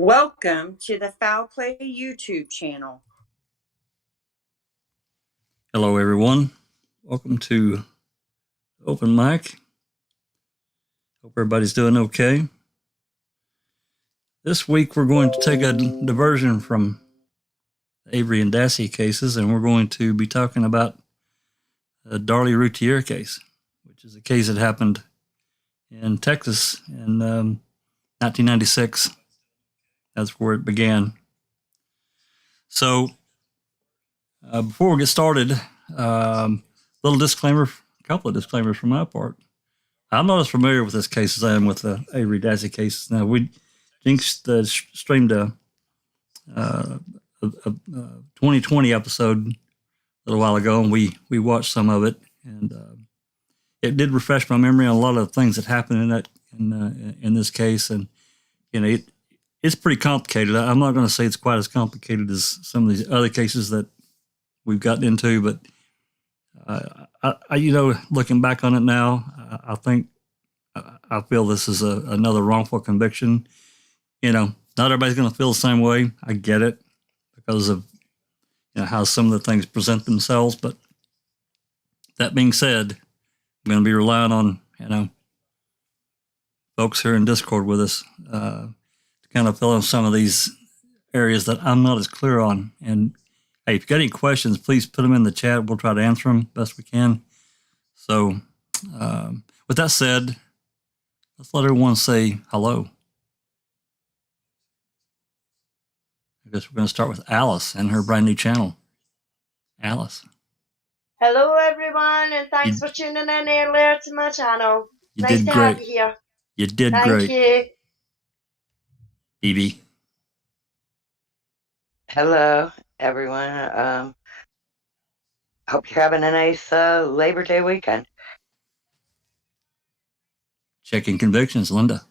Welcome to the Foul Play YouTube channel. Hello, everyone. Welcome to Open Mic. Hope everybody's doing okay. This week, we're going to take a diversion from Avery and Dassey cases, and we're going to be talking about the Darlie Routier case, which is a case that happened in Texas in 1996. That's where it began. So, before we get started, little disclaimer, a couple of disclaimers from my part. I'm not as familiar with this case as I am with the Avery Dassey cases. Now, we streamed a 2020 episode a little while ago, and we watched some of it, and it did refresh my memory on a lot of things that happened in this case, and it's pretty complicated. I'm not going to say it's quite as complicated as some of these other cases that we've gotten into, but looking back on it now, I feel this is another wrongful conviction. Not everybody's going to feel the same way. I get it because of how some of the things present themselves. But that being said, I'm going to be relying on folks here in Discord with us to kind of fill in some of these areas that I'm not as clear on. And hey, if you got any questions, please put them in the chat. We'll try to answer them best we can. So, with that said, let's let everyone say hello. I guess we're going to start with Alice and her brand new channel. Alice. Hello, everyone, and thanks for tuning in earlier to my channel. Nice to have you here. You did Thank great. you. Evie. Hello, everyone. Hope you're having a nice Labor Day weekend. Checking convictions, Linda.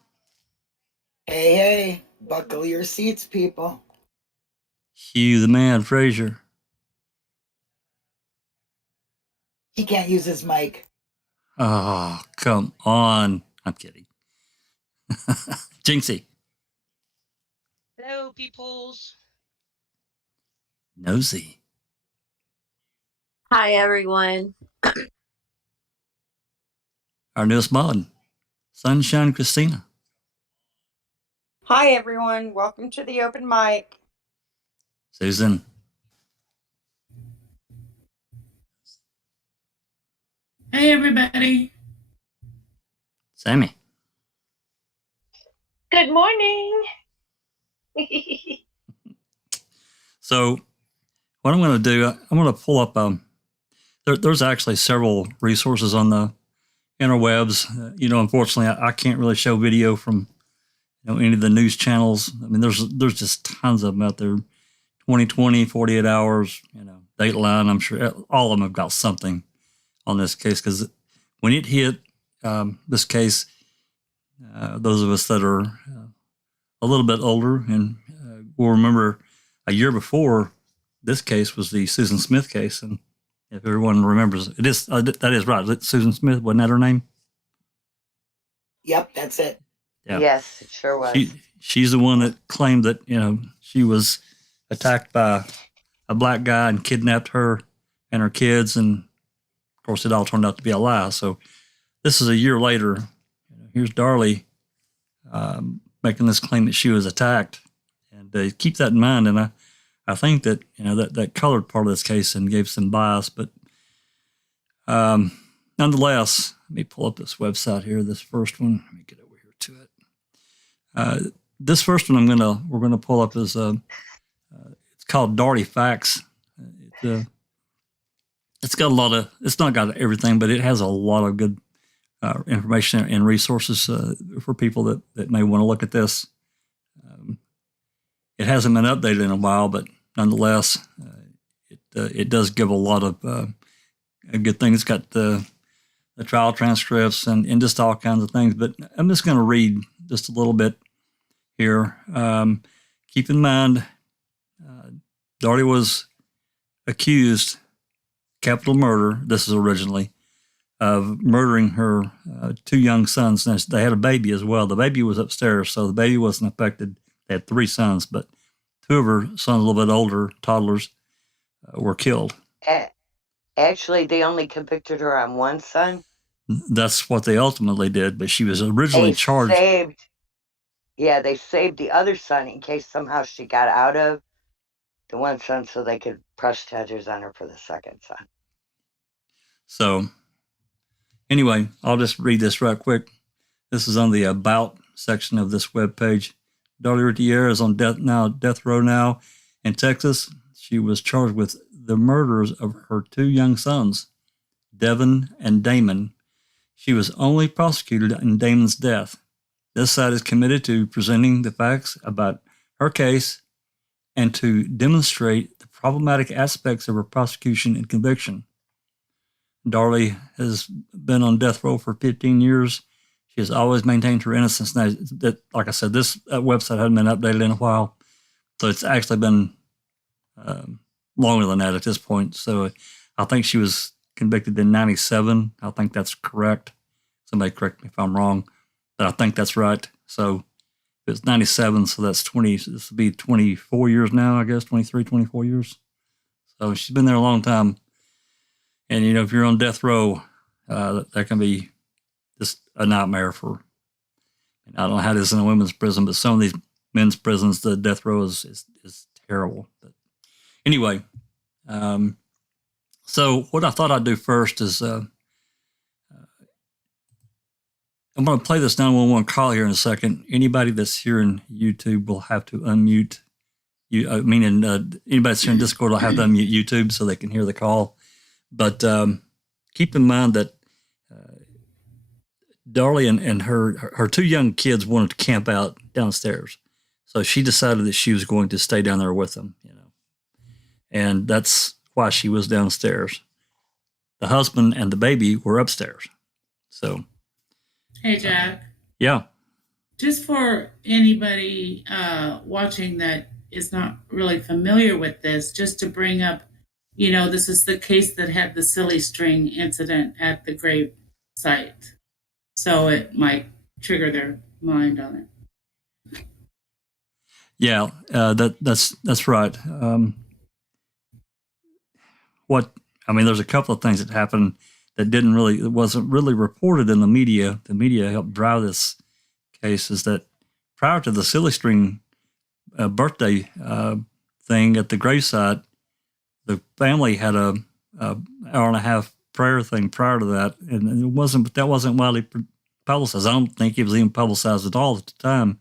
Hey, buckle your seats, people. Hugh the Man, Frazier. He can't use his mic. Oh, come on. I'm kidding. Jinxie. Hello, peoples. Nosy. Hi, everyone. Our newest mod, Sunshine Christina. Hi, everyone. Welcome to the Open Mic. Susan. Hey, everybody. Sammy. Good morning. So, what I'm going to do, I'm going to pull up. There's actually several resources on the interwebs. Unfortunately, I can't really show video from any of the news channels. I mean, there's just tons of them out there. 2020, 48 hours, Dateline. I'm sure all of them have got something on this case because when it hit this case, those of us that are a little bit older and will remember a year before this case was the Susan Smith case, and if everyone remembers, it is that is right. Susan Smith, wasn't that her name? Yep, that's it. Yeah. Yes, it sure was. She's the one that claimed that she was attacked by a black guy and kidnapped her and her kids, and of course it all turned out to be a lie. So this is a year later. Here's Darlie making this claim that she was attacked, and keep that in mind. And I think that that colored part of this case and gave some bias, but nonetheless, let me pull up this website here. This first one, let me get over here to it. This first one we're gonna pull up is it's called Darlie Facts. It's got a lot of, it's not got everything, but it has a lot of good information and resources for people that may want to look at this. It hasn't been updated in a while, but nonetheless, it does give a lot of good things. It's got the trial transcripts and just all kinds of things. But I'm just going to read just a little bit here. Keep in mind, Darlie was accused, capital murder, this is originally, of murdering her two young sons. Now, they had a baby as well. The baby was upstairs, so the baby wasn't affected. They had 3 sons, but 2 of her sons, a little bit older, toddlers, were killed. Actually, they only convicted her on 1 son. That's what they ultimately did, but she was originally charged. They saved the other son in case somehow she got out of the 1 son so they could press charges on her for the 2nd son. So, anyway, I'll just read this right quick. This is on the About section of this webpage. Darlie Routier is on death row now in Texas. She was charged with the murders of her 2 young sons, Devon and Damon. She was only prosecuted in Damon's death. This side is committed to presenting the facts about her case and to demonstrate the problematic aspects of her prosecution and conviction. Darlie has been on death row for 15 years. She has always maintained her innocence. Now, like I said, this website hadn't been updated in a while, so it's actually been longer than that at this point. So I think she was convicted in 97. I think that's correct. Somebody correct me if I'm wrong, but I think that's right. So it's 97, so that's 20. This will be 24 years now, I guess, 23, 24 years. So she's been there a long time. And, if you're on death row, that can be just a nightmare for, I don't know how it is in a women's prison, but some of these men's prisons, the death row is terrible. But anyway, so what I thought I'd do first is I'm going to play this 911 call here in a second. Anybody that's here in YouTube will have to unmute. Anybody that's here in Discord will have to unmute YouTube so they can hear the call. But keep in mind that Darlie and her 2 young kids wanted to camp out downstairs. So she decided that she was going to stay down there with them, And that's why she was downstairs. The husband and the baby were upstairs. So. Hey, Jack. Yeah. Just for anybody watching that is not really familiar with this, just to bring up, this is the case that had the silly string incident at the grave site. So it might trigger their mind on it. Yeah, that's right. There's a couple of things that happened that wasn't really reported in the media. The media helped drive this case. Is that prior to the silly string birthday thing at the gravesite, the family had a hour and a half prayer thing prior to that, and that wasn't widely publicized. I don't think it was even publicized at all at the time.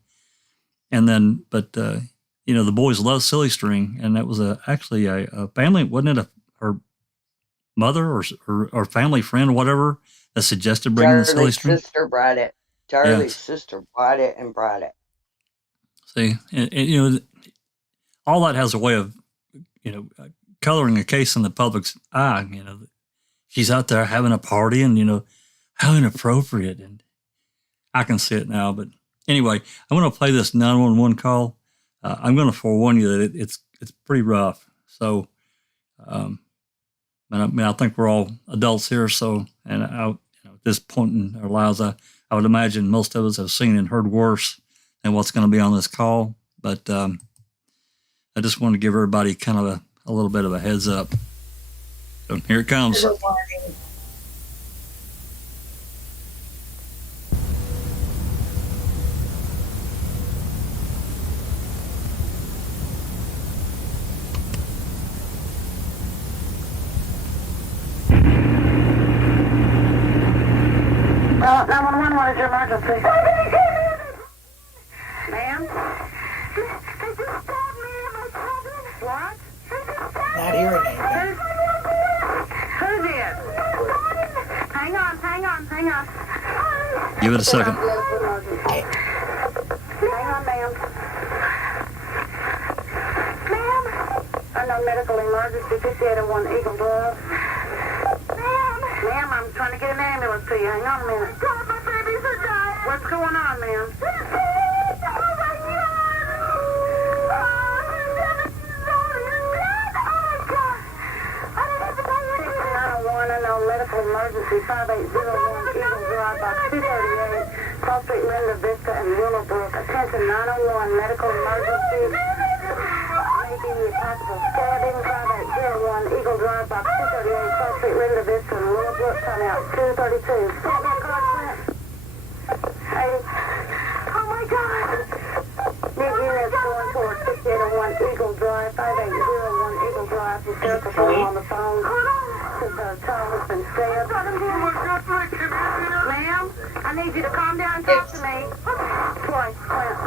And then, the boys loved silly string, and that was actually a family. Wasn't it her mother or family friend or whatever that suggested bringing the silly string? Darlie's sister brought it. Darlie's sister bought it and brought it. See, and all that has a way of, coloring a case in the public's eye. She's out there having a party, and how inappropriate. And I can see it now. But anyway, I'm going to play this 911 call. I'm going to forewarn you that it's pretty rough. So, I think we're all adults here. So, and at this point in our lives, I would imagine most of us have seen and heard worse than what's going to be on this call. But I just want to give everybody kind of a little bit of a heads up. So here it comes. Well, 911, what is your emergency? Ma'am? They just stabbed me and my children. What? Not hearing anything. Who did? Hang on. Give it a second. Hang on, ma'am. Ma'am? Unknown medical emergency, 5801 Eagle Drive. Ma'am, I'm trying to get an ambulance to you. Hang on a minute. God, my babies are dying. What's going on, ma'am? Unknown medical emergency, 5801 Eagle Drive, box 238, Cross Street, Linda Vista, and Willowbrook. Attention 901, medical emergency. Maybe possible stabbing, 5801, Eagle Drive, box 238, South Street, Linda Vista, and Willowbrook, time out 232. Stand that card, Clint. Hey. Oh my God. Need units going towards 6801 Eagle Drive, 5801 Eagle Drive, hysterical phone on the phone. Since her child has been stabbed. Ma'am, I need you to calm down and talk to me. Twice, Clint.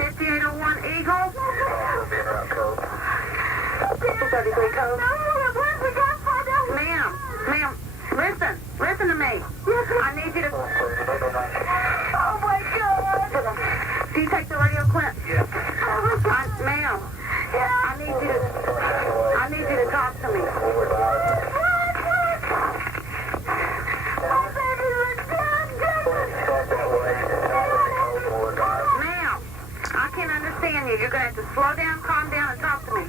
5801 Eagle. 233 code. Ma'am, listen to me. I need you to... Oh my God. Do you take the radio, Clint? Yes. Ma'am, I need you to talk to me. Ma'am, I can't understand you. You're going to have to slow down, calm down, and talk to me.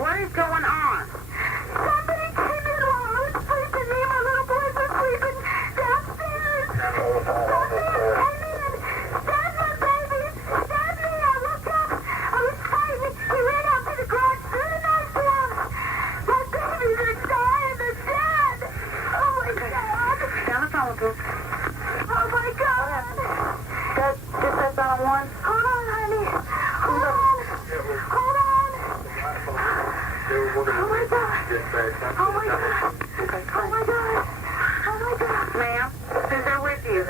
What is going on? Somebody came in while I was sleeping. Me and my little boys were sleeping downstairs. Somebody came in. Dad, my baby. Dad, me. I woke up. I was frightened. He ran out to the garage, threw the knife down. My babies are dying. They're dead. Oh my God. Down the phone with him. Oh my God. Just that on one. Hold on, honey. Hold on. Hold on. Oh my God. Oh my God. Oh my God. Oh my God. Ma'am, who's there with you?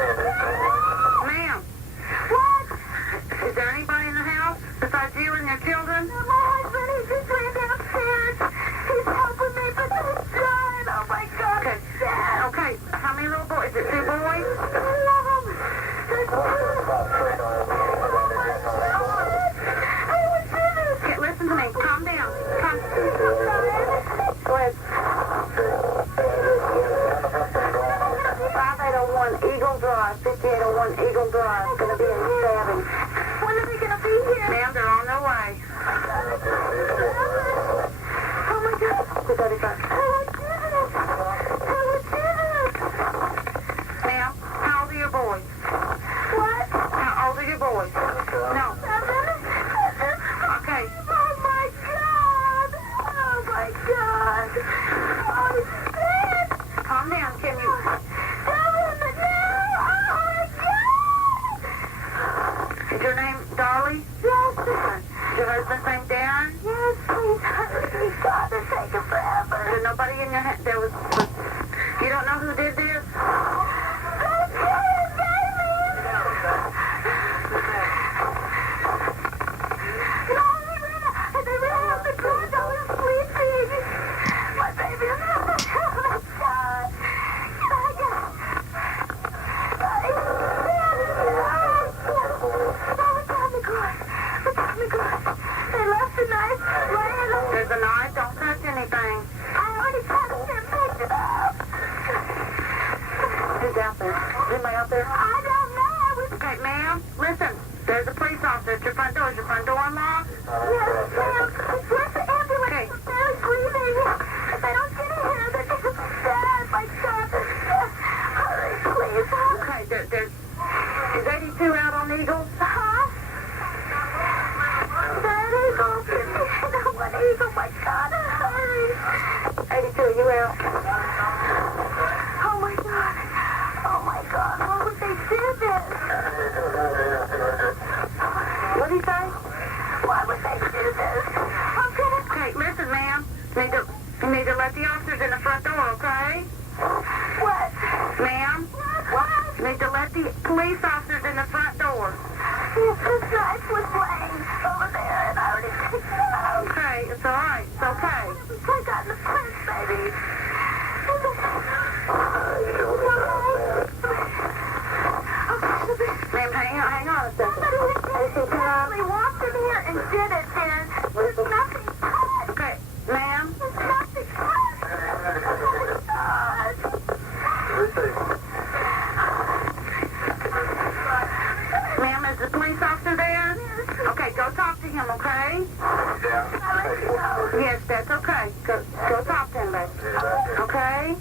Ma'am. What? Is there anybody in the house besides you and your children? No, my husband, he just ran downstairs. He's helping me, but he's dying. Oh my God. Okay. Okay. How many little boys? Is it 2 boys? I love them. There's 2. Okay, listen to me. Calm down. Go ahead. 5801 Eagle Drive, 5801 Eagle Drive. Gonna be in stabbing. When are they gonna be here? Ma'am, they're on their way. Oh my God. 235. Ma'am, how old are your boys? What? How old are your boys? No. 7. Okay. Oh my God. Oh my God. Oh, he's dead. Calm down, can you? Is your name Darley? Yes. Is your husband's name Darren? Yes, please. He's got to take it forever. There's nobody in your head. You don't know who did this? There's a knife. Don't touch anything. I already touched it and picked it up. Who's out there? Is anybody out there? I don't know. Okay, ma'am, listen. There's a police officer at your front door. Is your front door unlocked? Yes, ma'am. Where's the ambulance? Okay. They're screaming. If they don't get in here, they're going to be dead. My God, they're dead. Hurry, please. Okay, is 82 out on Eagle? Oh my God, hurry. 82, you out. Oh my God. Oh my God, why would they do this? What did he say? Why would they do this? Okay, listen, ma'am. You need to let the officers in the front door, okay? What? Ma'am? What? You need to let the police officers in the front door. This knife was laying over there and I already picked it up. Okay, it's all right. It's okay. I got the print, baby. Ma'am, hang on a second. Somebody walked in here and did it, and there's nothing cut. Okay, ma'am. There's nothing cut. Oh, God. Ma'am, is the police officer there? Yes. Okay, go talk to him, okay? Yeah. Yes, that's okay. Go talk to him, baby. Okay?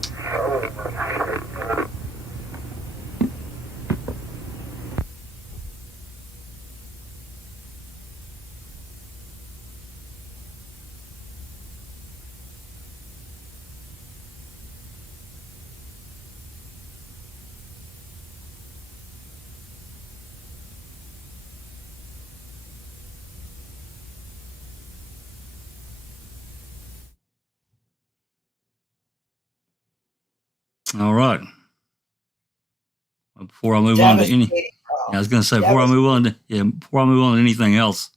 All right. Before I move on to any, Devastating, I was going to say before I move on to anything else,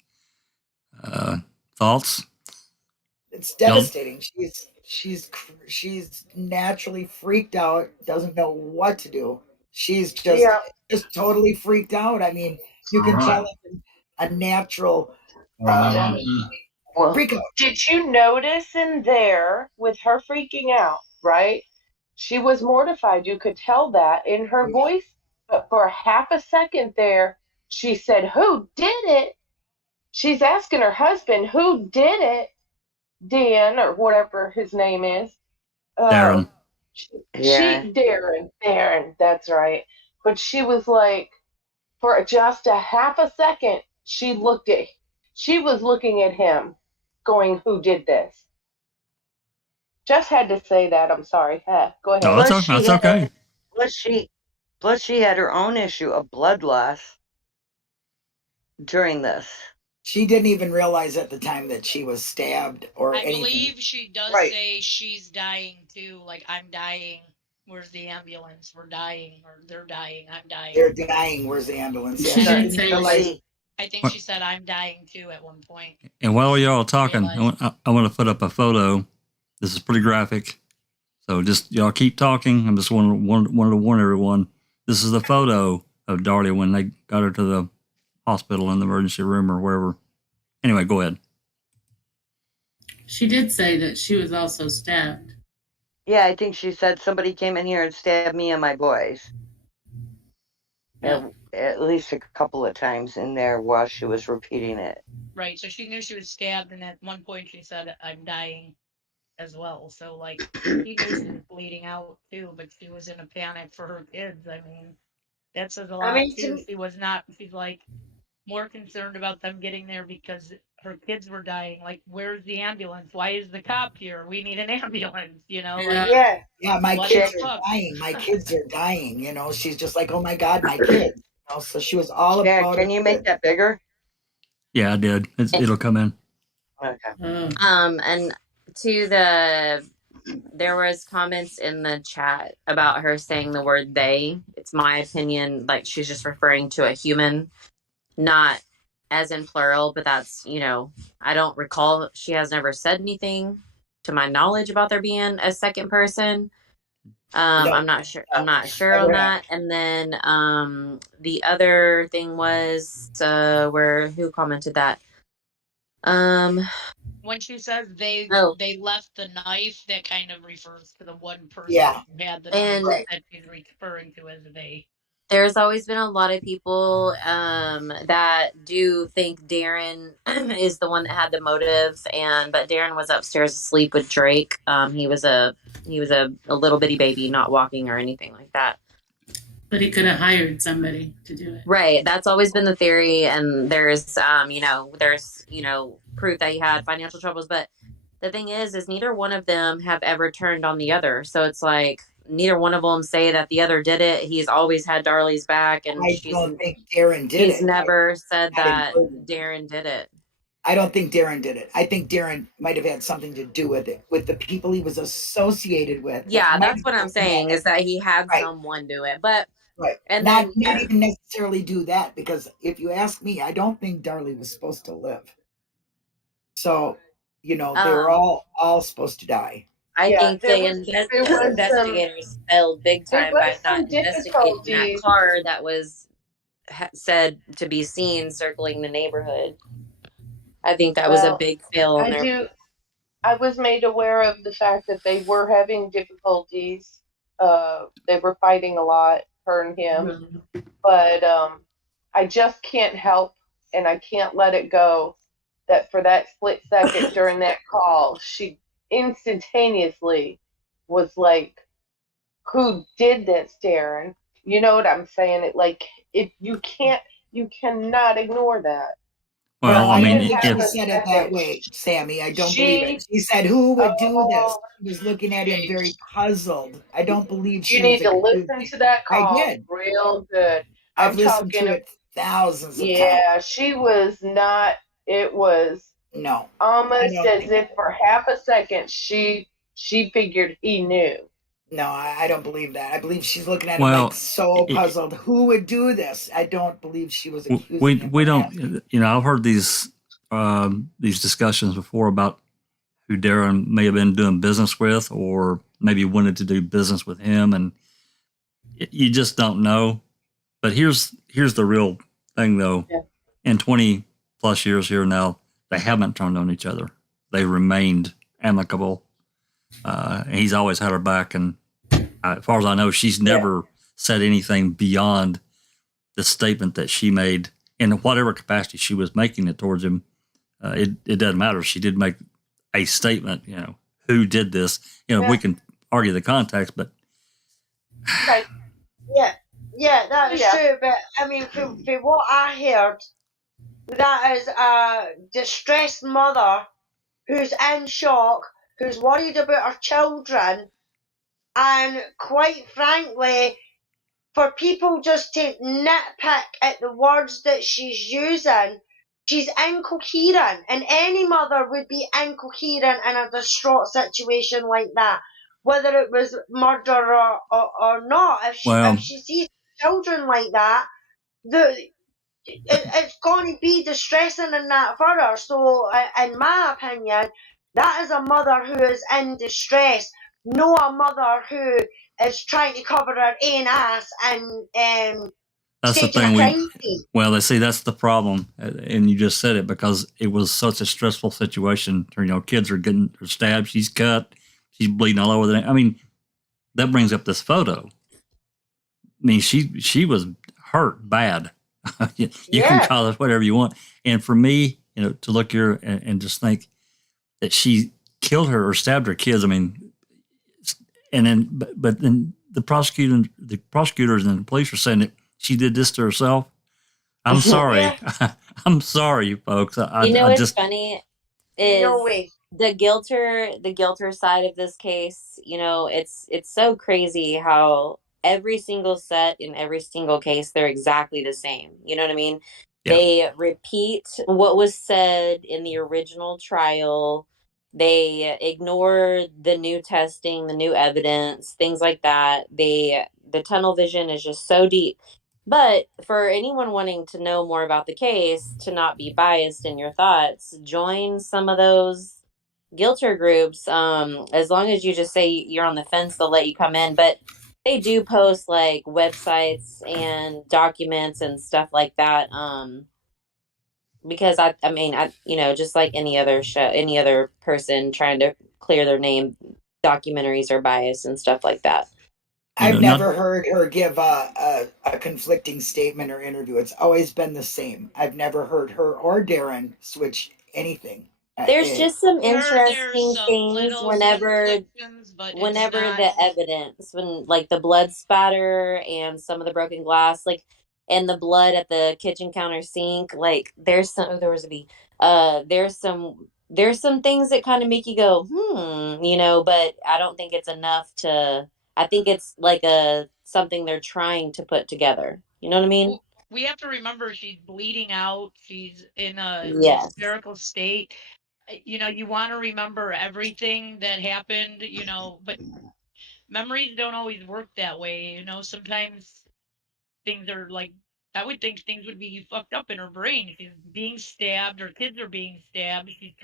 thoughts? It's devastating. She's naturally freaked out, doesn't know what to do. She's just totally freaked out. I mean, you can tell it's a natural Well, freak out. Did you notice in there with her freaking out, right? She was mortified. You could tell that in her voice. But for half a second there, she said, "Who did it?" She's asking her husband, "Who did it?" Dan, or whatever his name is. Darren. Darren, that's right. But she was like, for just a half a second, she was looking at him, going, "Who did this?" Just had to say that. I'm sorry. Go ahead. No, that's okay. Plus she had her own issue of blood loss during this. She didn't even realize at the time that she was stabbed or I anything. believe she does say she's dying too. Like, I'm dying. Where's the ambulance? We're dying, or they're dying. I'm dying. They're dying. Where's the ambulance? She Yeah, didn't say I think she said, "I'm dying too" at one point. And while y'all are talking, I want to put up a photo. This is pretty graphic. So just y'all keep talking. I'm just wanted to warn everyone. This is the photo of Darlie when they got her to the hospital in the emergency room or wherever. Anyway, go ahead. she did say that she was also stabbed. Yeah, I think she said somebody came in here and stabbed me and my boys. Yeah. At least a couple of times in there while she was repeating it. Right. So she knew she was stabbed, and at one point she said, "I'm dying" as well. So, like, she knew she was bleeding out too, but she was in a panic for her kids. I mean, that says a lot too. She's like more concerned about them getting there because her kids were dying. Like, where's the ambulance? Why is the cop here? We need an ambulance, Yeah. Yeah, my What kids the are fuck? dying. My kids are dying. She's just like, oh my God, my kids. So she was all about Can it. you make that bigger? Yeah, I did. It'll come in. Okay. And there was comments in the chat about her saying the word "they." It's my opinion, like she's just referring to a human, not as in plural, but that's, I don't recall, she has never said anything to my knowledge about there being a second person. I'm not sure on that. And then the other thing was who commented that? When she says they left the knife, that kind of refers to the one person who had the knife that she's referring to as they. There's always been a lot of people that do think Darren is the one that had the motive, but Darren was upstairs asleep with Drake. He was a little bitty baby, not walking or anything like that. But he could have hired somebody to do it. Right. That's always been the theory, and there's proof that he had financial troubles. But the thing is neither one of them have ever turned on the other. So it's like neither one of them say that the other did it. He's always had Darlie's back, and I don't think Darren did it. He's never said that Darren did it. I don't think Darren did it. I think Darren might have had something to do with it, with the people he was associated with. Yeah, that's what I'm saying, is that he had someone do it. But and not even necessarily do that, because if you ask me, I don't think Darlie was supposed to live. So, they were all supposed to die. I think the investigators failed big time by not investigating that car that was said to be seen circling the neighborhood. I think that was a big fail. I was made aware of the fact that they were having difficulties. They were fighting a lot, her and him. Mm-hmm. But I just can't help, and I can't let it go, that for that split second during that call, she instantaneously was like, "Who did this, Darren?" You know what I'm saying? You cannot ignore that. Well, I mean, she said it that way, Sammy. I don't believe it. She said, "Who would do this?" She was looking at him very puzzled. I don't believe she. You need to listen to that call. I did. Real good. I've listened to it thousands of times. Yeah, she was not. It was almost as if for half a second she figured he knew. No, I don't believe that. I believe she's looking at him Well, like so it, puzzled. Who would do this? I don't believe she was we accusing him we of don't. asking. You know, I've heard these discussions before about who Darren may have been doing business with, or maybe wanted to do business with him, and you just don't know. But here's the real thing, though. Yeah. In 20 plus years here now, they haven't turned on each other. They remained amicable. He's always had her back, and as far as I know, she's never said anything beyond the statement that she made in whatever capacity she was making it towards him. It doesn't matter. She did make a statement. You know, who did this? You know, we can argue the context, but Right. Yeah, that is true. But I mean, from what I heard, that is a distressed mother who's in shock, who's worried about her children, and quite frankly, for people just to nitpick at the words that she's using, she's incoherent, and any mother would be incoherent in a distraught situation like that, whether it was murder or not. If she sees children like that, it's going to be distressing in that for her. So, in my opinion, that is a mother who is in distress, no a mother who is trying to cover her own ass and that's the staking a thing. crime scene. Well, they see that's the problem, and you just said it because it was such a stressful situation. You know, kids are getting stabbed. She's cut. She's bleeding all over. I mean, that brings up this photo. I mean, she was hurt bad. You can call it whatever you want. And for me, you know, to look here and just think that she killed her or stabbed her kids. I mean, and then but then the prosecutors and the police are saying that she did this to herself. I'm sorry. I'm sorry, folks. What's funny is No way. the guilter side of this case. You know, it's so crazy how every single set in every single case, they're exactly the same. You know what I mean? Yeah. They repeat what was said in the original trial. They ignore the new testing, the new evidence, things like that. The tunnel vision is just so deep. But for anyone wanting to know more about the case, to not be biased in your thoughts, join some of those guilter groups. As long as you just say you're on the fence, they'll let you come in. But they do post like websites and documents and stuff like that. Because I mean, just like any other show, any other person trying to clear their name, documentaries are biased and stuff like that. I've never heard her give a conflicting statement or interview. It's always been the same. I've never heard her or Darren switch anything. There's just some interesting some things whenever the evidence, when like the blood spatter and some of the broken glass, like, and the blood at the kitchen counter sink, like there's some there's some things that kind of make you go, but I don't think it's enough to. I think it's like something they're trying to put together. You know what I mean? We have to remember she's bleeding out. She's in a hysterical state. You know, you want to remember everything that happened, but memories don't always work that way. You know, sometimes things are like, I would think things would be fucked up in her brain. She's being stabbed, her kids are being stabbed. She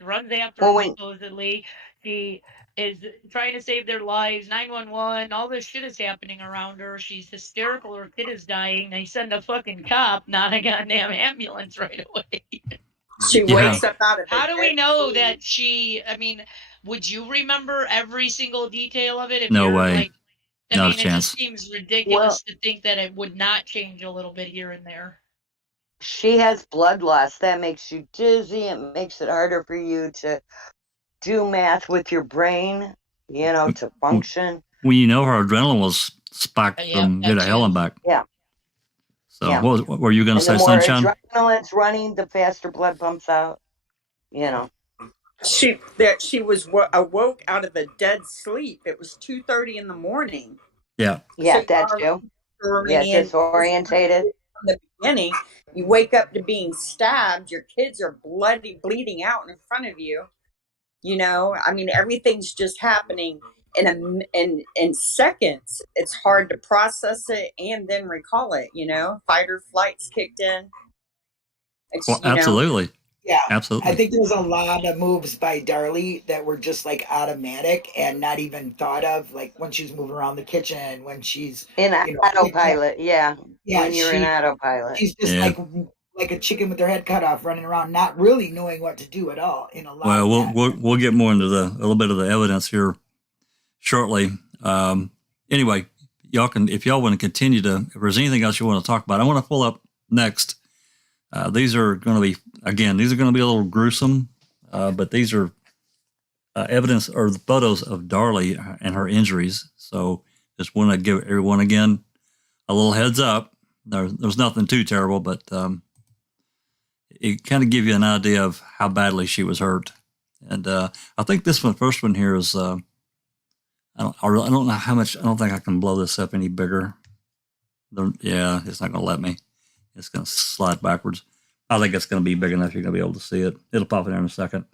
runs after them supposedly. She is trying to save their lives. 911, all this shit is happening around her. She's hysterical. Her kid is dying. They send a fucking cop, not a goddamn ambulance right away. She wakes up out of How do we know that would you remember every single detail of it? No way. Not a chance. It just seems ridiculous to think that it would not change a little bit here and there. She has blood loss. That makes you dizzy. It makes it harder for you to do math with your brain, to function. Well, her adrenaline was spiked from good to hell and back. Yeah. So what were you going to say, Sunshine? The more adrenaline's running, the faster blood pumps out, She was awoke out of a dead sleep. It was 2:30 in the morning. Yeah. Yeah, so that too. Yeah, disorientated. From the beginning, you wake up to being stabbed. Your kids are bleeding out in front of you. Everything's just happening in seconds. It's hard to process it and then recall it. Fight or flight's kicked in. Well, absolutely. Yeah, absolutely. I think there's a lot of moves by Darlie that were just like automatic and not even thought of, like when she's moving around the kitchen, when she's in autopilot. Yeah, when you're in autopilot, she's just like a chicken with her head cut off, running around, not really knowing what to do at all. In a lot. Well, we'll get more into a little bit of the evidence here shortly. Anyway, if y'all want to continue if there's anything else you want to talk about, I want to pull up next. These are going to be a little gruesome, but these are evidence or the photos of Darlie and her injuries. So just want to give everyone again a little heads up. There's nothing too terrible, but it kind of give you an idea of how badly she was hurt. And I think first one here is I don't know how much. I don't think I can blow this up any bigger. It's not going to let me. It's going to slide backwards. I think it's going to be big enough you're going to be able to see it. It'll pop in there in a second.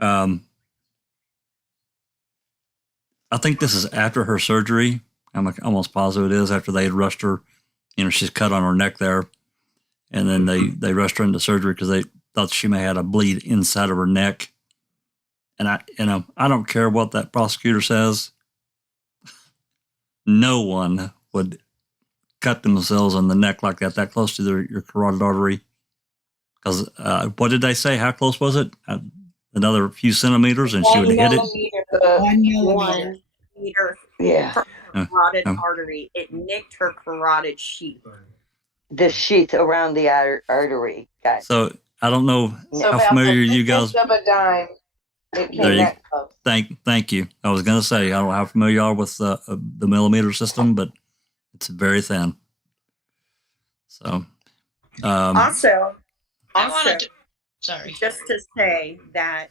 I think this is after her surgery. I'm almost positive it is after they had rushed her. She's cut on her neck there. And then they rushed her into surgery because they thought she may have had a bleed inside of her neck. And I don't care what that prosecutor says. No one would cut themselves on the neck like that close to your carotid artery. Because what did they say? How close was it? Another few centimeters, and she would hit it. 1 millimeter. Yeah. From her carotid artery. It nicked her carotid sheath. The sheath around the artery. So I don't know how familiar you guys. Of a dime. Thank you. I was going to say I don't know how familiar you are with the millimeter system, but it's very thin. So also, sorry, just to say that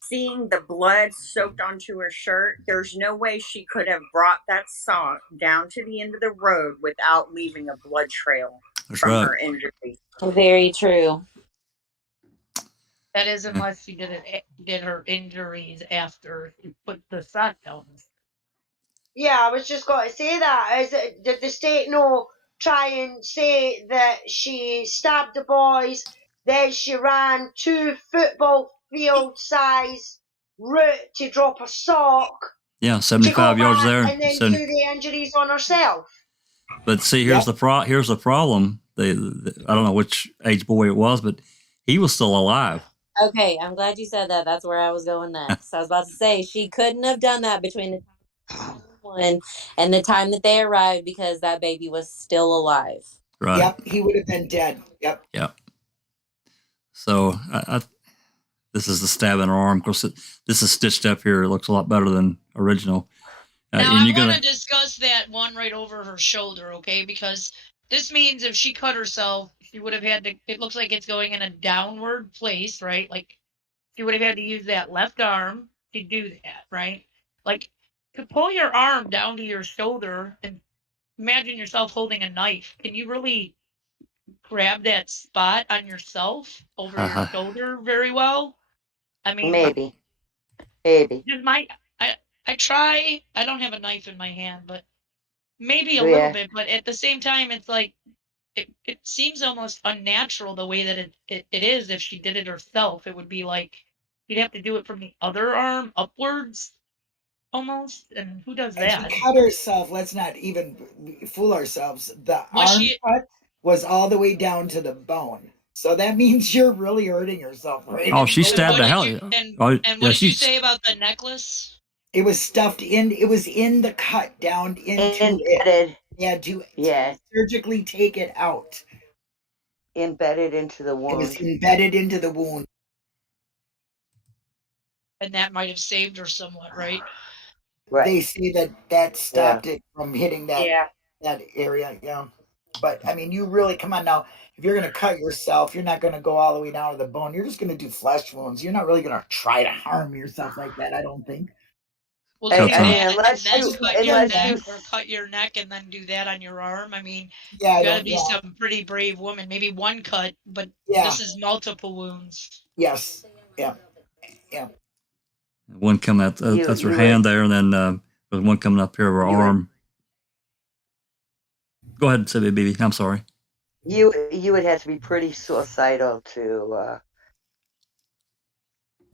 seeing the blood soaked onto her shirt, there's no way she could have brought that sock down to the end of the road without leaving a blood trail from her injury. Very true. That is unless she did her injuries after she put the sock down. Yeah, I was just going to say that. Did the state try and say that she stabbed the boys, then she ran 2 football field size route to drop a sock? Yeah, 75 yards there. And then do the injuries on herself. But see, here's the problem. I don't know which age boy it was, but he was still alive. Okay, I'm glad you said that. That's where I was going next. I was about to say she couldn't have done that between the one and the time that they arrived because that baby was still alive. Right. Yep, he would have been dead. Yep. So this is the stab in her arm. Of course, this is stitched up here. It looks a lot better than original. Now I want to discuss that one right over her shoulder, okay? Because this means if she cut herself, she would have had to. It looks like it's going in a downward place, right? Like she would have had to use that left arm to do that, right? Like to pull your arm down to your shoulder and imagine yourself holding a knife. Can you really grab that spot on yourself over your shoulder very well? I mean, maybe. I try. I don't have a knife in my hand, but maybe a little bit. But at the same time, it's like it seems almost unnatural the way that it is. If she did it herself, it would be like you'd have to do it from the other arm upwards. Almost, and who does that? She cut herself. Let's not even fool ourselves. The arm cut was all the way down to the bone, so that means you're really hurting yourself, right? Oh, she stabbed the hell. And what did you say about the necklace? It was stuffed in. It was in the cut down into it. Yeah, to surgically take it out. Embedded into the wound. It was embedded into the wound, and that might have saved her somewhat, right? Right. They say that stopped it from hitting that area. Yeah. But I mean, you really come on now. If you're going to cut yourself, you're not going to go all the way down to the bone. You're just going to do flesh wounds. You're not really going to try to harm yourself like that. I don't think. Well, unless you cut your neck and then do that on your arm. I mean, you got to be some pretty brave woman. Maybe one cut, but this is multiple wounds. Yes. Yeah. One coming out, that's her hand there, and then there's one coming up here of her arm. Go ahead and say it, BB. I'm sorry. You would have to be pretty suicidal to.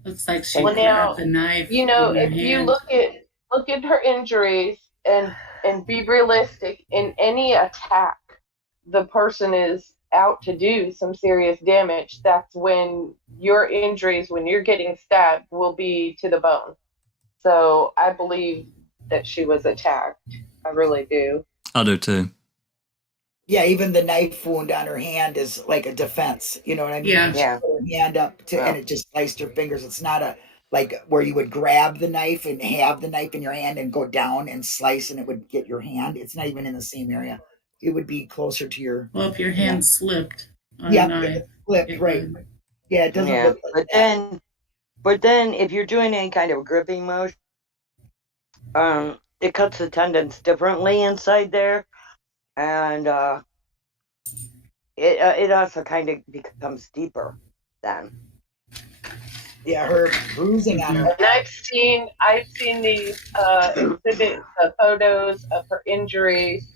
Looks like she cut up the knife. You know, if you look at her injuries and be realistic, in any attack, the person is out to do some serious damage. That's when your injuries, when you're getting stabbed, will be to the bone. So I believe that she was attacked. I really do. I do too. Yeah, even the knife wound on her hand is like a defense. You know what I mean? Yeah. Her hand up to, and it just sliced her fingers. It's not a like where you would grab the knife and have the knife in your hand and go down and slice and it would get your hand. It's not even in the same area. It would be closer to your. Well, if your hand slipped on a knife, if it slipped, right? Yeah, it doesn't look like that. But then, if you're doing any kind of gripping motion, it cuts the tendons differently inside there, and it also kind of becomes deeper then. Yeah, her bruising on her. And I've seen these exhibits, photos of her injuries.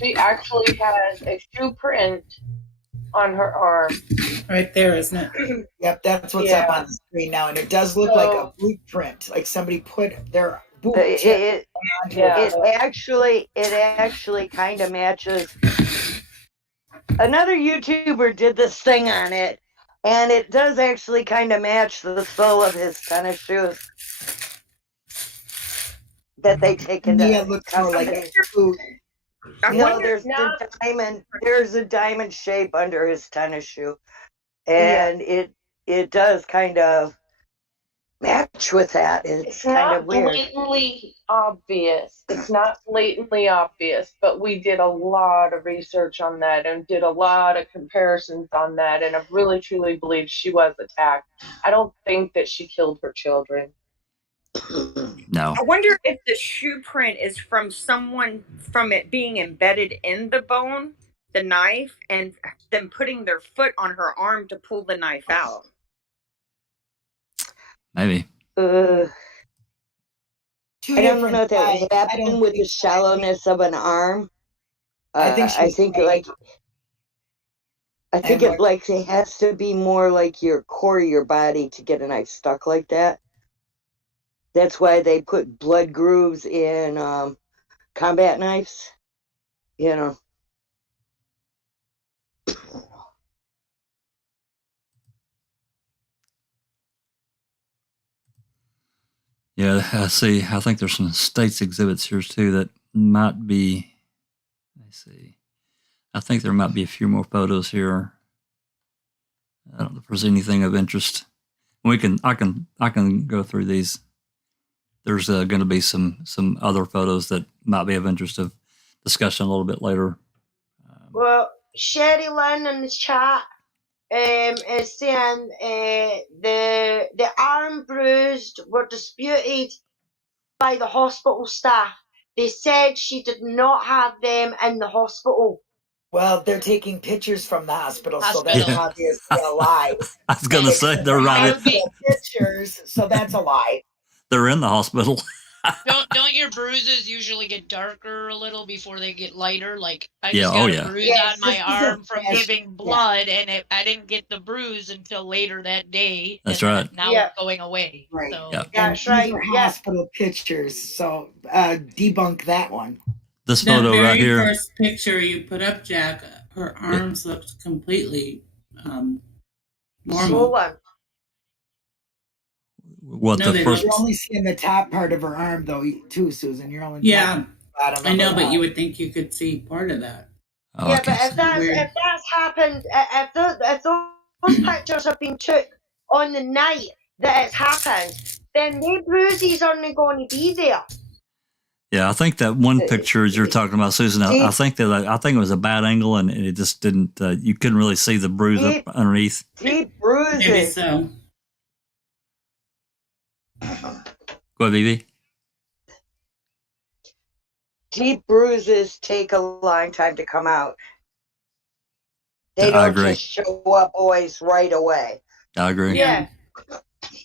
She actually has a shoe print on her arm. Right there, isn't it? Yep, that's what's up on the screen now, and it does look like a boot print, like somebody put their boot. It actually kind of matches. Another YouTuber did this thing on it, and it does actually kind of match the sole of his tennis shoes that they take into. Yeah, it looks more like a boot. There's a diamond shape under his tennis shoe, and it does kind of match with that. It's kind of weird. Blatantly obvious. It's not blatantly obvious, but we did a lot of research on that and did a lot of comparisons on that, and I really truly believe she was attacked. I don't think that she killed her children. No. I wonder if the shoe print is from someone, from it being embedded in the bone, the knife, and them putting their foot on her arm to pull the knife out. Maybe. I don't know if that was happening with the shallowness of an arm. I think it has to be more like your core of your body to get a knife stuck like that. That's why they put blood grooves in combat knives. You know. Yeah, I see. I think there's some states exhibits here too that might be. Let's see. I think there might be a few more photos here. I don't know if there's anything of interest. I can go through these. There's going to be some other photos that might be of interest of discussion a little bit later. Well, Sherry Lynn in the chat is saying the arm bruised were disputed by the hospital staff. They said she did not have them in the hospital. Well, they're taking pictures from the hospital, so that's obviously a lie. I was going to say they're right. Pictures, so that's a lie. They're in the hospital. Don't your bruises usually get darker a little before they get lighter? Like I Yeah, just got oh, a yeah. bruise Yes, on my this is a arm from flash. giving blood, and I didn't get the bruise until later that day. That's and right. Now Yeah. it's going away. Right. So Yeah. That's And these right. are Yeah. hospital pictures, so debunk that one. This That photo very right here. first picture you put up, Jack, her arms looked completely normal. Swollen. What No, the they first? You're only seeing the top part of her arm, though, too, Susan. You're only Yeah, bottom I of know, her but arm. you would think you could see part of that. Oh, Yeah, I but can't if see. that's Weird. if that's happened, if those pictures have been took on the night that it's happened, then the bruises aren't going to be there. Yeah, I think that one picture you're talking about, Susan. I think it was a bad angle, and it just didn't. You couldn't really see the bruise up underneath. Deep Maybe bruises. so. Go ahead, BB. Deep bruises take a long time to come out. They I don't agree. just show up always right away. I agree. Yeah.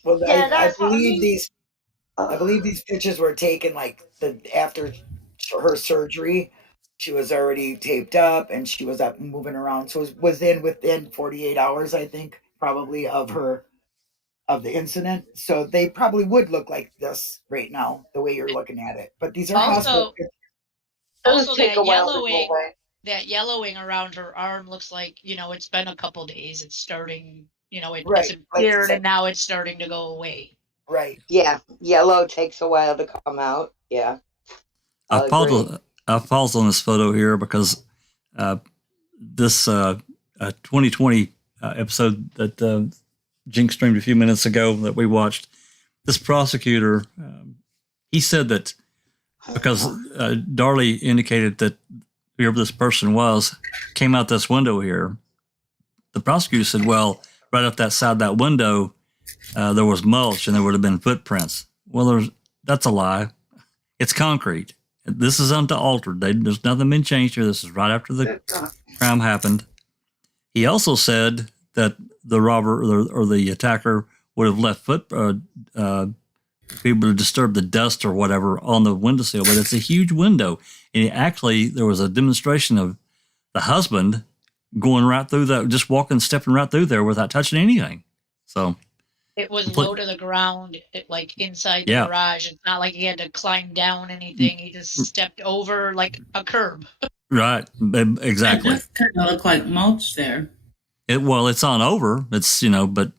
Well, Yeah, I that's what I believe mean. these I believe these pictures were taken like after her surgery. She was already taped up and she was up and moving around. So it was within 48 hours, I think, probably of the incident. So they probably would look like this right now, the way you're looking at it. But these are hospital pictures. Doesn't take that a while to go yellowing, away. that yellowing around her arm looks like, it's been a couple days. It's starting, it's Right, like appeared and now it's starting to go away. right. Yeah, yellow takes a while to come out. Yeah. I paused on this photo here because this 2020 episode that Jinx streamed a few minutes ago that we watched, this prosecutor, he said that because Darley indicated that whoever this person was came out this window here, the prosecutor said, well, right up that side of that window, there was mulch and there would have been footprints. Well, that's a lie. It's concrete. This is unaltered. There's nothing been changed here. This is right after the crime happened. He also said that the robber or the attacker would have left people to disturb the dust or whatever on the windowsill, but it's a huge window. And actually, there was a demonstration of the husband going right through that, just walking, stepping right through there without touching anything. So it was low to the ground, like inside the garage. It's not like he had to climb down anything. He just stepped over like a curb. Right, exactly. It does kind of look like mulch there. It's on over. It's, but,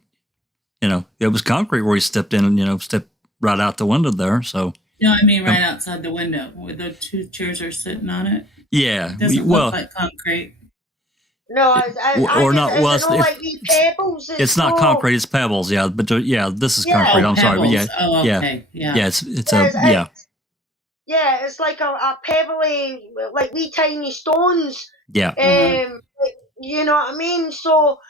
it was concrete where he stepped in and, stepped right out the window there. So, I mean right outside the window where the two chairs are sitting on it. Yeah. It doesn't look like concrete. No, like these pebbles. It's not concrete. It's pebbles. Yeah, but this is concrete. I'm sorry, but okay. Yeah, it's it's like a pebbly, like wee tiny stones. Yeah. You know what I mean? So,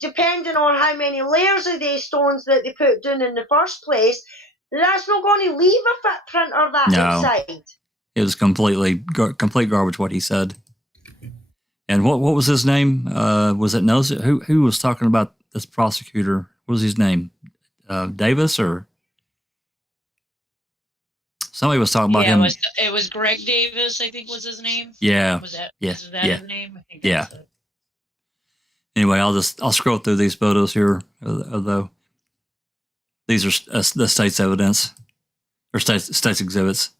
depending on how many layers of these stones that they put down in the first place, that's not going to leave a footprint or that inside. It was complete garbage what he said. And what was his name? Was it Nosy? Who was talking about this prosecutor? What was his name? Davis or somebody was talking about him? It was Greg Davis, I think was his name. Yeah. Was that his name? I think yeah. Anyway, I'll scroll through these photos here. Although these are the state's evidence or state's exhibits.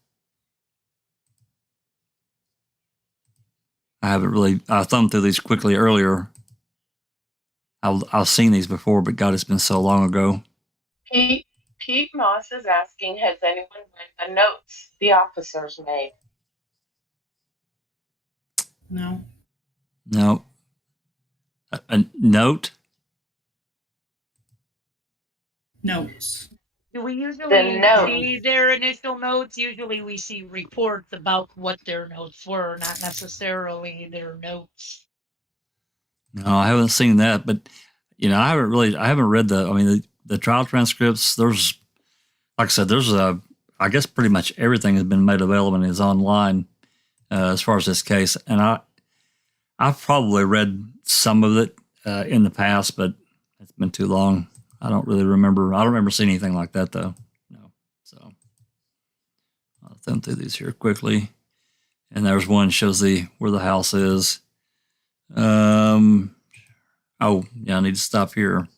I thumbed through these quickly earlier. I've seen these before, but God, it's been so long ago. Pete Moss is asking, has anyone read the notes the officers made? No. No. A note? Notes. Do we usually see their initial notes? Usually we see reports about what their notes were, not necessarily their notes. No, I haven't seen that, but I haven't read the trial transcripts. There's, like I said, I guess pretty much everything has been made available and is online as far as this case. And I've probably read some of it in the past, but it's been too long. I don't really remember. I don't remember seeing anything like that, though. No. So I'll thumb through these here quickly. And there's one shows where the house is. I need to stop here.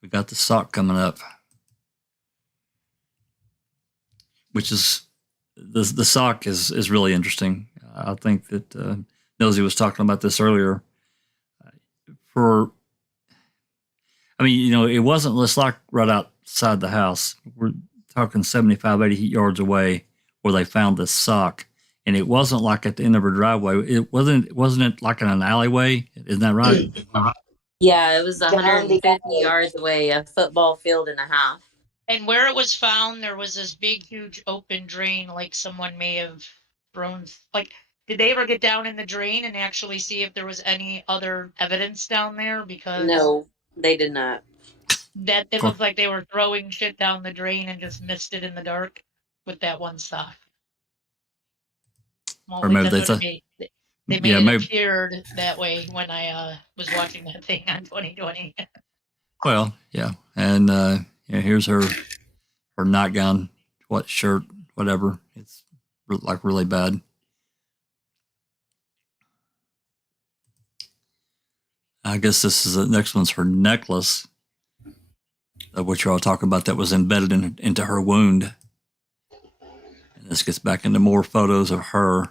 We got the sock coming up, which is the sock is really interesting. I think that Nosy was talking about this earlier. It wasn't just like right outside the house. We're talking 75, 80 yards away where they found this sock. And it wasn't like at the end of her driveway. It wasn't it like in an alleyway? Isn't that right? Yeah, it was 150 yards away, a football field and a half. And where it was found, there was this big, huge open drain, like someone may have thrown. Like, did they ever get down in the drain and actually see if there was any other evidence down there? Because no, they did not. That it looked like they were throwing shit down the drain and just missed it in the dark with that one sock. Well, or maybe they made it appeared that way when I was watching that thing on 2020. Well, yeah, and here's her her nightgown, what shirt, whatever. It's like really bad. I guess this is the next one's her necklace, of which I'll talk about, that was embedded into her wound. And this gets back into more photos of her.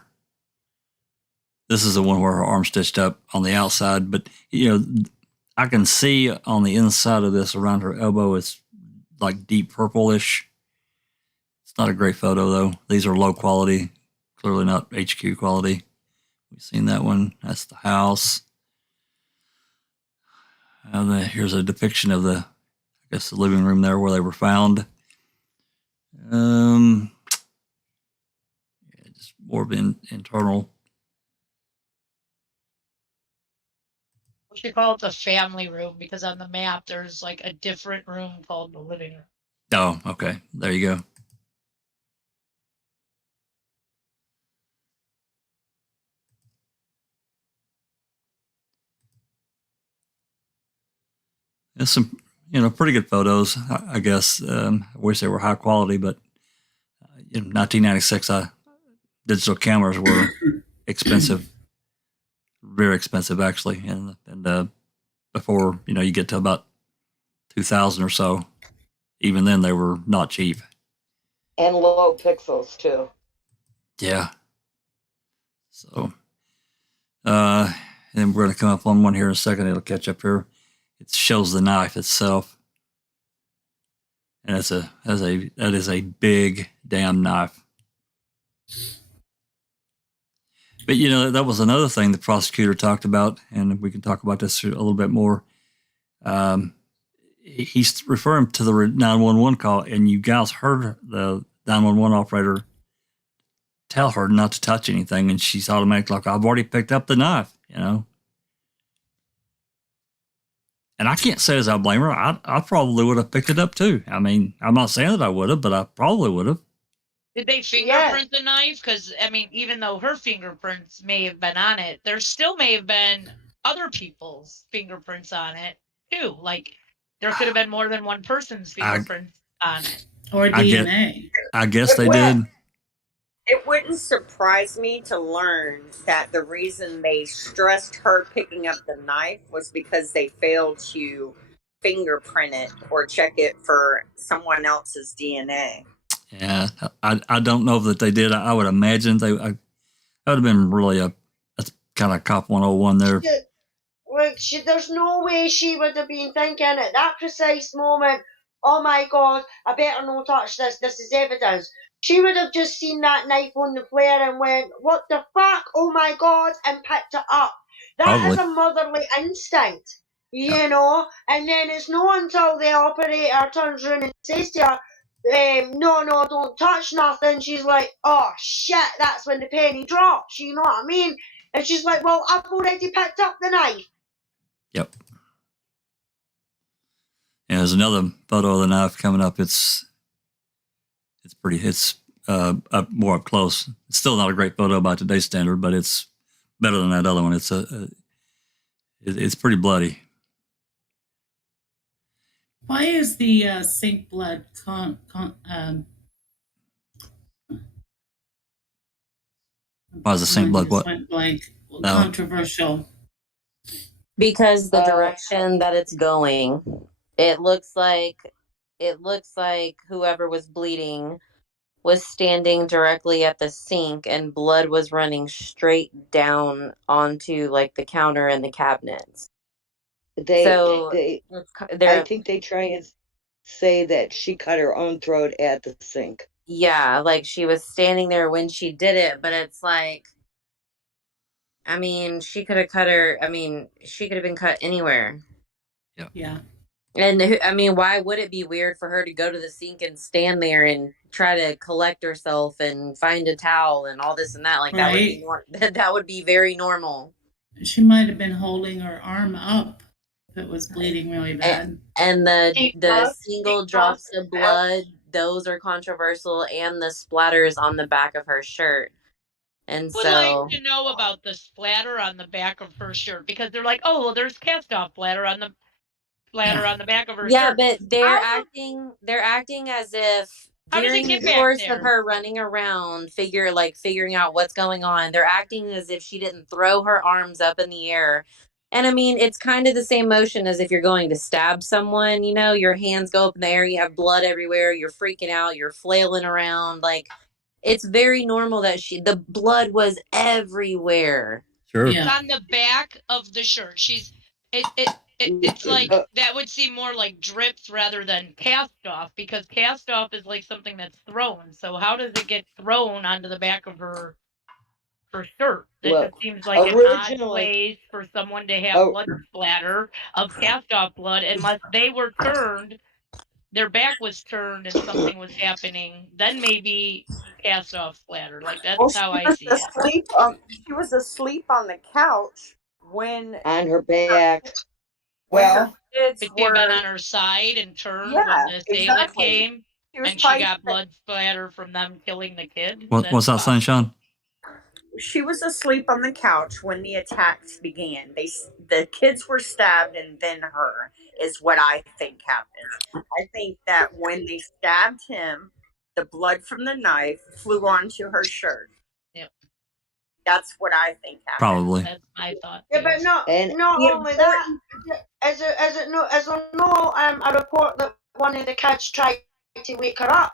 This is the one where her arm stitched up on the outside, but I can see on the inside of this around her elbow, it's like deep purplish. It's not a great photo though. These are low quality, clearly not HQ quality. We've seen that one. That's the house. Here's a depiction of the living room there where they were found. Just more of an internal. We should call it the family room, because on the map there's like a different room called the living room. Oh, okay. There you go. There's some, pretty good photos, I guess. I wish they were high quality, but in 1996, digital cameras were expensive, very expensive actually. And before, you get to about 2000 or so, even then they were not cheap. And low pixels too. Yeah. So, and then we're going to come up on one here in a second. It'll catch up here. It shows the knife itself. And that is a big damn knife. But, that was another thing the prosecutor talked about, and we can talk about this a little bit more. He's referring to the 911 call, and you guys heard the 911 operator tell her not to touch anything, and she's automatically like, I've already picked up the knife, And I can't say as I blame her. I probably would have picked it up too. I mean, I'm not saying that I would have, but I probably would have. Did they fingerprint the knife? Because, even though her fingerprints may have been on it, there still may have been other people's fingerprints on it, too. Like, there could have been more than one person's fingerprints on it. Or DNA. I guess they did. It wouldn't surprise me to learn that the reason they stressed her picking up the knife was because they failed to fingerprint it or check it for someone else's DNA. Yeah, I don't know that they did. I would imagine that would have been really that's kind of cop 101 there. There's no way she would have been thinking at that precise moment, oh my God, I better not touch this. This is evidence. She would have just seen that knife on the flare and went, what the fuck? Oh my God, and picked it up. That is a motherly instinct, you know? And then it's not until the operator turns around and says to her, no, don't touch nothing. She's like, oh shit, that's when the penny drops, you know what I mean? And she's like, well, I've already picked up the knife. Yep. And there's another photo of the knife coming up. It's more up close. It's still not a great photo by today's standard, but it's better than that other one. It's pretty bloody. Why is the sink blood why is the sink blood what? Went blank. Controversial. Because the direction that it's going, it looks like whoever was bleeding was standing directly at the sink, and blood was running straight down onto like the counter and the cabinets. I think they try and say that she cut her own throat at the sink. Yeah, like she was standing there when she did it, but it's like, she could have she could have been cut anywhere. Yep. Yeah. And why would it be weird for her to go to the sink and stand there and try to collect herself and find a towel and all this and that? Like, right. That would be very normal. She might have been holding her arm up if it was bleeding really bad. And the single drops of blood, those are controversial, and the splatters on the back of her shirt. And would like to know about the splatter on the back of her shirt, because they're like, oh, well, there's cast off splatter on the splatter on the back of her Yeah, shirt. but they're acting as if How does it during get the back course there? of her running around, figuring out what's going on, they're acting as if she didn't throw her arms up in the air. And I mean, it's kind of the same motion as if you're going to stab someone, you know, your hands go up in the air, you have blood everywhere, you're freaking out, you're flailing around. Like, it's very normal that the blood was everywhere. Sure. It's on the back of the shirt. It's like that would seem more like drips rather than cast off, because cast off is like something that's thrown. So how does it get thrown onto the back of her shirt? That just seems like an odd place for someone to have blood splatter of cast off blood, unless they were turned, their back was turned and something was happening. Then maybe cast off splatter. Like, that's how I see it. She was asleep on the couch when on her back. Well, But they've been on her side and turned when the assailant came, and she got blood splatter from them killing the kid. What's that, Sunshine? She was asleep on the couch when the attacks began. The kids were stabbed, and then her is what I think happened. I think that when they stabbed him, the blood from the knife flew onto her shirt. Yep. That's what I think happened. Probably. That's my thought. Yeah, but not only that. Is it a report that one of the kids tried to wake her up?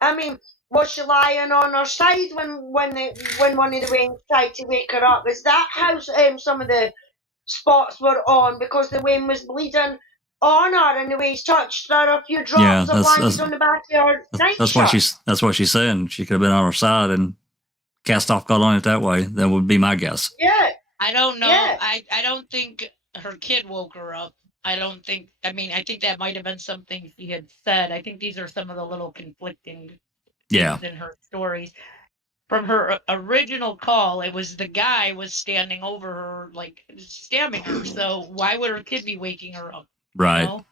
I mean, was she lying on her side when one of the wings tried to wake her up? Is that how some of the spots were on, because the wing was bleeding on her and the wings touched her, a few drops of blood on the back of her nightshirt? That's what she's saying. She could have been on her side and cast off got on it that way. That would be my guess. Yeah. I don't know. Yeah. I don't think her kid woke her up. I think that might have been something she had said. I think these are some of the little conflicting things in her stories. From her original call, it was the guy was standing over her, like, stabbing her. So why would her kid be waking her up? Right. You know?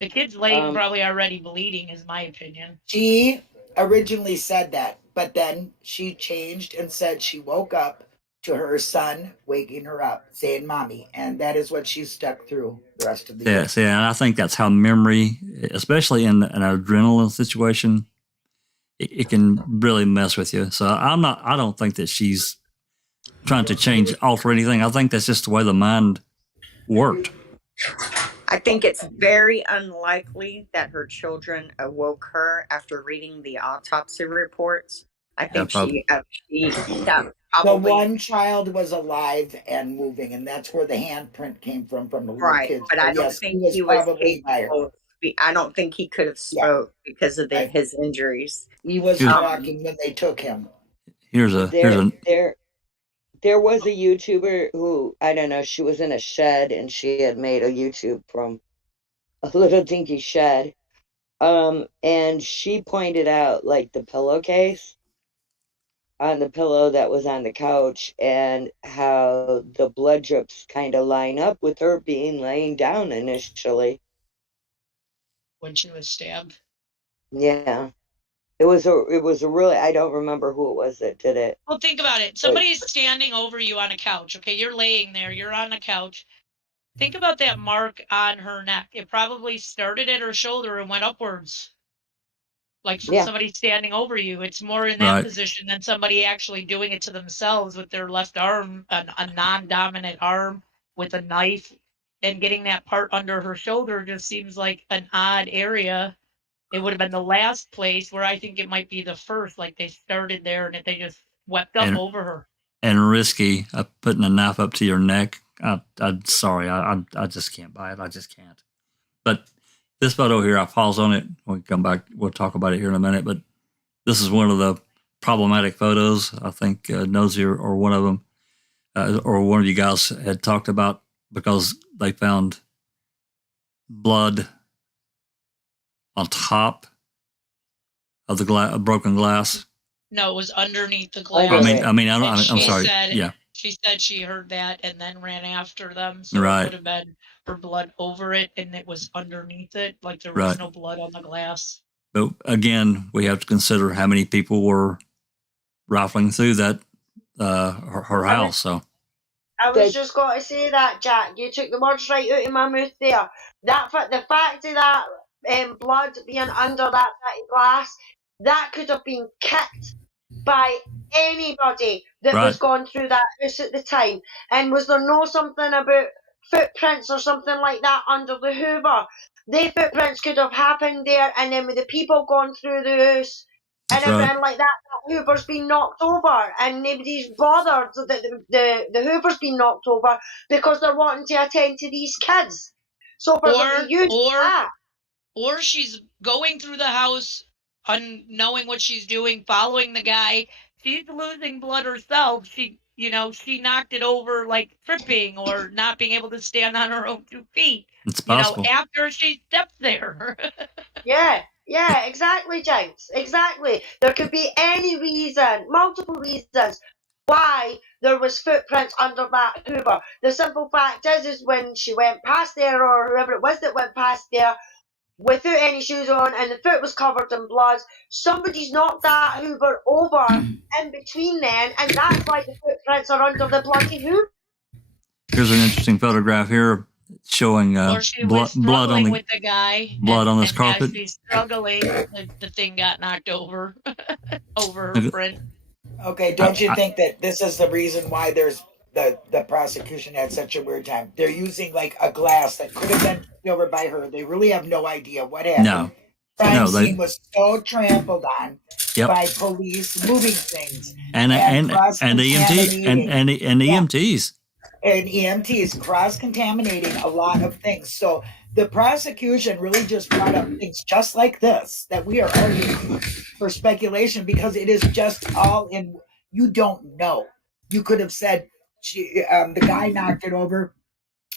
The kid's laying probably already bleeding, is my opinion. She originally said that, but then she changed and said she woke up to her son waking her up, saying "mommy," and that is what she stuck through the rest of the year. Yeah, and I think that's how memory, especially in an adrenaline situation, it can really mess with you. So I don't think that she's trying to alter anything. I think that's just the way the mind worked. I think it's very unlikely that her children awoke her after reading the autopsy reports. I think the one child was alive and moving, and that's where the handprint came from the little kids. But I don't think he was probably by her. I don't think he could have spoke because of his injuries. He was talking when they took him. There was a YouTuber who, I don't know, she was in a shed and she had made a YouTube from a little dinky shed. And she pointed out, like, the pillowcase on the pillow that was on the couch and how the blood drips kind of line up with her being laying down initially. When she was stabbed. Yeah. It was a really, I don't remember who it was that did it. Well, think about it. Somebody's standing over you on a couch. Okay, you're laying there. You're on a couch. Think about that mark on her neck. It probably started at her shoulder and went upwards. Like somebody standing over you. It's more in that position than somebody actually doing it to themselves with their left arm, a non-dominant arm with a knife, and getting that part under her shoulder just seems like an odd area. It would have been the last place where I think it might be the first. Like, they started there and they just swept up over her. And risky, putting a knife up to your neck. I'm sorry, I just can't buy it. I just can't. But this photo here, I pause on it. We'll come back. We'll talk about it here in a minute. But this is one of the problematic photos. I think Nosy or one of them, or one of you guys had talked about, because they found blood on top of the broken glass. No, it was underneath the glass. I'm sorry. She said she heard that and then ran after them. So it would have been her blood over it, and it was underneath it. Like, there was no blood on the glass. But again, we have to consider how many people were rifling through that her house. So I was just going to say that, Jack. You took the words right out of my mouth there. The fact of that blood being under that bit of glass, that could have been kicked by anybody that was going through that house at the time. And was there no something about footprints or something like that under the Hoover? The footprints could have happened there, and then with the people going through the house and everything like that, that Hoover's been knocked over, and nobody's bothered that the Hoover's been knocked over because they're wanting to attend to these kids. So for them to use that. Or she's going through the house, knowing what she's doing, following the guy. She's losing blood herself. She knocked it over like tripping or not being able to stand on her own 2 feet. It's possible. After she stepped there. Yeah, exactly, James. Exactly. There could be any reason, multiple reasons why there was footprints under that Hoover. The simple fact is when she went past there, or whoever it was that went past there, without any shoes on, and the foot was covered in blood, somebody's knocked that Hoover over in between then, and that's why the footprints are under the bloody Hoover. Here's an interesting photograph here showing blood on with the guy. Blood on this carpet. She's struggling. The thing got knocked over her print. Okay, don't you think that this is the reason why there's the prosecution had such a weird time? They're using like a glass that could have been over by her. They really have no idea what happened. No. Crime scene was so trampled on by police moving things and EMT and EMTs. And EMTs cross-contaminating a lot of things. So the prosecution really just brought up things just like this that we are arguing for speculation, because it is just all in, you don't know. You could have said the guy knocked it over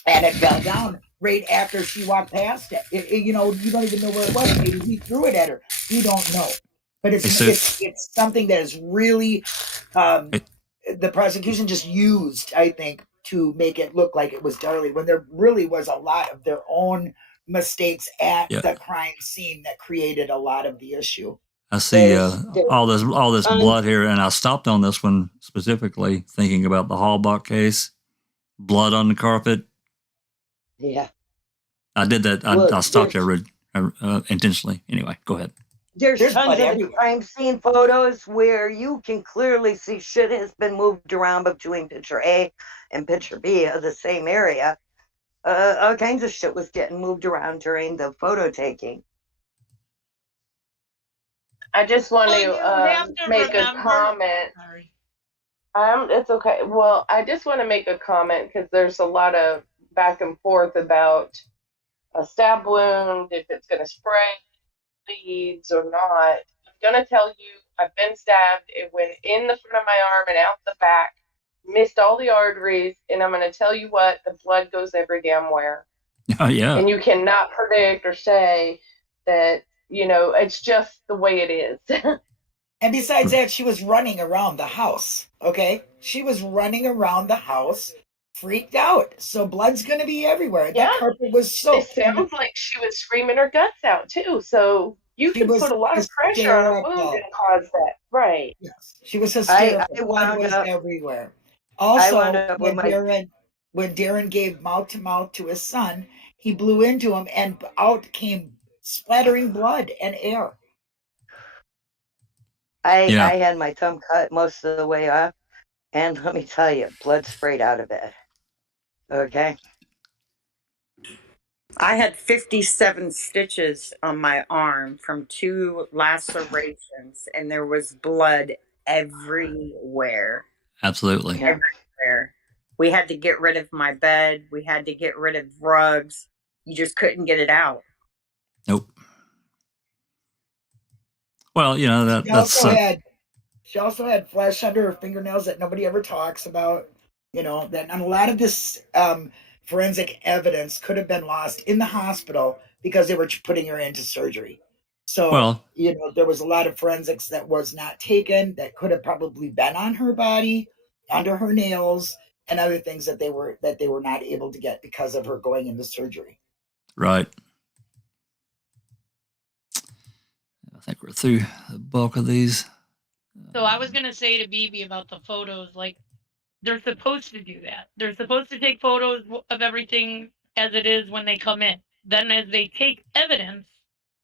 and it fell down right after she walked past it. You don't even know where it was. Maybe he threw it at her. You don't know. But it's something that is really the prosecution just used, I think, to make it look like it was Darley, when there really was a lot of their own mistakes at the crime scene that created a lot of the issue. I see all this blood here, and I stopped on this one specifically thinking about the Hallbuck case. Blood on the carpet. Yeah. I did that. I stopped there intentionally. Anyway, go ahead. There's tons of crime scene photos where you can clearly see shit has been moved around between picture A and picture B of the same area. All kinds of shit was getting moved around during the photo taking. I just want to make a comment. Sorry. It's okay. Well, I just want to make a comment because there's a lot of back and forth about a stab wound, if it's going to spray, bleeds or not. I'm going to tell you, I've been stabbed. It went in the front of my arm and out the back, missed all the arteries, and I'm going to tell you what, the blood goes every damn where. Oh, yeah. And you cannot predict or say that, it's just the way it is. And besides that, she was running around the house, okay? She was running around the house, freaked out. So blood's going to be everywhere. Yeah. That carpet was soaked. It sounds like she was screaming her guts out, too. So you can put a lot of pressure on a wound and cause that. Right. Yes. She was hysterical. Blood was everywhere. Also, when Darren gave mouth-to-mouth to his son, he blew into him and out came splattering blood and air. I had my thumb cut most of the way up, and let me tell you, blood sprayed out of it. Okay? I had 57 stitches on my arm from 2 lacerations, and there was blood everywhere. Absolutely. Everywhere. We had to get rid of my bed. We had to get rid of rugs. You just couldn't get it out. Nope. Well, she also had flesh under her fingernails that nobody ever talks about. That and a lot of this forensic evidence could have been lost in the hospital because they were putting her into surgery. So, there was a lot of forensics that was not taken that could have probably been on her body, under her nails, and other things that they were not able to get because of her going into surgery. Right. I think we're through the bulk of these. So I was going to say to BB about the photos, like, they're supposed to do that. They're supposed to take photos of everything as it is when they come in. then as they take evidence,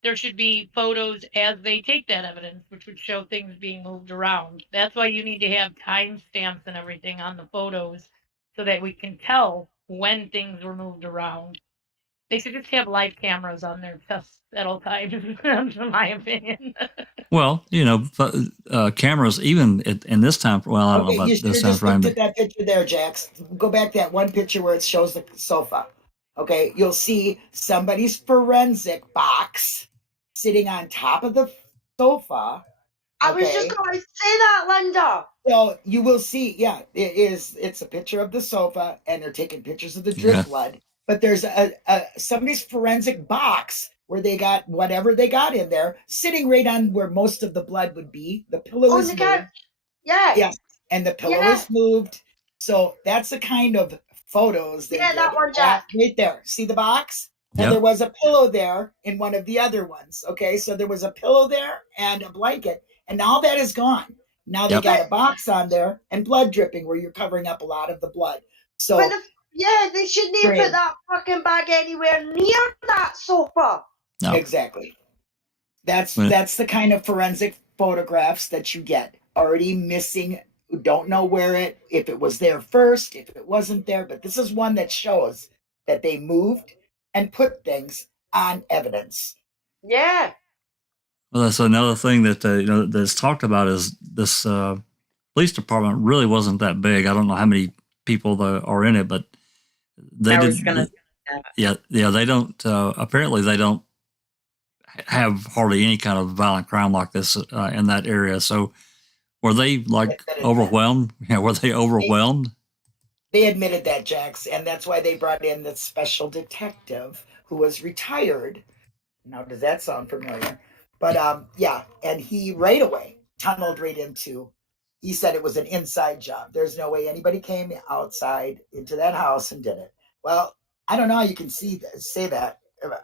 there should be photos as they take that evidence, which would show things being moved around. That's why you need to have timestamps and everything on the photos so that we can tell when things were moved around. They should just have live cameras on their chests at all times, in my opinion. Well, cameras even in this time. Well, I don't know Okay, about you should this have time just frame, looked but at that picture there, Jax. Go back that one picture where it shows the sofa. Okay, you'll see somebody's forensic box sitting on top of the sofa. I was just going to say that, Linda. So you will see, yeah, it's a picture of the sofa, and they're taking pictures of the drip Yeah. blood. But there's somebody's forensic box where they got whatever they got in there, sitting right on where most of the blood would be. The pillow is moved. Yeah. Yes, and the pillow is moved. So that's the kind of photos they did. That one, Jack. Right there. See the box? And Yep. there was a pillow there in one of the other ones. Okay, so there was a pillow there and a blanket, and now that is gone. Now they Yep. got a box on there and blood dripping where you're covering up a lot of the blood. So they shouldn't even put that fucking bag anywhere near that sofa. No. Exactly. That's the kind of forensic photographs that you get. Already missing, don't know if it was there first, if it wasn't there, but this is one that shows that they moved and put things on evidence. Yeah. Well, that's another thing that that's talked about is this police department really wasn't that big. I don't know how many people are in it, but they Yeah, they don't. Apparently, they don't have hardly any kind of violent crime like this in that area. So, were they overwhelmed? Yeah, were they overwhelmed? They admitted that, Jax, and that's why they brought in the special detective who was retired. Now, does that sound familiar? But yeah, and he right away tunneled right into. He said it was an inside job. There's no way anybody came outside into that house and did it. Well, I don't know how you can say that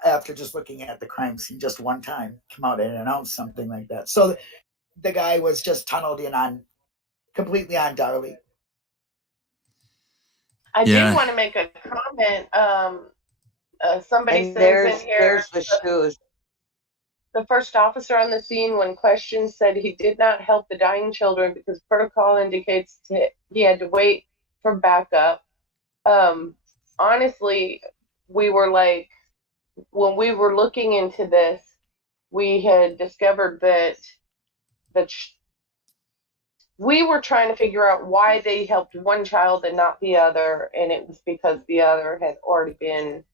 after just looking at the crime scene just one time, come out and announce something like that. So the guy was just tunneled in completely on Darlie. I did want to make a comment. Somebody says in here, there's the shoes. The first officer on the scene, when questioned, said he did not help the dying children because protocol indicates he had to wait for backup. Honestly, we were like, when we were looking into this, we had discovered that we were trying to figure out why they helped one child and not the other, and it was because the other had already been,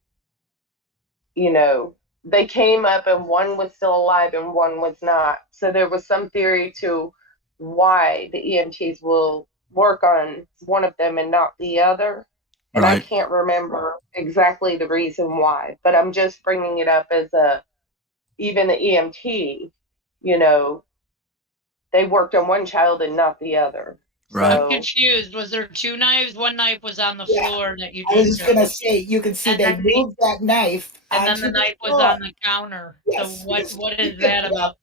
they came up and one was still alive and one was not. So there was some theory to why the EMTs will work on one of them and not the other. And I can't remember exactly the reason why, but I'm just bringing it up as even the EMT, they worked on one child and not the other. Right. I'm confused. Was there two knives? One knife was on the floor that you. I was just gonna say, you can see they moved that knife, and then the knife was on the counter. Yes, so what is that about?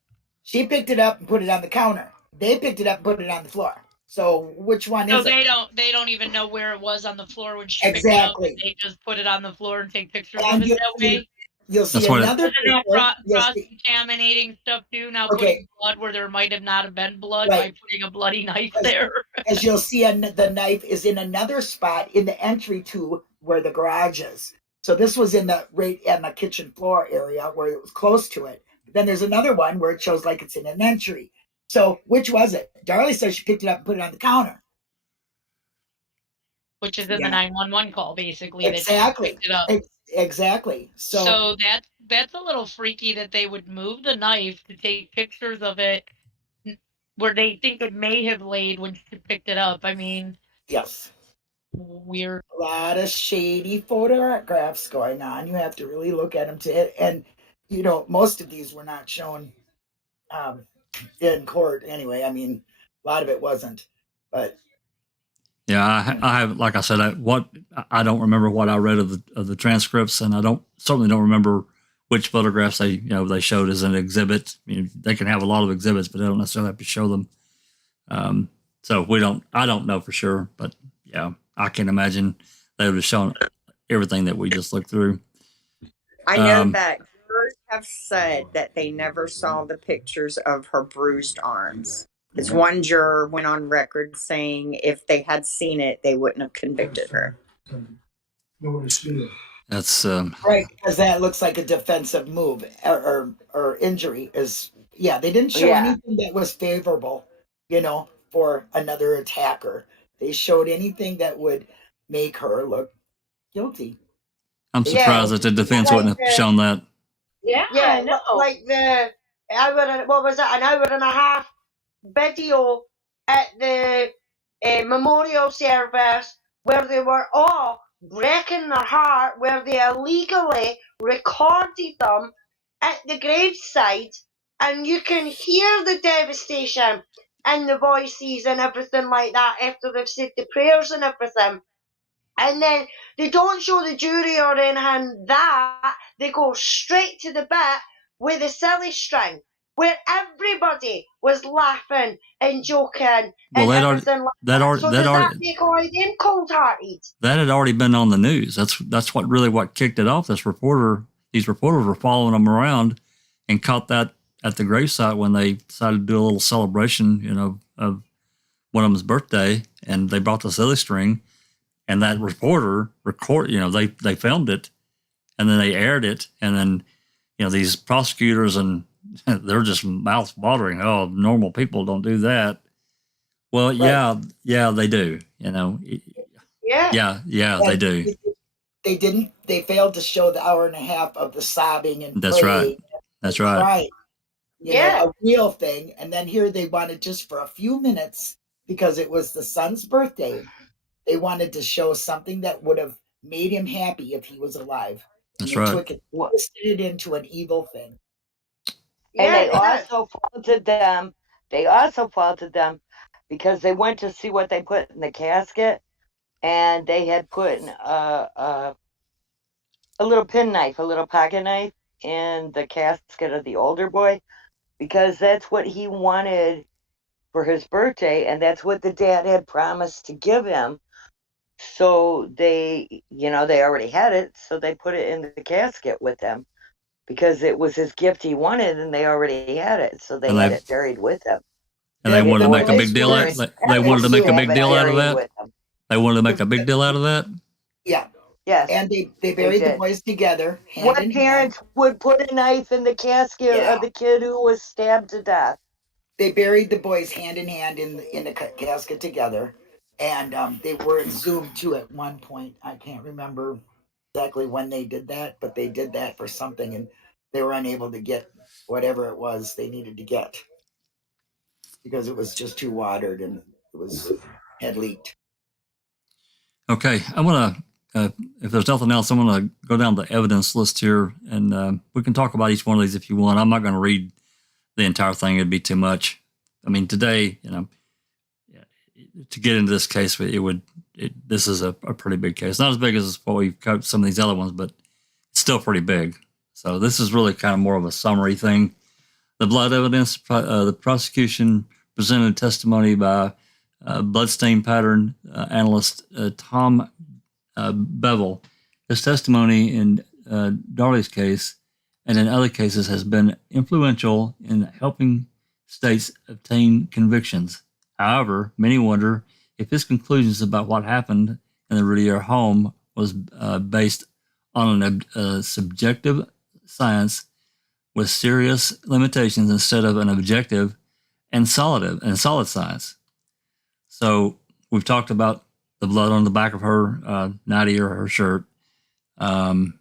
She picked it up and put it on the counter. They picked it up and put it on the floor. So which one is it? So they don't even know where it was on the floor when she picked it up. They just put it on the floor and take pictures of it that way. You'll see another cross-contaminating stuff too. Now putting blood where there might have not have been blood by putting a bloody knife there. As you'll see, the knife is in another spot in the entry to where the garage is. So this was right in the kitchen floor area where it was close to it. Then there's another one where it shows like it's in an entry. So which was it? Darlie says she picked it up and put it on the counter. Which is in the 911 call, basically. Exactly. That she picked it up. Exactly. So that's a little freaky that they would move the knife to take pictures of it where they think it may have laid when she picked it up. I mean, yes. Weird. A lot of shady photographs going on. You have to really look at them and most of these were not shown in court anyway. I mean, a lot of it wasn't, but. Yeah, I have, like I said, I don't remember what I read of the transcripts, and I certainly don't remember which photographs they showed as an exhibit. I mean, they can have a lot of exhibits, but they don't necessarily have to show them. So I don't know for sure, but yeah, I can imagine they would have shown everything that we just looked through. I know that jurors have said that they never saw the pictures of her bruised arms. Because one juror went on record saying if they had seen it, they wouldn't have convicted her. That's right, because that looks like a defensive move or injury is. Yeah, they didn't show anything that was favorable, for another attacker. They showed anything that would make her look guilty. I'm surprised that the defense wouldn't have shown that. Yeah, I know. Like the hour, what was it, an hour and a half video at the memorial service where they were all breaking their heart, where they illegally recorded them at the graveside, and you can hear the devastation in the voices and everything like that after they've said the prayers and everything. And then they don't show the jury or anything that. They go straight to the bit with the silly string, where everybody was laughing and joking and everything like that. So does that make all of them cold-hearted? That had already been on the news. That's what kicked it off. These reporters were following them around and caught that at the gravesite when they decided to do a little celebration, of one of them's birthday, and they brought the silly string. And that reporter they filmed it, and then they aired it, and then, these prosecutors and they're just mouth watering. Oh, normal people don't do that. Well, right. yeah, they do. Yeah, they do. They didn't. They failed to show the hour and a half of the sobbing and that's praying. right. That's right. Right. A real thing, and then here they wanted just for a few minutes because it was the son's birthday. They wanted to show something that would have made him happy if he was alive. That's right. Twisted it into an evil thing. And they also faulted them. They also faulted them because they went to see what they put in the casket, and they had put a little penknife, a little pocket knife in the casket of the older boy, because that's what he wanted for his birthday, and that's what the dad had promised to give him. So they already had it, so they put it in the casket with them because it was his gift he wanted, and they already had it, so they had it buried with them. And they wanted to make a big deal out of that. They wanted to make a big deal out of that. They wanted to make a big deal out of that. Yeah. Yes. And they buried the boys together. What parents would put a knife in the casket of the kid who was stabbed to death? They buried the boys hand in hand in the casket together. And they were zoomed too at one point. I can't remember exactly when they did that, but they did that for something, and they were unable to get whatever it was they needed to get because it was just too watered and had leaked. Okay, I want to, if there's nothing else, I'm going to go down the evidence list here, and we can talk about each one of these if you want. I'm not going to read the entire thing; it'd be too much. I mean, today, to get into this case, this is a pretty big case. Not as big as what we've covered some of these other ones, but it's still pretty big. So this is really kind of more of a summary thing. The blood evidence, the prosecution presented testimony by bloodstain pattern analyst Tom Bevel. His testimony in Darley's case and in other cases has been influential in helping states obtain convictions. However, many wonder if his conclusions about what happened in the Routier home was based on a subjective science with serious limitations instead of an objective and solid science. So we've talked about the blood on the back of her nightie or her shirt. The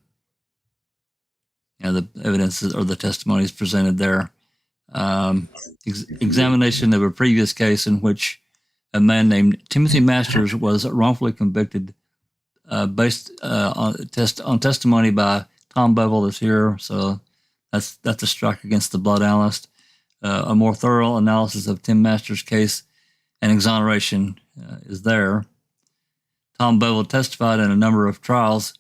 evidence or the testimonies presented there. Examination of a previous case in which a man named Timothy Masters was wrongfully convicted based on testimony by Tom Bevel is here. So that's a strike against the blood analyst. A more thorough analysis of Tim Masters' case and exoneration is there. Tom Bevel testified in a number of trials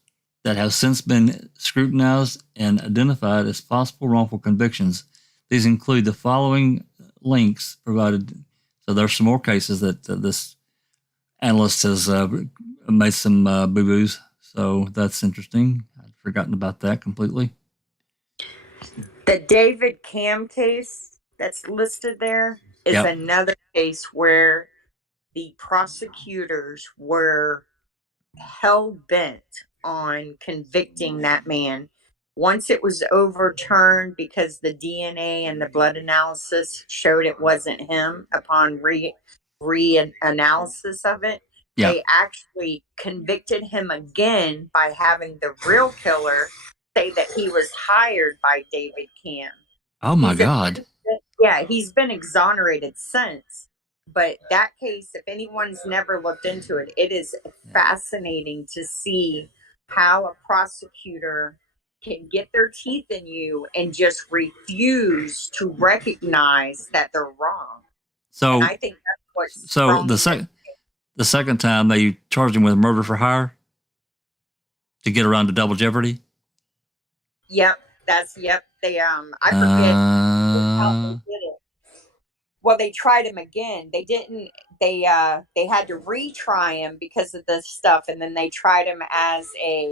that have since been scrutinized and identified as possible wrongful convictions. These include the following links provided. So there's some more cases that this analyst has made some boo-boos. So that's interesting. I'd forgotten about that completely. The David Cam case that's listed there is Yep. another case where the prosecutors were hell bent on convicting that man. Once it was overturned because the DNA and the blood analysis showed it wasn't him upon re-analysis of it, Yep. they actually convicted him again by having the real killer say that he was hired by David Cam. Oh my God. He's been exonerated since. But that case, if anyone's never looked into it, it is fascinating to see how a prosecutor can get their teeth in you and just refuse to recognize that they're wrong. So and I think that's what's so wrong. the second time they charged him with murder for hire to get around to double jeopardy. Yep. They I forget how they did it. Well, they tried him again. They didn't. They had to retry him because of this stuff, and then they tried him as a.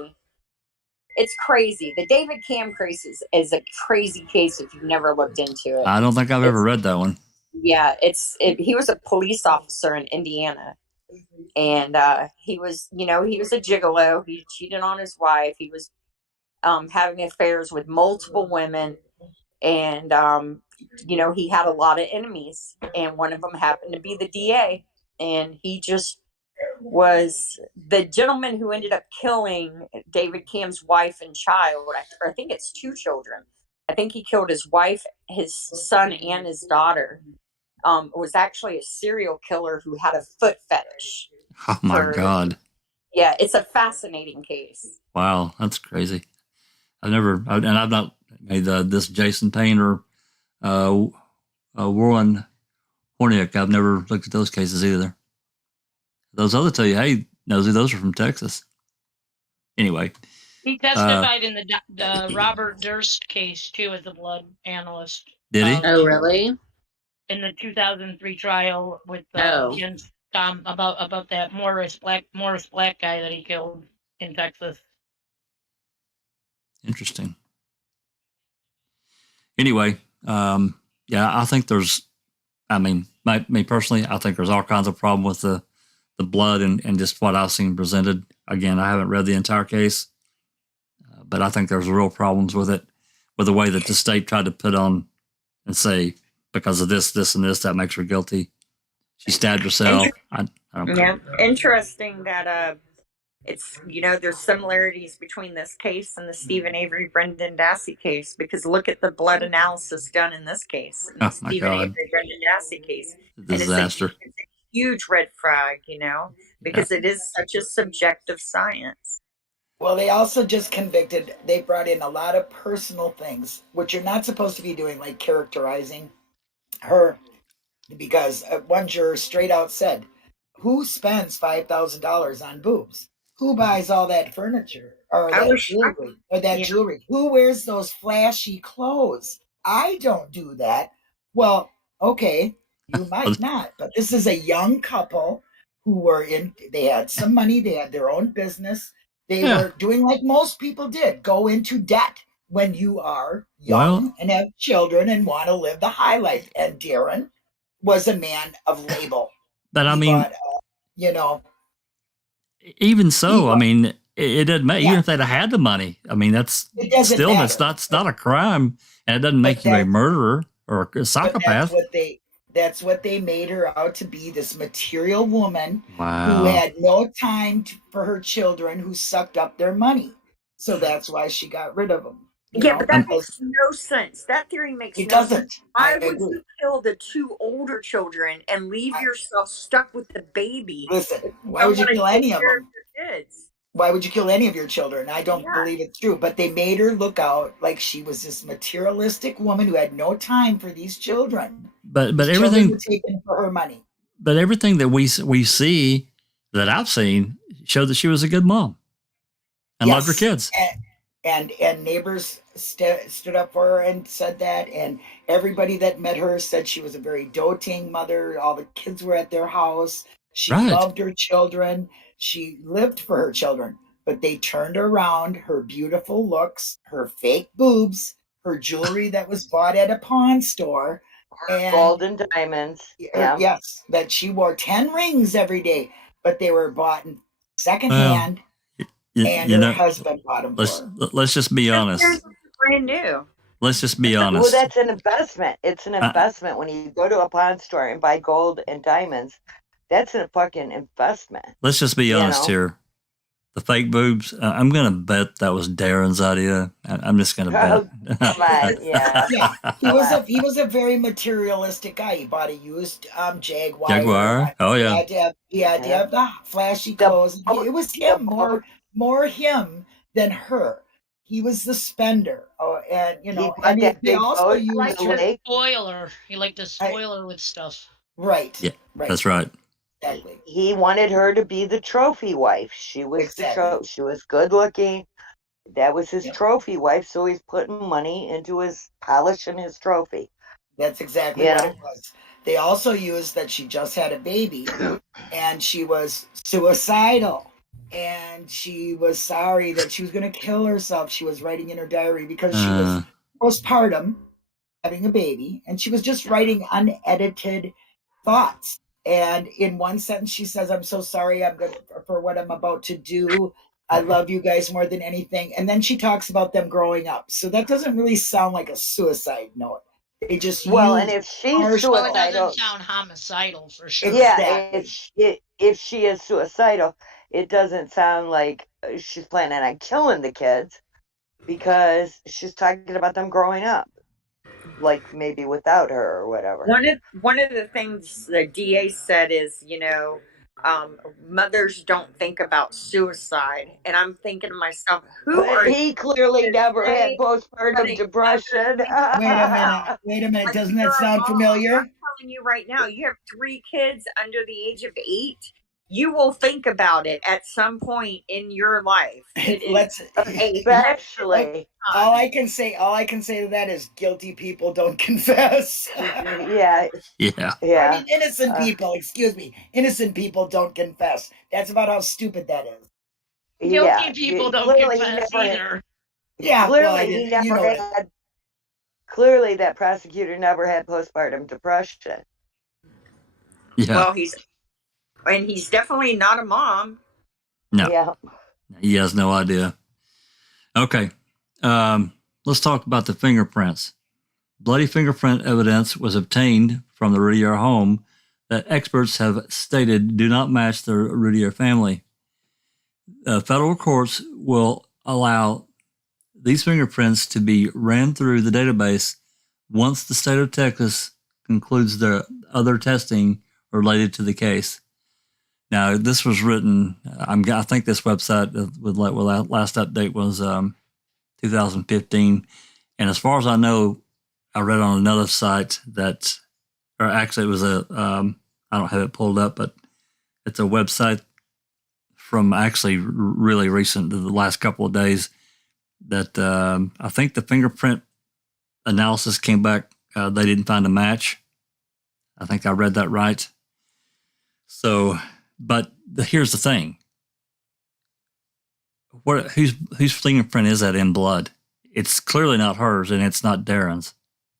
It's crazy. The David Cam case is a crazy case if you've never looked into it. I don't think I've ever read that one. Yeah, he was a police officer in Indiana, and he was a gigolo. He cheated on his wife. He was having affairs with multiple women, and he had a lot of enemies, and one of them happened to be the DA, and he just was the gentleman who ended up killing David Cam's wife and child. I think it's 2 children. I think he killed his wife, his son, and his daughter. Was actually a serial killer who had a foot fetish. Oh my God. Yeah, it's a fascinating case. Wow, that's crazy. I've not made this Jason Payne or Warren Horniak. I've never looked at those cases either. Those other tell you, hey, Nosy, those are from Texas. Anyway. He testified in the Robert Durst case, too, as a blood analyst. Did he? Oh, really? In the 2003 trial with against Tom about that Morris black guy that he killed in Texas. Interesting. Anyway, I think me personally, I think there's all kinds of problem with the blood and just what I've seen presented. Again, I haven't read the entire case, but I think there's real problems with it, with the way that the state tried to put on and say, because of this, and this, that makes her guilty. She stabbed herself. I don't know. Interesting that it's there's similarities between this case and the Stephen Avery Brendan Dassey case, because look at the blood analysis done in this case, in the Stephen Avery Brendan Dassey case. Disaster. And it's a huge red flag, because it is such a subjective science. Well, they also just convicted. They brought in a lot of personal things, which you're not supposed to be doing, like characterizing her, because one juror straight out said, "Who spends $5,000 on boobs? Who buys all that furniture or that jewelry? Who wears those flashy clothes? I don't do that." Well, okay, you might not, but this is a young couple who they had some money, they had their own business. They were doing like most people did, go into debt when you are young and have children and want to live the high life. And Darren was a man of label. But he bought, even so, it doesn't matter. Even if they'd have had the money, that's still matter. It's not a crime, and it doesn't make you a murderer or a psychopath. That's what they made her out to be, this material woman who had no time for her children, who sucked up their money. So that's why she got rid of them. But that makes no sense. That theory makes no doesn't. sense. Why would you kill the 2 older children and leave yourself stuck with the baby? Listen, why would you kill any of them? Why would you kill any of your children? I don't believe it's true. But they made her look out like she was this materialistic woman who had no time for these children. But these everything were taken for her money. But everything that we see, that I've seen, showed that she was a good mom and loved her kids. And neighbors stood up for her and said that, and everybody that met her said she was a very doting mother. All the kids were at their house. She loved her children. She lived for her children. but they turned around her beautiful looks, her fake boobs, her jewelry that was bought at a pawn store, and gold and diamonds. Yeah. yes, that she wore 10 rings every day, but they were bought in secondhand, You, and you her know, husband bought them for her. let's just be honest. Brand new. Let's just be Well, honest. that's an investment. It's an investment. When you go to a pawn store and buy gold and diamonds, that's a fucking investment. Let's just be honest here. The fake boobs, I'm going to bet that was Darren's idea. I'm just going to bet. Come on, yeah. He was a very materialistic guy. He bought a used Jaguar. Jaguar? Oh, yeah. He had to have the flashy clothes. It was him, more him than her. He was the spender. Oh, and they also used her. Spoiler. He liked to spoil her with stuff. Right. Yeah, right. That's right. Exactly. He wanted her to be the trophy wife. She was she was good looking. That was his trophy wife, so he's putting money into his polishing his trophy. That's exactly what it was. They also used that she just had a baby and she was suicidal. And she was sorry that she was going to kill herself. She was writing in her diary because she was postpartum, having a baby, and she was just writing unedited thoughts. And in one sentence, she says, "I'm so sorry for what I'm about to do. I love you guys more than anything." And then she talks about them growing up. So that doesn't really sound like a suicide note. They just and if she's suicidal, it doesn't sound homicidal for sure. Yeah, if she is suicidal, it doesn't sound like she's planning on killing the kids, because she's talking about them growing up, like maybe without her or whatever. One of the things the DA said is, mothers don't think about suicide, and I'm thinking to myself, he clearly never had postpartum depression. Wait a minute. Doesn't that sound familiar? I'm telling you right now, you have 3 kids under the age of 8. You will think about it at some point in your life. Especially. All I can say to that is guilty people don't confess. Yeah. I mean, innocent people don't confess. That's about how stupid that is. Guilty people don't confess either. Clearly that prosecutor never had postpartum depression. Yeah. Well, he's definitely not a mom. No. Yeah. He has no idea. Okay. Let's talk about the fingerprints. Bloody fingerprint evidence was obtained from the Routier home that experts have stated do not match the Routier family. Federal courts will allow these fingerprints to be ran through the database once the state of Texas concludes their other testing related to the case. Now, this was written, I think this website with last update was 2015. And as far as I know, I read on another site that, or actually it was I don't have it pulled up, but it's a website from actually really recent, the last couple of days, that I think the fingerprint analysis came back. They didn't find a match. I think I read that right. So, but here's the thing. Whose fingerprint is that in blood? It's clearly not hers, and it's not Darren's.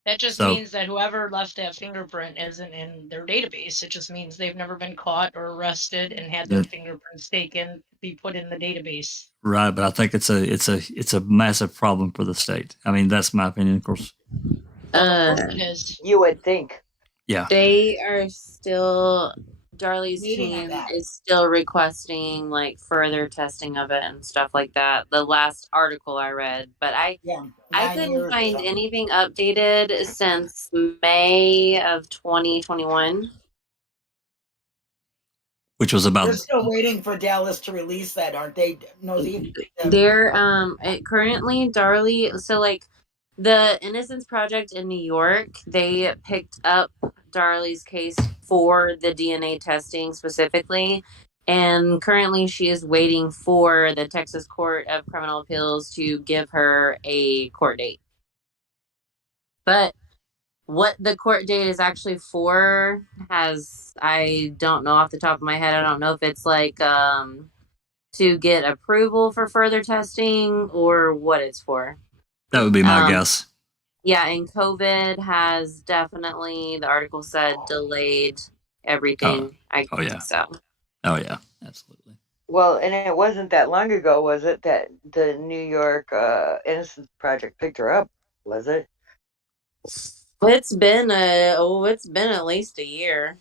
That just means that whoever left that fingerprint isn't in their database. It just means they've never been caught or arrested and had their fingerprints taken, be put in the database. Right, but I think it's a massive problem for the state. I mean, that's my opinion, of course. It is. You would think. Yeah. They are still, Darley's team is still requesting like further testing of it and stuff like that. The last article I read, but I couldn't find anything updated since May of 2021. Which was about. They're still waiting for Dallas to release that, aren't they, Nosy? They're currently Darley. So like the Innocence Project in New York, they picked up Darley's case for the DNA testing specifically, and currently she is waiting for the Texas Court of Criminal Appeals to give her a court date. But what the court date is actually for I don't know off the top of my head. I don't know if it's like to to get approval for further testing or what it's for. That would be my guess. Yeah, and COVID has definitely, the article said, delayed everything. Oh yeah. So. Oh yeah, absolutely. Well, and it wasn't that long ago, was it, that the New York Innocence Project picked her up? Was it? It's been at least a year.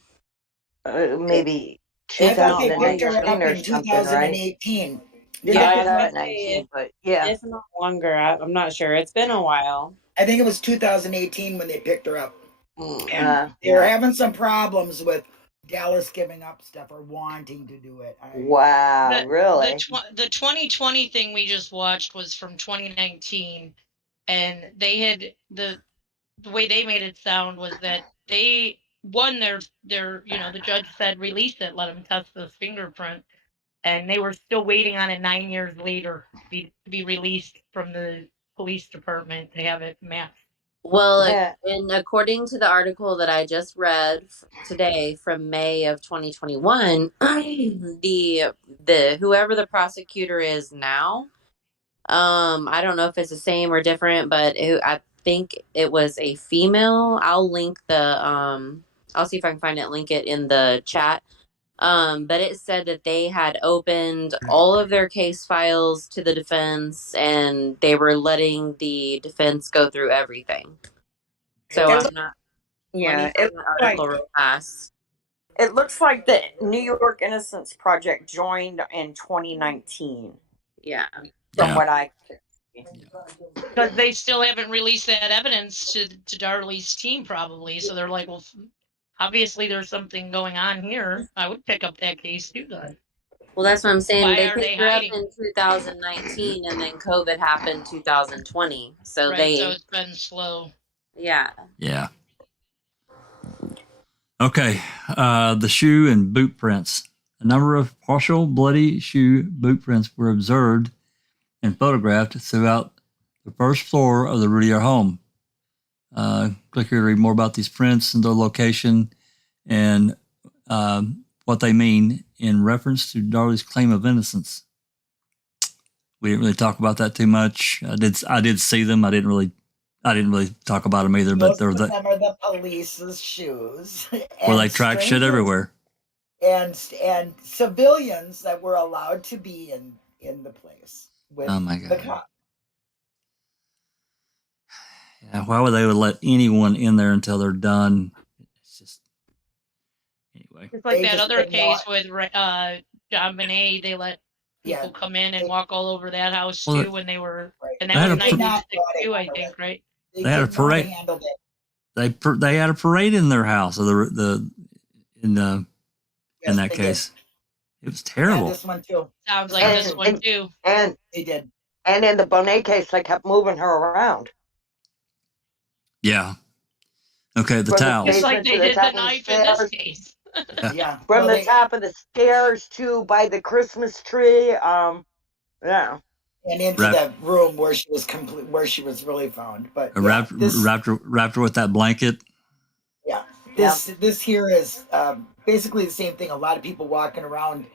Maybe I thought they picked 2019 her up or in something, right? 2018. Yeah, 2019, but yeah. if not longer. I'm not sure. It's been a while. I think it was 2018 when they picked her up. And they were having some problems with Dallas giving up stuff or wanting to do it. Wow, really? The 2020 thing we just watched was from 2019, and they had the way they made it sound was that they won their the judge said release it, let them test this fingerprint, and they were still waiting on it 9 years later to be released from the police department to have it mapped. Well, and according to the article that I just read today from May of 2021, the whoever the prosecutor is now, I don't know if it's the same or different, but I think it was a female. I'll link I'll see if I can find it, link it in the chat. But it said that they had opened all of their case files to the defense and they were letting the defense go through everything. So I'm not. Yeah, it looks like the New York Innocence Project joined in 2019. Yeah. From what I could see. Because they still haven't released that evidence to Darley's team, probably. So they're like, well, obviously there's something going on here. I would pick up that case too, then. Well, that's what I'm saying. Why they are they picked her up hiding? in 2019, and then COVID happened 2020. So right, so it's been slow. Yeah. Yeah. Okay. The shoe and boot prints. A number of partial bloody shoe boot prints were observed and photographed throughout the first floor of the Routier home. Click here to read more about these prints and their location and what they mean in reference to Darley's claim of innocence. We didn't really talk about that too much. I did see them. I didn't really talk about them either. Most but of them are the police's shoes. Well, they track shit everywhere. And civilians that were allowed to be in the place with the cop. Yeah, why would they let anyone in there until they're done? It's just anyway. It's like that other case with John Benet. They let people come in and walk all over that house too when they were, and that was 1962, I think, right? They had a parade. They had a parade in their house. In that case, it was terrible. Yeah, this one too. Sounds like this one too. And they did. And in the Bonet case, they kept moving her around. Yeah. Okay, the towels. It's like they did the knife in this case. Yeah. From the top of the stairs to by the Christmas tree. Yeah. And into the room where she was really found. But wrapped her with that blanket. Yeah. This here is basically the same thing. A lot of people walking around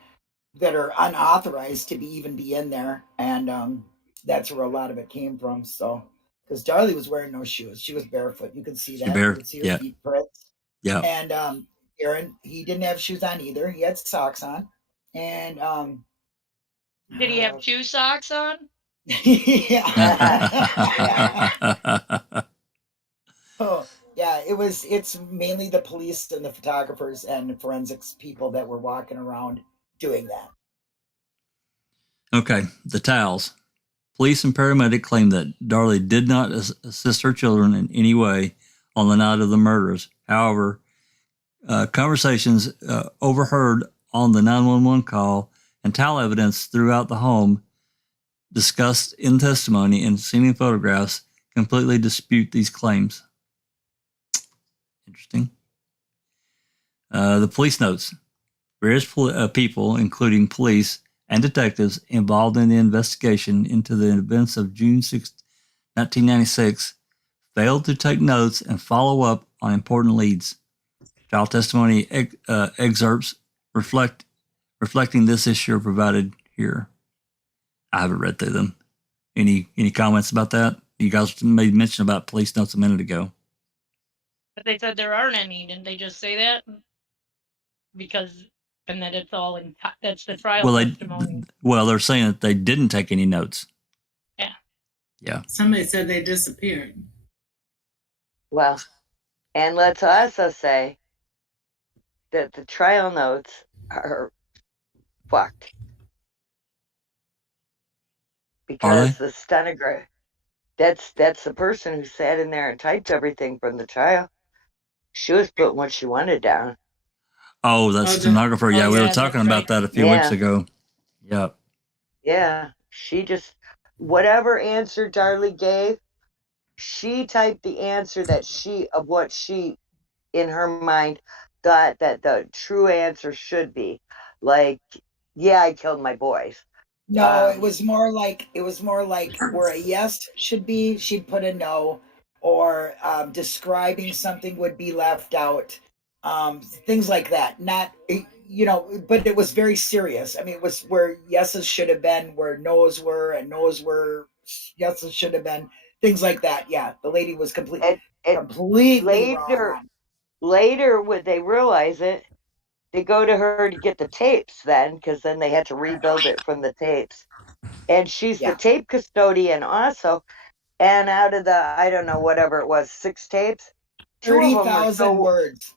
that are unauthorized to even be in there, and that's where a lot of it came from. So, because Darley was wearing no shoes, she was barefoot. You could see that. You could see her feet prints. Yeah. And Aaron, he didn't have shoes on either. He had socks on, and did he have 2 socks on? Yeah. Oh, yeah, it's mainly the police and the photographers and forensics people that were walking around doing that. Okay, the towels. Police and paramedic claim that Darley did not assist her children in any way on the night of the murders. However, conversations overheard on the 911 call and towel evidence throughout the home discussed in testimony and seen in photographs completely dispute these claims. Interesting. The police notes. Various people, including police and detectives involved in the investigation into the events of June 6, 1996, failed to take notes and follow up on important leads. Trial testimony excerpts reflecting this issue are provided here. I haven't read through them. Any comments about that? You guys made mention about police notes a minute ago. But they said there aren't any. Didn't they just say that? Because, and that it's all in, that's the trial testimony. Well, they're saying that they didn't take any notes. Yeah. Yeah. Somebody said they disappeared. Well, and let's also say that the trial notes are fucked. Because the stenographer, that's the person who sat in there and typed everything from the trial. She was putting what she wanted down. Oh, that stenographer. Yeah, we were talking about that a few weeks ago. Yep. Yeah. She just, whatever answer Darlie gave, she typed the answer of what she, in her mind, thought that the true answer should be. Like, yeah, I killed my boys. No, it was more like where a yes should be, she'd put a no, or describing something would be left out. Things like that. Not, but it was very serious. I mean, it was where yeses should have been, where no's were, and no's were yeses should have been. Things like that. Yeah, the lady was completely wrong. Later, when they realize it, they go to her to get the tapes then, because then they had to rebuild it from the tapes. And she's the tape custodian also. And out of the, I don't know, whatever it was, 6 tapes, 30,000 words.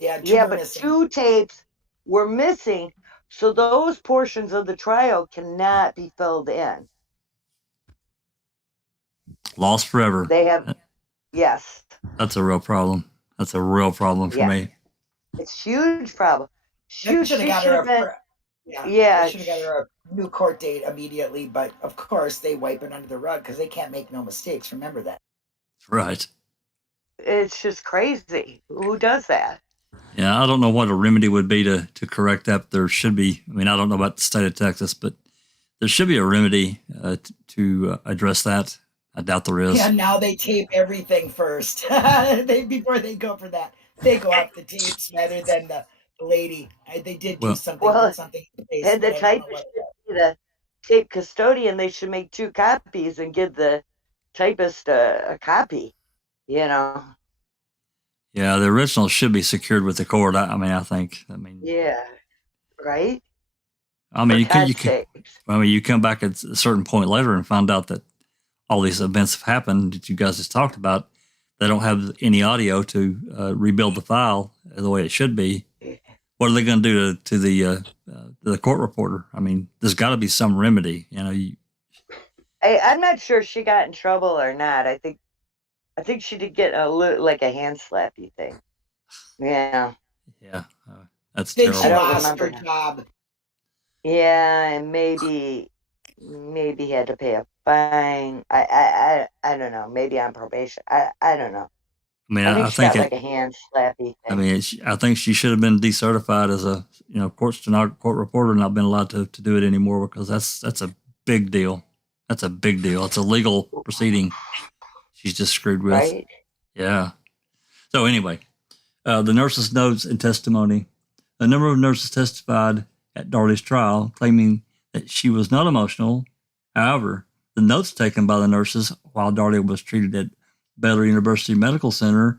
Yeah, but 2 tapes were missing. So those portions of the trial cannot be filled in. Lost forever. They have, yes. That's a real problem. That's a real problem for me. It's a huge problem. She should have got her a new court date immediately, but of course they wipe it under the rug because they can't make no mistakes. Remember that. Right. It's just crazy. Who does that? Yeah, I don't know what a remedy would be to correct that. There should be. I mean, I don't know about the state of Texas, but there should be a remedy to address that. I doubt there is. Yeah, now they tape everything first. Before they go for that, they go off the tapes rather than the lady. They did do something. Well, something in the and the typist should be the tape custodian. They should make 2 copies and give the typist a copy. Yeah, the original should be secured with the court. I think. Yeah, right. You come back at a certain point later and find out that all these events have happened that you guys just talked about. They don't have any audio to rebuild the file the way it should be. What are they going to do to the court reporter? I mean, there's got to be some remedy. I'm not sure she got in trouble or not. I think she did get a hand slappy thing. Yeah. Yeah, that's terrible. I don't lost remember her job. Yeah, and maybe had to pay a fine. I don't know. Maybe on probation. I don't know. I think she got a hand slappy thing. I think she should have been decertified as a court reporter and not been allowed to do it anymore, because that's a big deal. That's a big deal. It's a legal proceeding. She's just screwed with. Right. Yeah. So anyway, the nurses' notes and testimony. A number of nurses testified at Darley's trial, claiming that she was not emotional. However, the notes taken by the nurses while Darley was treated at Baylor University Medical Center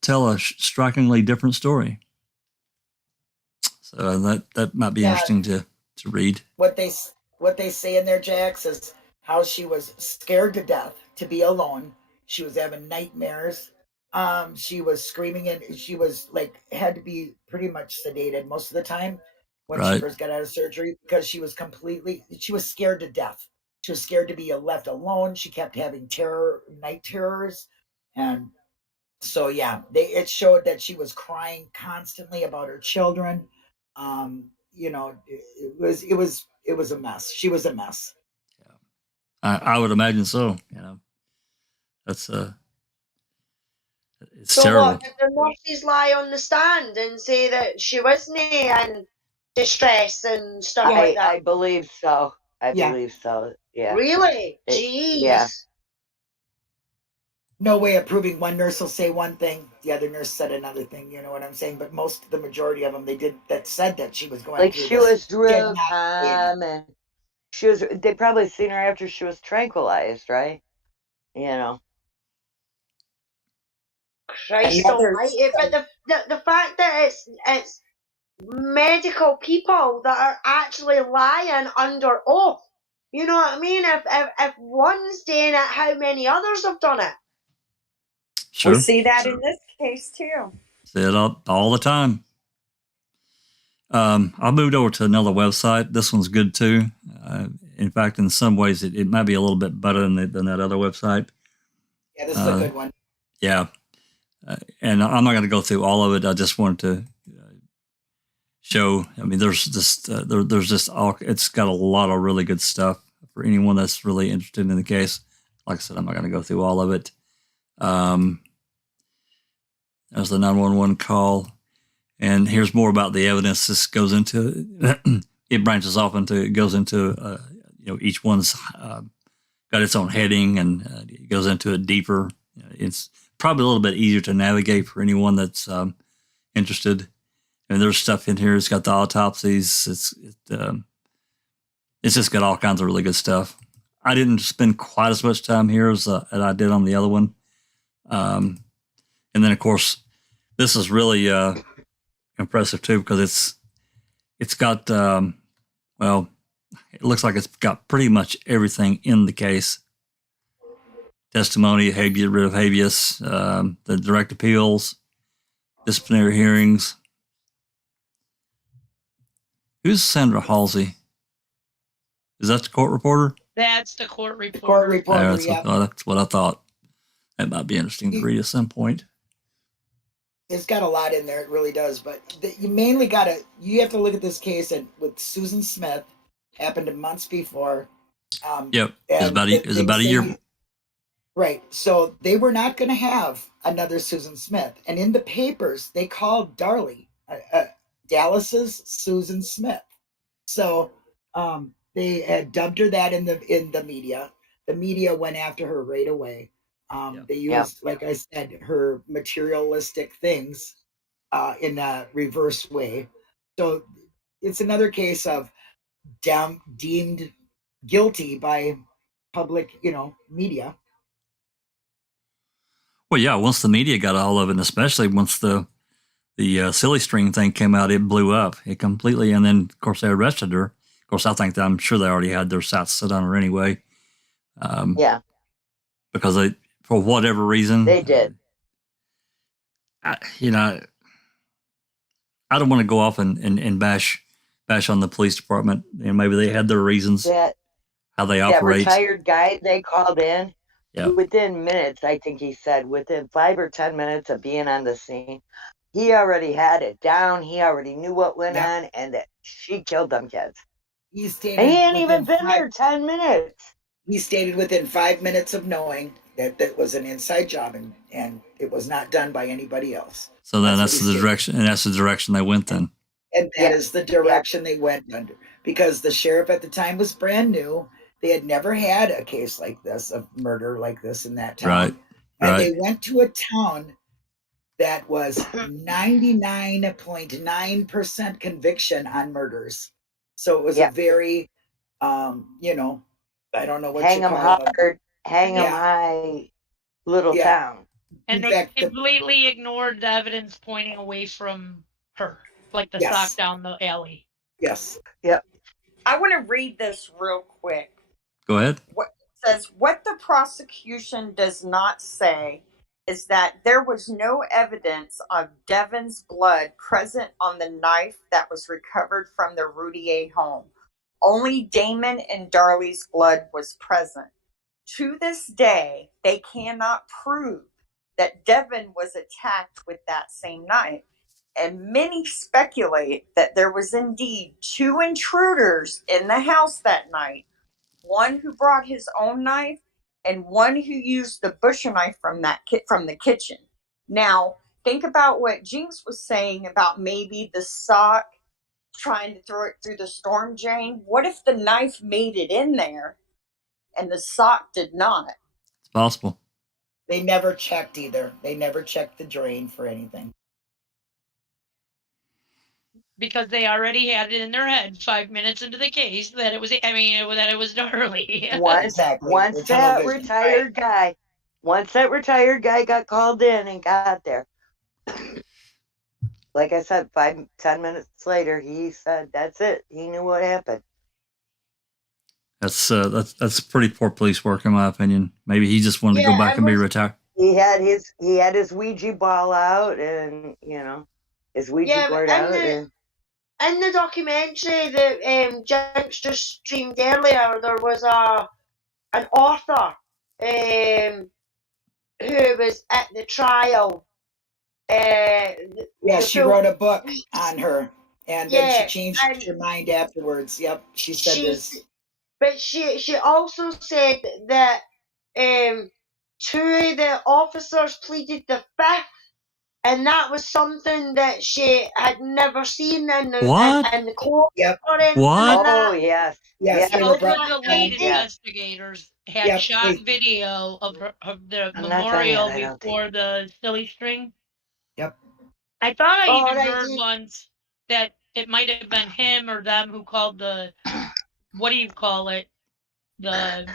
tell a strikingly different story. So that might be interesting to read. What they say in there, Jax, is how she was scared to death to be alone. She was having nightmares. She was screaming, and she was had to be pretty much sedated most of the time when she first got out of surgery, because she was scared to death. She was scared to be left alone. She kept having night terrors. And so, it showed that she was crying constantly about her children. It was a mess. She was a mess. Yeah. I would imagine so. That's it's terrible. What, did the nurses lie on the stand and say that she wasn't in distress and stuff like that? I believe so. I believe so. Yeah. Really? Jeez. Yeah. no way of proving. One nurse will say one thing, the other nurse said another thing. You know what I'm saying? But the majority of them, that said that she was going Like through she this was did real not say calm, and they probably seen her after she was tranquilized, right? You know. Christ Another almighty. But the fact that it's medical people that are actually lying under oath. You know what I mean? If one's doing it, how many others have done it? Sure. We see that in this case too. See it all the time. I moved over to another website. This one's good too. In fact, in some ways, it might be a little bit better than that other website. Yeah, this is a good one. Yeah. And I'm not going to go through all of it. I just wanted to show. I mean, there's just it's got a lot of really good stuff for anyone that's really interested in the case. Like I said, I'm not going to go through all of it. There's the 911 call, and here's more about the evidence. This goes into it branches off into it goes into each one's got its own heading, and it goes into it deeper. It's probably a little bit easier to navigate for anyone that's interested. And there's stuff in here. It's got the autopsies. It's just got all kinds of really good stuff. I didn't spend quite as much time here as I did on the other one. And then, of course, this is really impressive too, because it's got it looks like it's got pretty much everything in the case. Testimony, writ of habeas, the direct appeals, disciplinary hearings. Who's Sandra Halsey? Is that the court reporter? That's the court reporter. Court reporter, that's what I thought. That might be interesting to read at some point. It's got a lot in there. It really does. But you have to look at this case with Susan Smith. Happened months before. Yep. It was about a year. Right. So they were not going to have another Susan Smith. And in the papers, they called Darlie Dallas's Susan Smith. So they had dubbed her that in the media. The media went after her right away. They used, like I said, her materialistic things in a reverse way. So it's another case of deemed guilty by public, media. Well, yeah, once the media got a hold of it, and especially once the silly string thing came out, it blew up. It completely, and then, of course, they arrested her. Of course, I'm sure they already had their sights set on her anyway. Because they, for whatever reason, they did. I don't want to go off and bash on the police department. And maybe they had their reasons how they operate. That retired guy they called in, within minutes, I think he said, within 5 or 10 minutes of being on the scene, he already had it down. He already knew what went on, and that she killed them kids. He stated, and he hadn't even been there 10 minutes. He stated within 5 minutes of knowing that was an inside job, and it was not done by anybody else. So then that's the direction, and that's the direction they went then. And that is the direction they went under, because the sheriff at the time was brand new. They had never had a case like this, of murder like this in that town. Right. And they went to a town that was 99.9% conviction on murders. So it was a very, I don't know what hang you them call hard, hang them high, little town. And they completely ignored the evidence pointing away from her, like the sock down the alley. Yes. Yep. I want to read this real quick. Go ahead. What says, what the prosecution does not say is that there was no evidence of Devon's blood present on the knife that was recovered from the Routier home. Only Damon and Darley's blood was present. To this day, they cannot prove that Devon was attacked with that same knife. And many speculate that there was indeed 2 intruders in the house that night. One who brought his own knife, and one who used the butcher knife from the kitchen. Now, think about what Jinx was saying about maybe the sock trying to throw it through the storm drain. What if the knife made it in there and the sock did not? It's possible. They never checked either. They never checked the drain for anything. Because they already had it in their head 5 minutes into the case that it was, that it was Darley. Once that retired guy got called in and got there, like I said, 5-10 minutes later, he said that's it. He knew what happened. That's pretty poor police work, in my opinion. Maybe he just wanted to go back and be retired. He had his Ouija ball out, and his Ouija board out. In the documentary that Jinx just streamed earlier, there was an author who was at the trial. She wrote a book on her, and then she changed her mind afterwards. Yep, she said this. But she also said that two of the officers pleaded the fifth, and that was something that she had never seen in the court. Yep. What? Oh, yes. Both of the lead investigators had shot video of the memorial before the silly string. Yep. I thought I even heard once that it might have been him or them who called the, what do you call it, the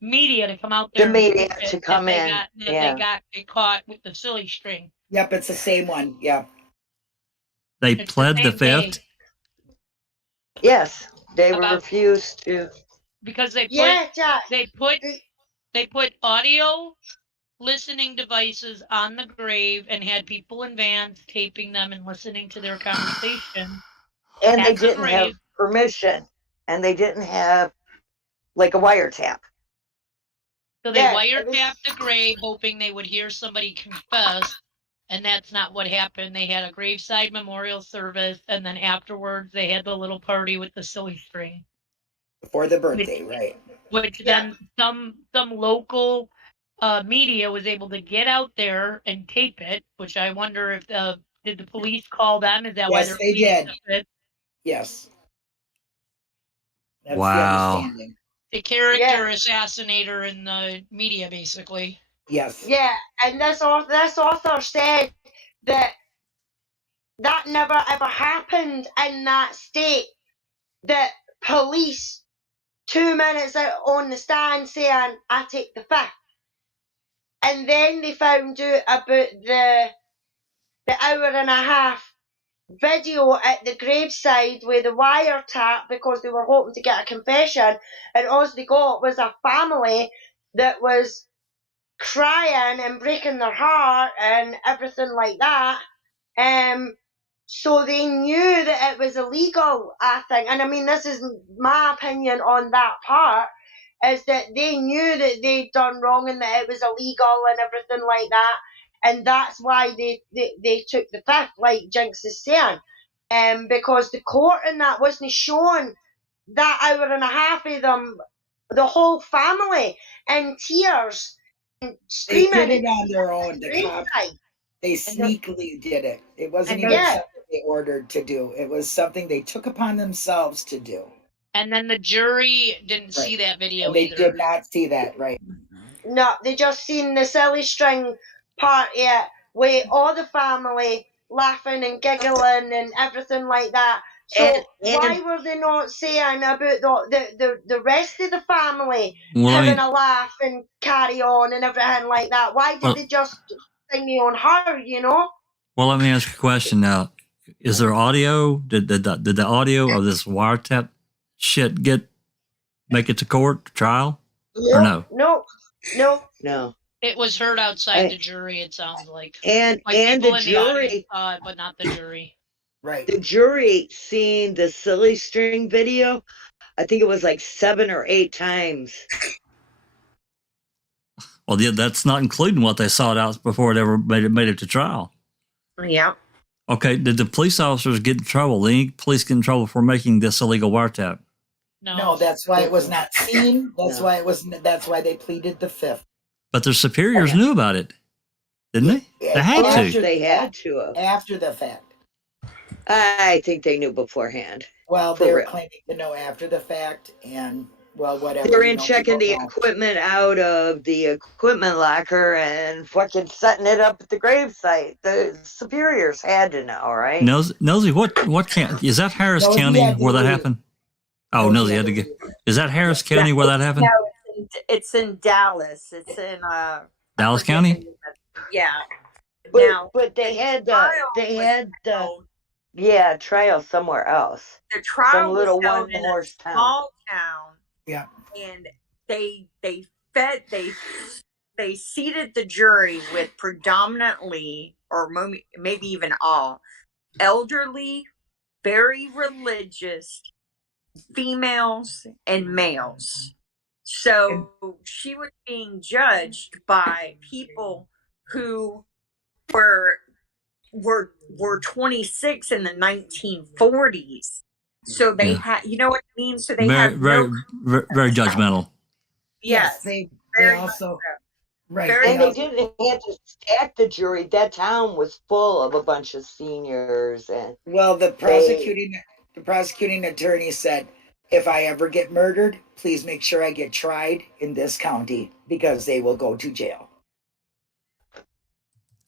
media to come out there. The media to come in. They got caught with the silly string. Yep, it's the same one. Yeah. They pled the fifth? Yes, they refused to. Because they put audio listening devices on the grave and had people in vans taping them and listening to their conversation. And they didn't have permission. And they didn't have like a wiretap. So they wiretapped the grave hoping they would hear somebody confess. And that's not what happened. They had a graveside memorial service, and then afterwards they had the little party with the silly string. Before the birthday, right. Which then some local media was able to get out there and tape it, which I wonder if did the police call them? Is that why they're they did. Yes. That's wow. The understanding. The character assassinator in the media, basically. Yes. Yeah, and this author said that never ever happened in that state. That police 2 minutes out on the stand saying, "I take the fifth," and then they found out about the hour and a half video at the graveside with the wiretap because they were hoping to get a confession, and all they got was a family that was crying and breaking their heart and everything like that. So they knew that it was illegal, I think. And I mean, this is my opinion on that part, is that they knew that they'd done wrong and that it was illegal and everything like that. And that's why they took the fifth, like Jinx is saying. Because the court in that wasn't showing that hour and a half of them, the whole family in tears. They did it on their own. The cops, they sneakily did it. It wasn't even something they ordered to do. It was something they took upon themselves to do. And then the jury didn't see that video either. They did not see that, right? No, they just seen the silly string part, with all the family laughing and giggling and everything like that. So why were they not saying about the rest of the family having a laugh and carry on and everything like that? Why did they just sing me on her, Well, let me ask you a question now. Is there audio? Did the audio of this wiretap shit make it to court, trial? Or no? No. It was heard outside the jury, it sounds like. And the jury saw it, but not the jury. Right. The jury seen the silly string video, I think it was like 7 or 8 times. Well, that's not including what they saw it out before it ever made it to trial. Yeah. Okay, did the police officers get in trouble? Did any police get in trouble for making this illegal wiretap? No, that's why it was not seen. That's why it wasn't. That's why they pleaded the fifth. But their superiors knew about it, didn't they? They had to. They had to. After the fact. I think they knew beforehand. Well, they were claiming to know after the fact, and well, whatever. They're you in know, checking the people don't. equipment out of the equipment locker and fucking setting it up at the gravesite. The superiors had to know, right? Nosy, what county is that? Harris Nosy County had to where that leave. happened? Oh, Nosy had to get. Is that Harris County where that happened? No, it's in Dallas. It's in Dallas County. Yeah. But they had trial somewhere else. The trial Some little was held in a one-horse town. small town. Yeah. And they seated the jury with predominantly, or maybe even all, elderly, very religious females and males. So she was being judged by people who were 26 in the 1940s. So they had, you know what I mean? So they very judgmental. Yes, they also right. And they didn't have to stack the jury. That town was full of a bunch of seniors and the prosecuting attorney said, if I ever get murdered, please make sure I get tried in this county because they will go to jail.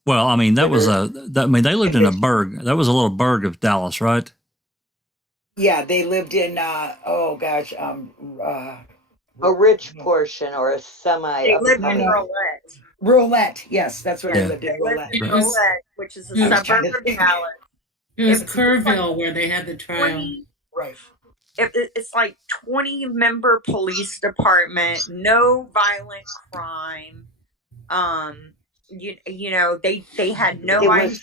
Well, I mean, they lived in a burg. That was a little burg of Dallas, right? Yeah, they lived in a rich portion or a semi. They lived in Roulette. Roulette, yes, that's where they lived in. Roulette. Roulette, which is a suburb of Dallas. It was Kerrville where they had the trial. Right. It's like 20-member police department, no violent crime. You know, they had no idea.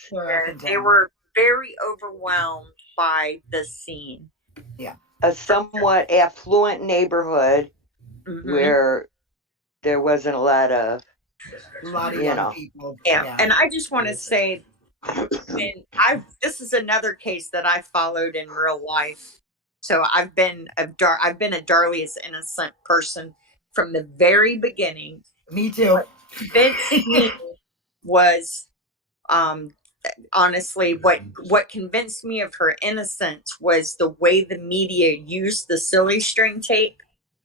They were very overwhelmed by the scene. Yeah. A somewhat affluent neighborhood where there wasn't a lot of young people. Yeah. And I just want to say, this is another case that I followed in real life. So I've been a Darlie is innocent person from the very beginning. Me too. What convinced me was honestly what convinced me of her innocence was the way the media used the silly string tape,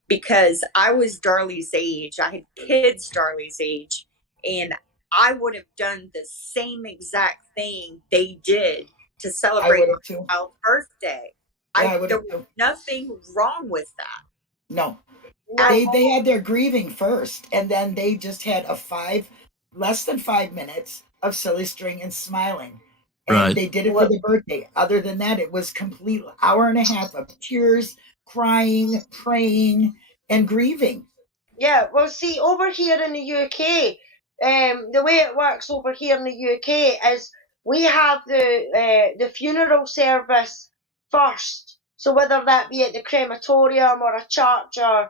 because I was Darlie's age. I had kids Darlie's age, and I would have done the same exact thing they did to celebrate my child's birthday. There was nothing wrong with that. No. They had their grieving first, and then they just had less than 5 minutes of silly string and smiling. And they did it for the birthday. Other than that, it was complete hour and a half of tears, crying, praying, and grieving. Yeah, well, see, over here in the UK, the way it works over here in the UK is we have the funeral service first. So whether that be at the crematorium or a church or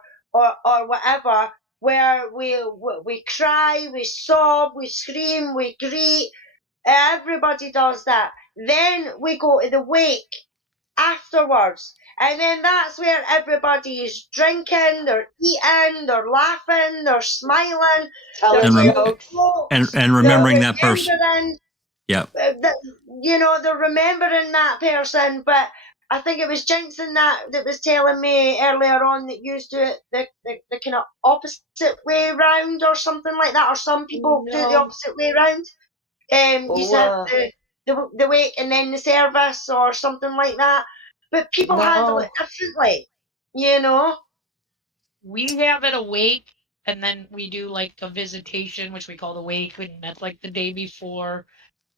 whatever, where we cry, we sob, we scream, we greet. Everybody does that. Then we go to the wake afterwards. And then that's where everybody is drinking, they're eating, they're laughing, they're smiling, and remembering that person. Yeah. They're remembering that person, but I think it was Jensen that was telling me earlier on that you do it the kind of opposite way round or something like that, or some people do it the opposite way round. You said the wake and then the service or something like that. But people handle it differently, you know? We have it a wake, and then we do like a visitation, which we call the wake, and that's like the day before.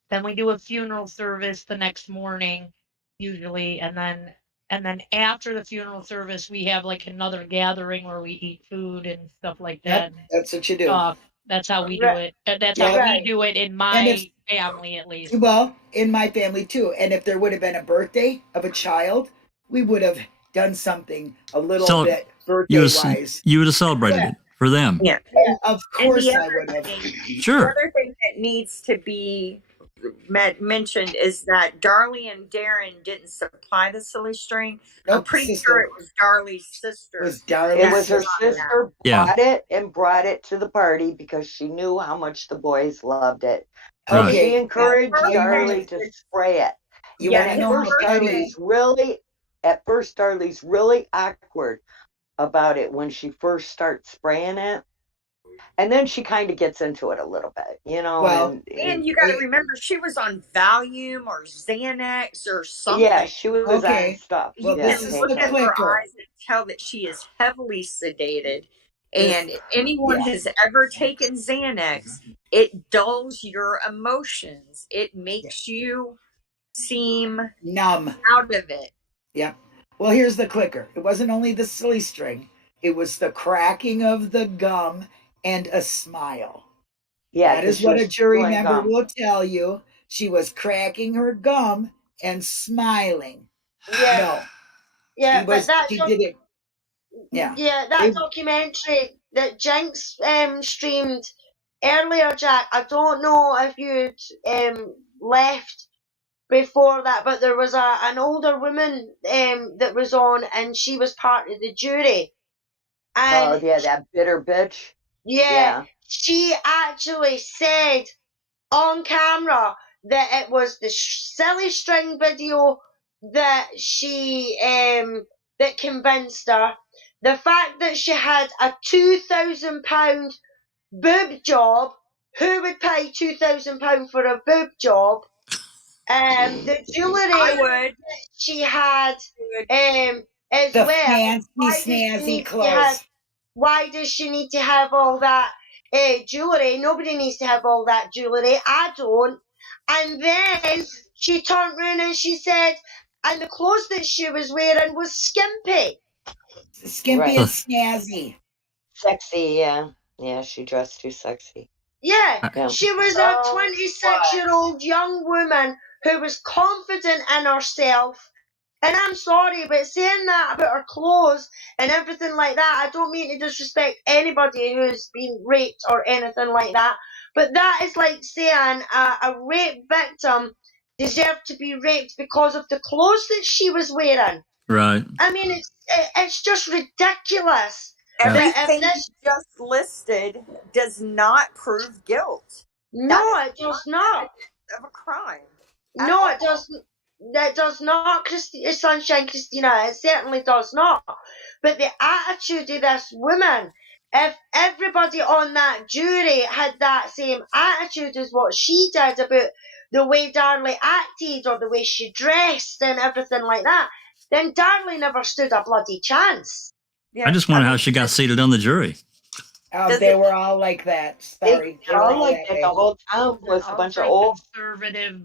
Then we do a funeral service the next morning, usually, and then after the funeral service, we have like another gathering where we eat food and stuff like that. That's what you do. That's how we do it. That's how we do it in my family, at least. Well, in my family too. And if there would have been a birthday of a child, we would have done something a little bit birthday-wise. You would have celebrated it for them. Yeah. Of course I would have. Sure. The other thing that needs to be mentioned is that Darlie and Darren didn't supply the silly string. I'm pretty sure it was Darlie's sister. It was her sister bought it and brought it to the party because she knew how much the boys loved it. So she encouraged Darlie to spray it. At first, Darlie's really awkward. about it when she first starts spraying it. And then she kind of gets into it a little bit, you know. Well, and you got to remember, she was on Valium or Xanax or something. Yeah, she was Okay. on stuff. Well, You this can is look the at her clicker. eyes and tell that she is heavily sedated. This- And if anyone yeah. has ever taken Xanax, it dulls your emotions. It makes you seem Numb. out of it. Yep. Well, here's the clicker. It wasn't only the silly string. It was the cracking of the gum and a smile. Yeah, that 'cause is she what was a jury chewing member gum. will tell you. She was cracking her gum and smiling. Yeah. No, Yeah, she but was. that She did it. Yeah. yeah, that documentary that Jinx streamed earlier, Jack. I don't know if you'd left before that, but there was an older woman that was on, and she was part of the jury. And Oh yeah, that bitter bitch. yeah, she actually said on camera that it was the silly string video that she that convinced her. The fact that she had a £2,000 boob job. Who would pay £2,000 for a boob job? The jewellery I would. she had as the well. fancy Why does she snazzy need to clothes. have? Why does she need to have all that jewellery? Nobody needs to have all that jewellery. I don't. And then she turned round and she said, and the clothes that she was wearing was skimpy. Skimpy Right. and snazzy. Sexy, yeah. Yeah, she dressed too sexy. Yeah, Yeah. she was a 26-year-old young woman who was confident in herself. And I'm sorry, but saying that about her clothes and everything like that, I don't mean to disrespect anybody who's been raped or anything like that, but that is like saying a rape victim deserved to be raped because of the clothes that she was wearing. Right. I mean, it's just ridiculous. Everything you just listed does not prove guilt. No, it does not. Of a crime. No, it doesn't. That does not, Sunshine Christina. It certainly does not. But the attitude of this woman, if everybody on that jury had that same attitude as what she did about the way Darley acted or the way she dressed and everything like that, then Darley never stood a bloody chance. I just wonder how she got seated on the jury. They were all like that. Sorry. They were all like that. The whole town was a bunch of old conservative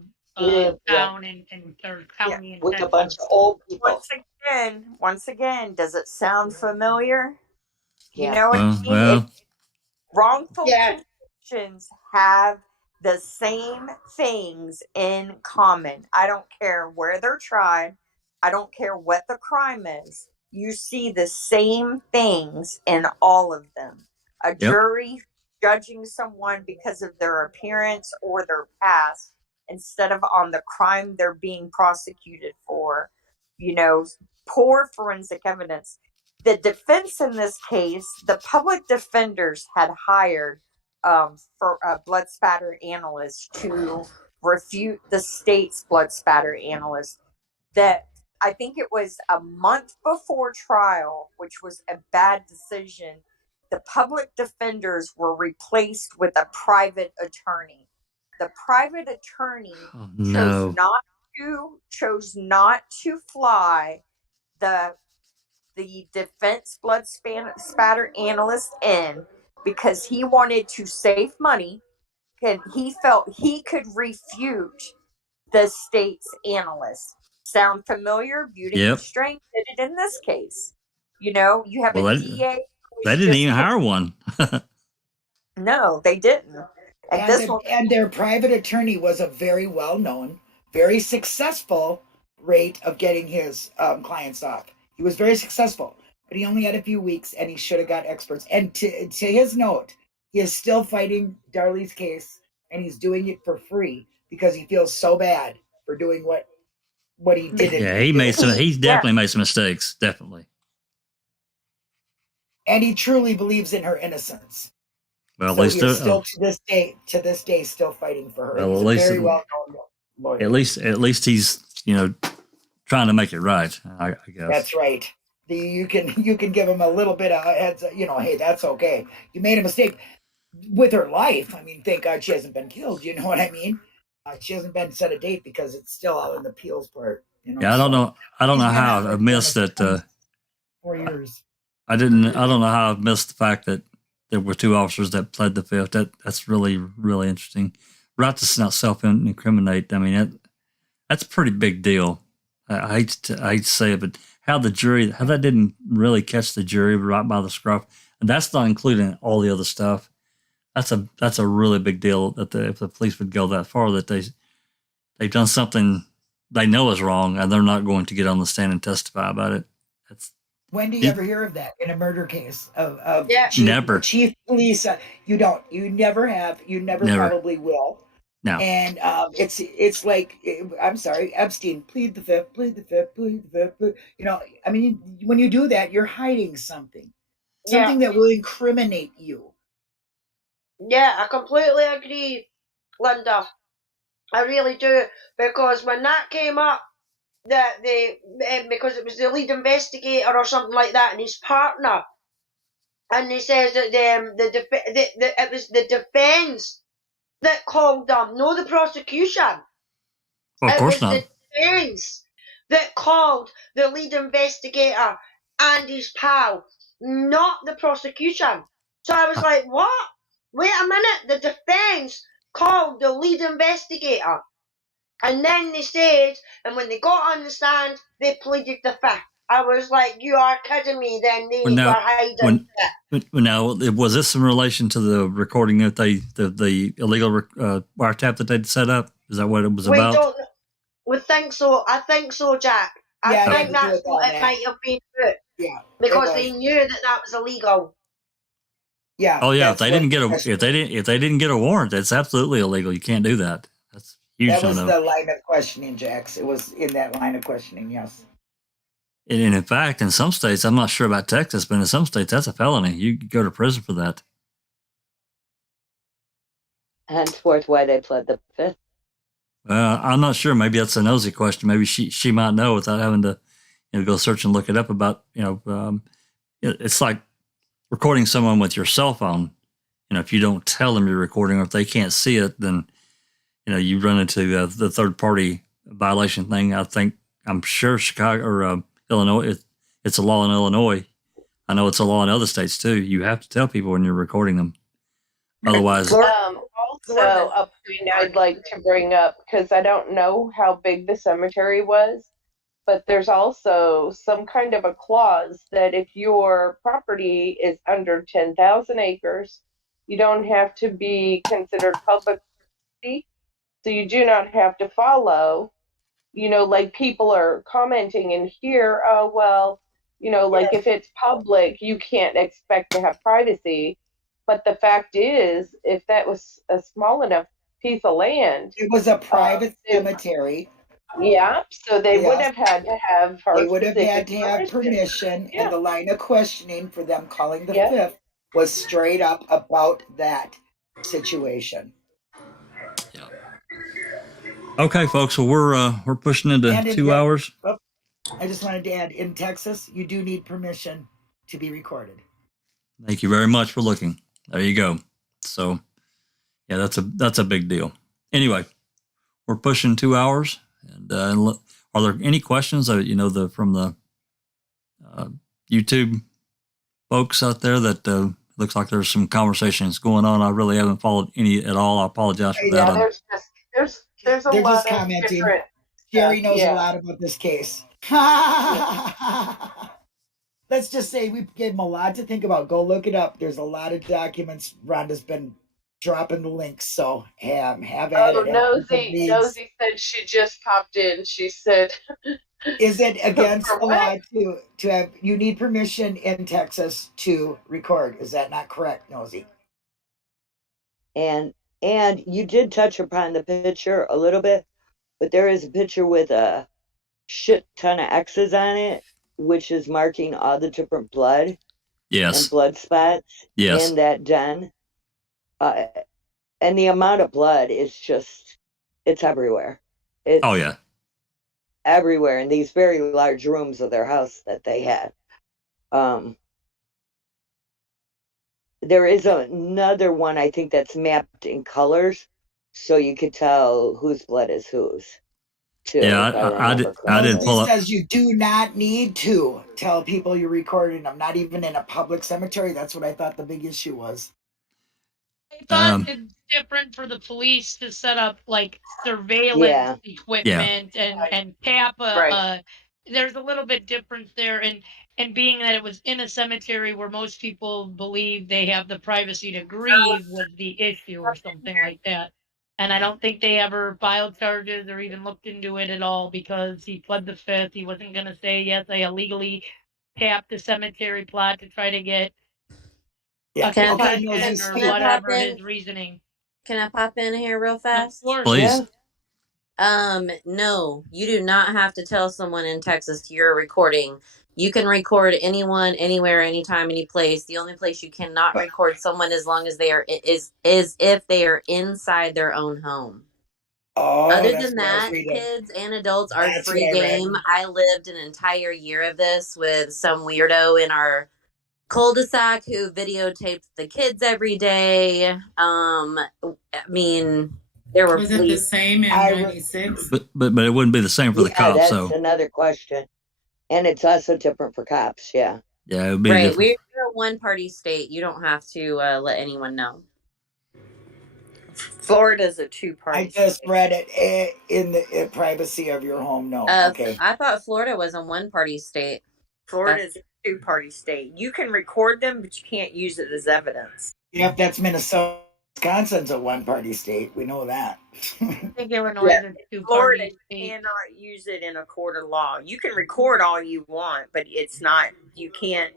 town and or county with a bunch of old people. Once again, does it sound familiar? Yeah. You know what I mean? Well. Wrongful convictions have the same things in common. I don't care where they're tried. I don't care what the crime is. You see the same things in all of them. A jury judging someone because of their appearance or their past instead of on the crime they're being prosecuted for. You know, poor forensic evidence. The defense in this case, the public defenders had hired for a blood spatter analyst to refute the state's blood spatter analyst. That I think it was a month before trial, which was a bad decision. The public defenders were replaced with a private attorney. The private attorney chose not to fly the defense blood spatter analyst in because he wanted to save money and he felt he could refute the state's analyst. Sound familiar? Beauty and Strength did it in this case. You know, you have a DA. They didn't even hire one. No, they didn't. And their private attorney was a very well-known, very successful rate of getting his clients off. He was very successful, but he only had a few weeks, and he should have got experts. And to his note, he is still fighting Darley's case, and he's doing it for free because he feels so bad for doing what he did. Yeah, he definitely made some mistakes, definitely. And he truly believes in her innocence. Well, so at least he is still to this day still fighting for her. Well, he's at least a very well-known lawyer. At least he's trying to make it right. I guess that's right. You can give them a little bit of heads, hey, that's okay. You made a mistake with her life. I mean, thank God she hasn't been killed. You know what I mean? She hasn't been set a date because it's still out in the appeals part. Yeah, I don't know. I don't know how I missed that. 4 years. I don't know how I missed the fact that there were 2 officers that pled the fifth. That's really, really interesting. Right to not self-incriminate. I mean, that's a pretty big deal. I hate to say it, but how that didn't really catch the jury right by the scruff, and that's not including all the other stuff. That's a really big deal that if the police would go that far, that they've done something they know is wrong, and they're not going to get on the stand and testify about it. When do you ever hear of that in a murder case of never chief police? You don't. You never have. You never. Probably will. No. And it's like, I'm sorry, Epstein, plead the fifth, plead the fifth, plead the fifth. I mean, when you do that, you're hiding something that will incriminate you. Yeah, I completely agree, Linda. I really do, because when that came up, that because it was the lead investigator or something like that and his partner, and he says that it was the defense that called them, no, the prosecution. Well, of course not. It was the defense that called the lead investigator and his pal, not the prosecution. So I was like, what? Wait a minute, the defense called the lead investigator. And then they said, and when they got on the stand, they pleaded the fifth. I was like, you are kidding me, then they were hiding it. Now, was this in relation to the recording that the illegal wiretap that they'd set up? Is that what it was about? We think so. I think so, Jack. I think that's what it might have been put. Yeah. Because they knew that was illegal. Yeah. Oh yeah. If they didn't get a warrant, that's absolutely illegal. You can't do that. That's huge. That was the line of questioning, Jax. It was in that line of questioning. Yes. And in fact, in some states, I'm not sure about Texas, but in some states, that's a felony. You go to prison for that. Henceforth, why they pled the fifth. I'm not sure. Maybe that's a nosy question. Maybe she might know without having to, go search and look it up about. It's like recording someone with your cell phone. If you don't tell them you're recording, or if they can't see it, then you run into the third party violation thing. I'm sure Chicago or Illinois, it's a law in Illinois. I know it's a law in other states too. You have to tell people when you're recording them. Otherwise. Also, a point I'd like to bring up, because I don't know how big the cemetery was, but there's also some kind of a clause that if your property is under 10,000 acres, you don't have to be considered public property. So you do not have to follow, like people are commenting in here, oh, well, if it's public, you can't expect to have privacy. But the fact is, if that was a small enough piece of land. It was a private cemetery. Yeah, so they would have had to have her. They would have had to have permission, and the line of questioning for them calling the fifth was straight up about that situation. Yeah. Okay, folks. Well, we're pushing into 2 hours. I just wanted to add, in Texas, you do need permission to be recorded. Thank you very much for looking. There you go. So, yeah, that's a big deal. Anyway, we're pushing 2 hours. And are there any questions? From the YouTube folks out there that looks like there's some conversations going on. I really haven't followed any at all. I apologize for that. There's a lot of different. Jerry knows a lot about this case. Let's just say we gave him a lot to think about. Go look it up. There's a lot of documents. Rhonda's been dropping the links, so have at it. Nosy said she just popped in. She said, "Is it against the law to have? You need permission in Texas to record. Is that not correct, Nosy?" And you did touch upon the picture a little bit, but there is a picture with a shit ton of X's on it, which is marking all the different blood and blood spots in that den. And the amount of blood is it's everywhere. It's everywhere in these very large rooms of their house that they had. There is another one I think that's mapped in colors, so you could tell whose blood is whose. Too, Yeah, if I remember I did correctly. pull It up. says you do not need to tell people you're recording them, not even in a public cemetery. That's what I thought the big issue was. I thought it's different for the police to set up like surveillance equipment and tap there's a little bit difference there, and being that it was in a cemetery where most people believe they have the privacy to grieve was the issue or something like that. And I don't think they ever filed charges or even looked into it at all because he pled the fifth. He wasn't going to say, yes, I illegally tapped the cemetery plot to try to get Can Okay, I or whatever his reasoning. Can I pop in here real fast? Of course. Please. No, you do not have to tell someone in Texas you're recording. You can record anyone, anywhere, anytime, any place. The only place you cannot record someone as long as they are is if they are inside their own home. Oh, other that's than what I was that, reading. kids and adults are That's free what I read. game. I lived an entire year of this with some weirdo in our cul-de-sac who videotaped the kids every day. I mean, there were Was it the same in '96? But it wouldn't be the same for the cops. That's So another question, and it's also different for cops. Yeah. yeah, it would be right. different. We're a one-party state. You don't have to let anyone know. Florida's a two-party. I just read it in the privacy of your home. No, okay. I thought Florida was a one-party state. Florida's a two-party state. You can record them, but you can't use it as evidence. Yep, that's Minnesota. Wisconsin's a one-party state. We know that. I think Illinois is a two-party Florida state. cannot use it in a court of law. You can record all you want, but it's not. You can't.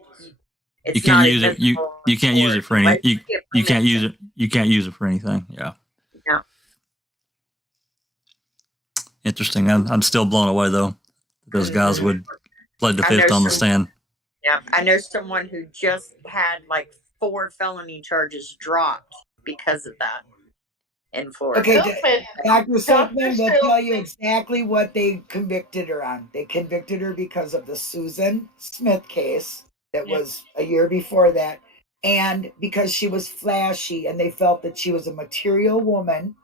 You can't use it. You can't use it for any. You can't use it. You can't use it for anything. Yeah. Yeah. Interesting. I'm still blown away though. Those guys would plead the fifth on the stand. Yeah, I know someone who just had like 4 felony charges dropped because of that in Florida. Okay, Dr. Silkman will tell you exactly what they convicted her on. They convicted her because of the Susan Smith case that was a year before that, and because she was flashy, and they felt that she was a material woman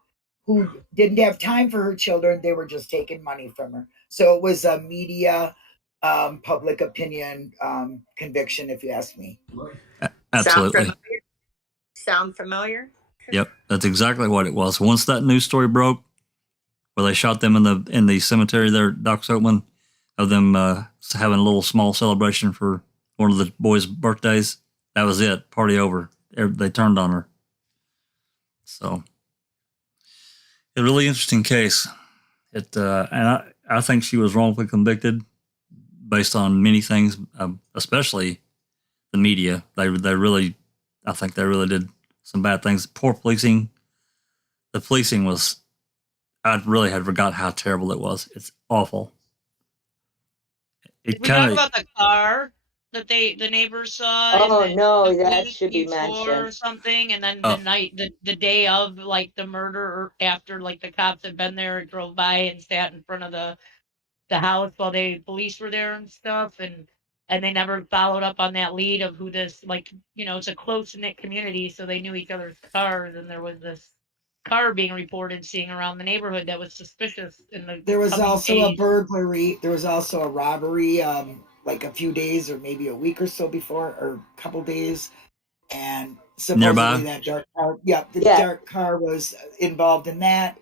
who didn't have time for her children. They were just taking money from her. So it was a media, public opinion conviction, if you ask me. Absolutely. Sound familiar? Yep, that's exactly what it was. Once that news story broke, where they shot them in the cemetery there, Doc Silkman, of them having a little small celebration for one of the boys' birthdays, that was it. Party over. They turned on her. So, a really interesting case. And I think she was wrongfully convicted based on many things, especially the media. They really, I think they really did some bad things. Poor policing. The policing was, I really had forgot how terrible it was. It's awful. We talk about the car that the neighbors saw. Oh no, that should be mentioned. Or something, and then the day of like the murder, or after like the cops had been there, drove by and sat in front of the house while the police were there and stuff, and they never followed up on that lead of who this, like, it's a close-knit community, so they knew each other's cars, and there was this car being reported seeing around the neighborhood that was suspicious. There was also a burglary. There was also a robbery, like a few days or maybe a week or so before, or a couple days, and supposedly that dark car, dark car was involved in that,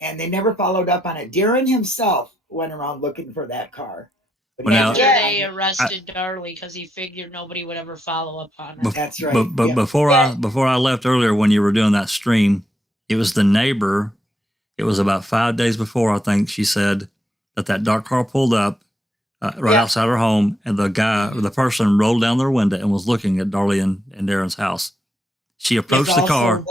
and they never followed up on it. Darren himself went around looking for that car. They arrested Darley because he figured nobody would ever follow up on it. That's right. But before I left earlier, when you were doing that stream, it was the neighbor. It was about 5 days before, I think she said, that dark car pulled up outside her home, and the person rolled down their window and was looking at Darley and Darren's house. She approached the car.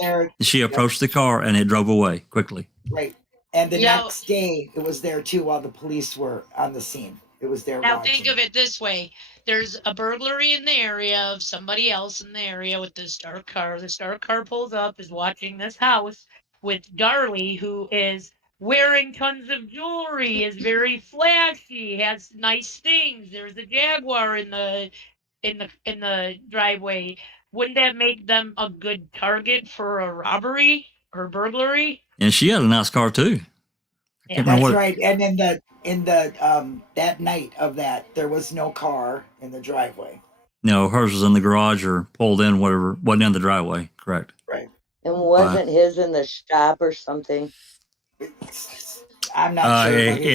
She approached the car, and it drove away quickly. Right. And the next day, it was there too while the police were on the scene. It was there. Now think of it this way. There's a burglary in the area of somebody else in the area with this dark car. This dark car pulls up, is watching this house with Darley, who is wearing tons of jewelry, is very flashy, has nice things. There's a Jaguar in the in the driveway, wouldn't that make them a good target for a robbery or burglary? And she had a nice car too. I can't remember That's what. right. And in the that night of that, there was no car in the driveway. No, hers was in the garage or pulled in, whatever. Wasn't in the driveway. Correct. Right. And wasn't his in the shop or something? I'm not sure. About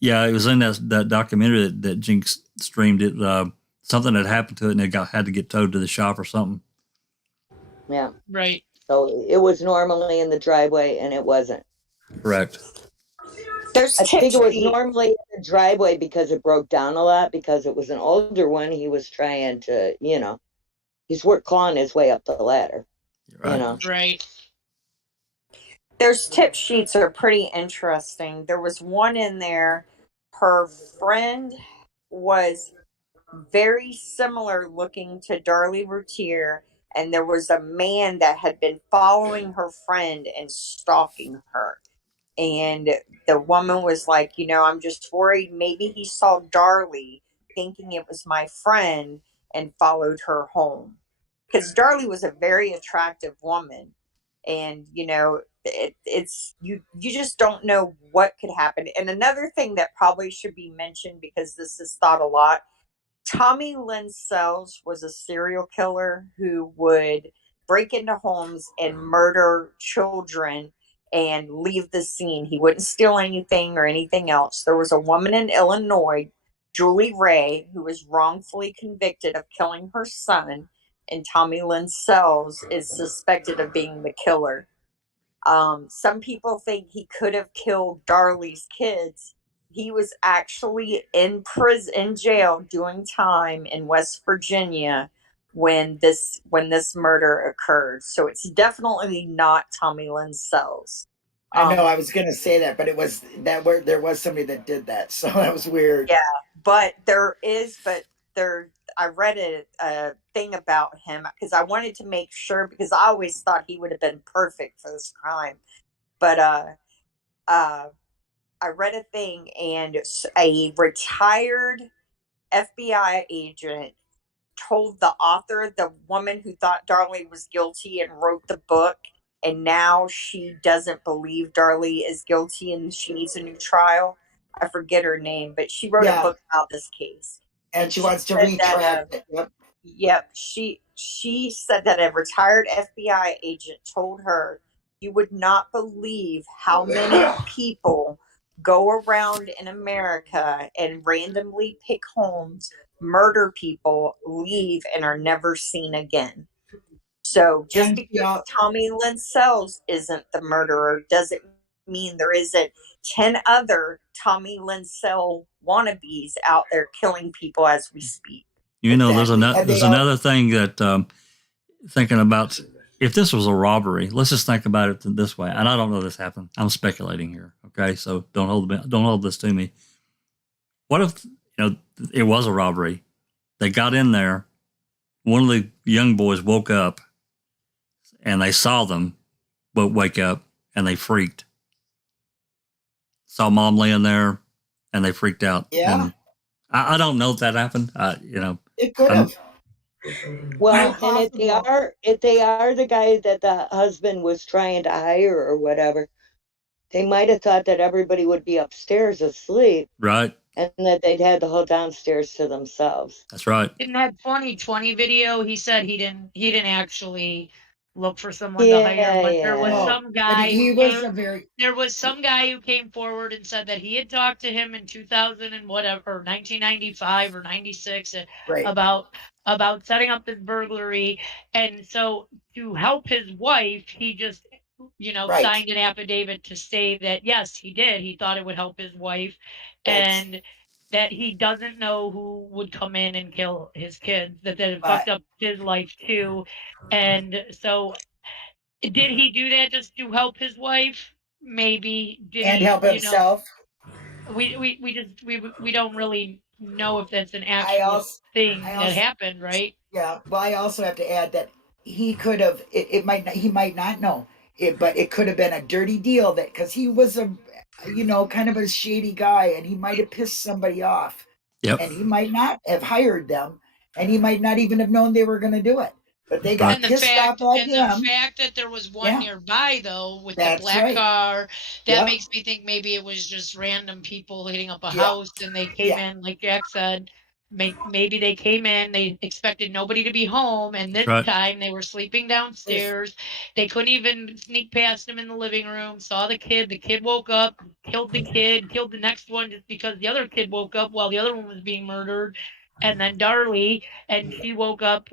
yeah, it was in that documentary that Jinx streamed. It something had happened to it, and it had to get towed to the shop or something. Yeah. Right. So it was normally in the driveway, and it wasn't. Correct. I think it was normally in the driveway because it broke down a lot, because it was an older one. He was trying to, he's clawing his way up the ladder. Right. Right. Those tip sheets are pretty interesting. There was one in there. Her friend was very similar looking to Darlie Routier, and there was a man that had been following her friend and stalking her. And the woman was like, I'm just worried maybe he saw Darlie thinking it was my friend and followed her home. Because Darlie was a very attractive woman. And, it's you just don't know what could happen. And another thing that probably should be mentioned, because this is thought a lot, Tommy Lynn Sells was a serial killer who would break into homes and murder children and leave the scene. He wouldn't steal anything or anything else. There was a woman in Illinois, Julie Ray, who was wrongfully convicted of killing her son, and Tommy Lynn Sells is suspected of being the killer. Some people think he could have killed Darlie's kids. He was actually in jail doing time in West Virginia when this murder occurred. So it's definitely not Tommy Lynn Sells. I know I was going to say that, but it was there was somebody that did that, so that was weird. Yeah, but I read a thing about him because I wanted to make sure, because I always thought he would have been perfect for this crime. But I read a thing, and a retired FBI agent told the author, the woman who thought Darlie was guilty and wrote the book, and now she doesn't believe Darlie is guilty and she needs a new trial. I forget her name, but she wrote a book about this case. And she wants to retract it. Yep. Yep. She said that a retired FBI agent told her, you would not believe how many people go around in America and randomly pick homes, murder people, leave, and are never seen again. So just because Tommy Lynn Sells isn't the murderer doesn't mean there isn't 10 other Tommy Lynn Sells wannabes out there killing people as we speak. There's another thing that thinking about, if this was a robbery, let's just think about it this way. And I don't know this happened. I'm speculating here. Okay, so don't hold this to me. What if it was a robbery? They got in there. One of the young boys woke up, and they saw them, but wake up, and they freaked. Saw mom laying there, and they freaked out. Yeah. And I don't know if that happened. It could have. Well, and if they are the guy that the husband was trying to hire or whatever, they might have thought that everybody would be upstairs asleep. Right. And that they'd had the whole downstairs to themselves. That's right. In that 2020 video, he said he didn't actually look for someone to hire, but there was some guy. There was some guy who came forward and said that he had talked to him in 2000 and whatever, 1995 or 96, about setting up this burglary, and so to help his wife, he just signed an affidavit to say that yes, he did. He thought it would help his wife, and that he doesn't know who would come in and kill his kids, that it fucked up his life too. And so did he do that just to help his wife? Maybe. Help himself? We don't really know if that's an actual thing that happened, right? Yeah. Well, I also have to add that he could have, he might not know it, but it could have been a dirty deal, that because he was kind of a shady guy, and he might have pissed somebody off. Yep. And he might not have hired them, and he might not even have known they were going to do it. But they got pissed off at him. The fact that there was one nearby, though, with the black car, that makes me think maybe it was just random people hitting up a house, and they came in, like Jack said. Maybe they came in, they expected nobody to be home, and this time they were sleeping downstairs. They couldn't even sneak past him in the living room, saw the kid woke up, killed the kid, killed the next one just because the other kid woke up while the other one was being murdered. And then Darlie, and she woke up,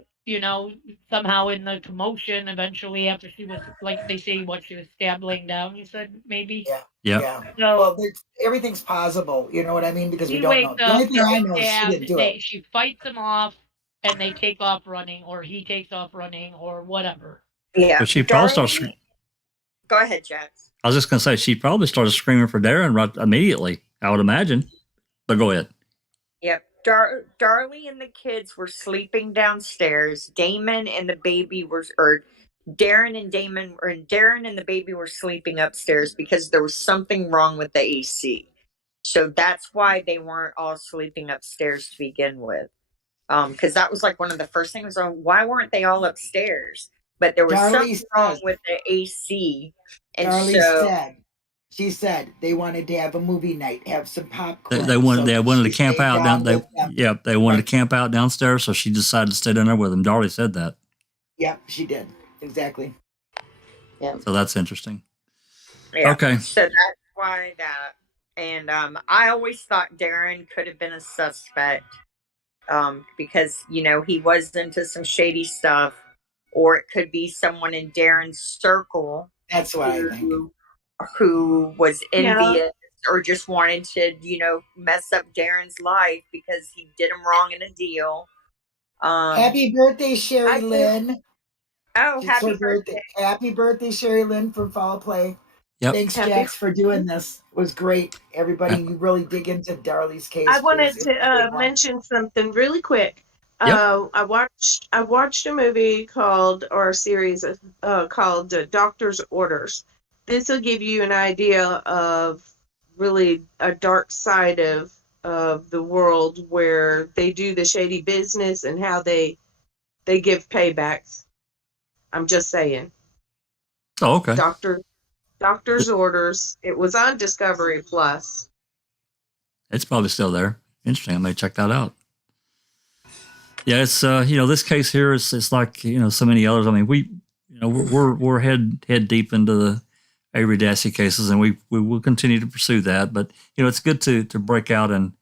somehow in the commotion eventually after she was, like they say, she was stabbed laying down, you said, maybe? Yeah. So, well, everything's possible, you know what I mean? Because we don't know. The only thing I know is she didn't do it. She fights him off, and they take off running, or he takes off running, or whatever. Yeah. But she probably starts. Go ahead, Jax. I was just going to say, she probably started screaming for Darren right immediately, I would imagine. But go ahead. Yep. Darlie and the kids were sleeping downstairs. Damon and the baby Darren and the baby were sleeping upstairs because there was something wrong with the AC. So that's why they weren't all sleeping upstairs to begin with. Because that was like one of the first things. Why weren't they all upstairs? But there was something wrong with the AC. And Darlie she said they wanted to have a movie night, have some popcorn. They wanted to camp out down. They wanted to camp out downstairs, so she decided to stay down there with them. Darlie said that. Yep, she did. Exactly. Yeah. So that's interesting. Yeah. Okay. So that's why that. And I always thought Darren could have been a suspect because, he was into some shady stuff, or it could be someone in Darren's circle. That's what I think. Who was envious or just wanted to, mess up Darren's life because he did him wrong in a deal. Happy birthday, Sherry Lynn. Oh, happy birthday. Happy birthday, Sherry Lynn from Foul Play. Yep. Thanks, Jax, for doing this. It was great. Everybody, you really dig into Darlie's case. I wanted to mention something really quick. Yep. I watched a movie called Doctor's Orders. This will give you an idea of really a dark side of the world where they do the shady business and how they give paybacks. I'm just saying. Oh, okay. Doctor's Orders. It was on Discovery Plus. It's probably still there. Interesting. I may check that out. Yeah, it's this case here is like so many others. I mean, we're head deep into the Avery Dassey cases, and we will continue to pursue that. But it's good to break out, and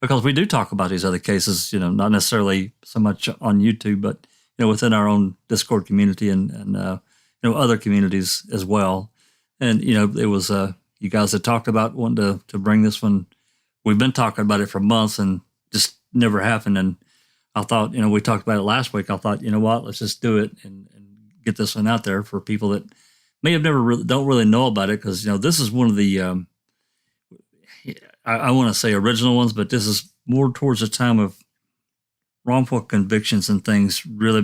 because we do talk about these other cases, not necessarily so much on YouTube, but within our own Discord community and other communities as well. And it was you guys had talked about wanting to bring this one. We've been talking about it for months and just never happened. And I thought we talked about it last week. I thought what, let's just do it and get this one out there for people that may have don't really know about it, because this is one of the I want to say original ones, but this is more towards the time of wrongful convictions and things really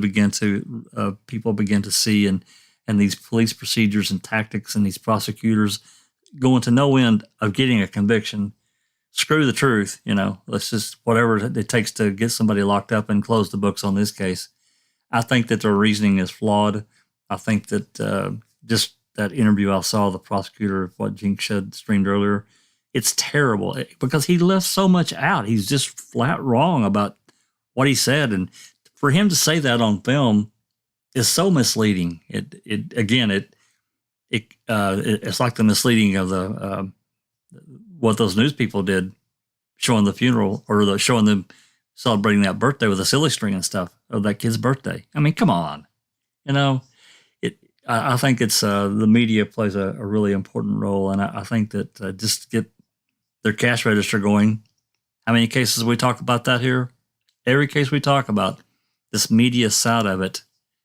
people begin to see, and these police procedures and tactics and these prosecutors going to no end of getting a conviction. Screw the truth, let's just whatever it takes to get somebody locked up and close the books on this case. I think that their reasoning is flawed. I think that just that interview I saw, the prosecutor, what Jinx streamed earlier, it's terrible because he left so much out. He's just flat wrong about what he said. And for him to say that on film is so misleading. It's like the misleading of the what those news people did, showing the funeral or showing them celebrating that birthday with a silly string and stuff of that kid's birthday. I mean, come on, I think it's the media plays a really important role, and I think that just to get their cash register going. How many cases we talk about that here? Every case we talk about this media side of it,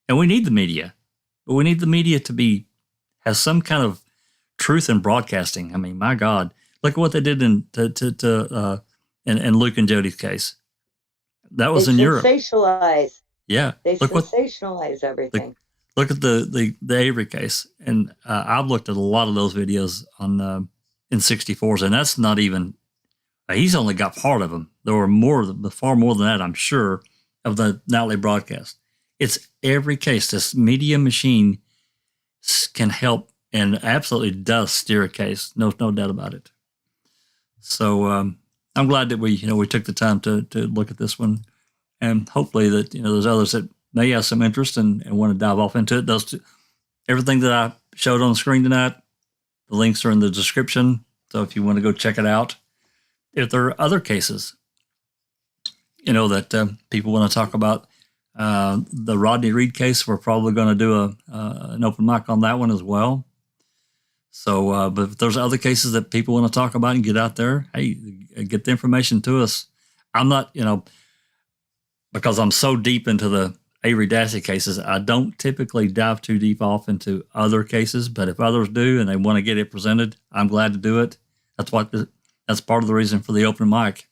and we need the media, but we need the media to have some kind of truth in broadcasting. I mean, my God, look at what they did in Luke and Jody's case. That was in Europe. Sensationalize. Yeah, they sensationalize everything. Look at the Avery case, and I've looked at a lot of those videos on in 64s, and that's not even. He's only got part of them. there were far more than that, I'm sure, of the nightly broadcast. It's every case. This media machine can help and absolutely does steer a case. No doubt about it. So I'm glad that we took the time to look at this one, and hopefully that there's others that may have some interest and want to dive off into it. Everything that I showed on the screen tonight, the links are in the description. So if you want to go check it out, if there are other cases, that people want to talk about, the Rodney Reed case, we're probably going to do an open mic on that one as well. So, but if there's other cases that people want to talk about and get out there, hey, get the information to us. I'm not, because I'm so deep into the Avery Dassey cases, I don't typically dive too deep off into other cases, but if others do and they want to get it presented, I'm glad to do it. That's part of the reason for the open mic.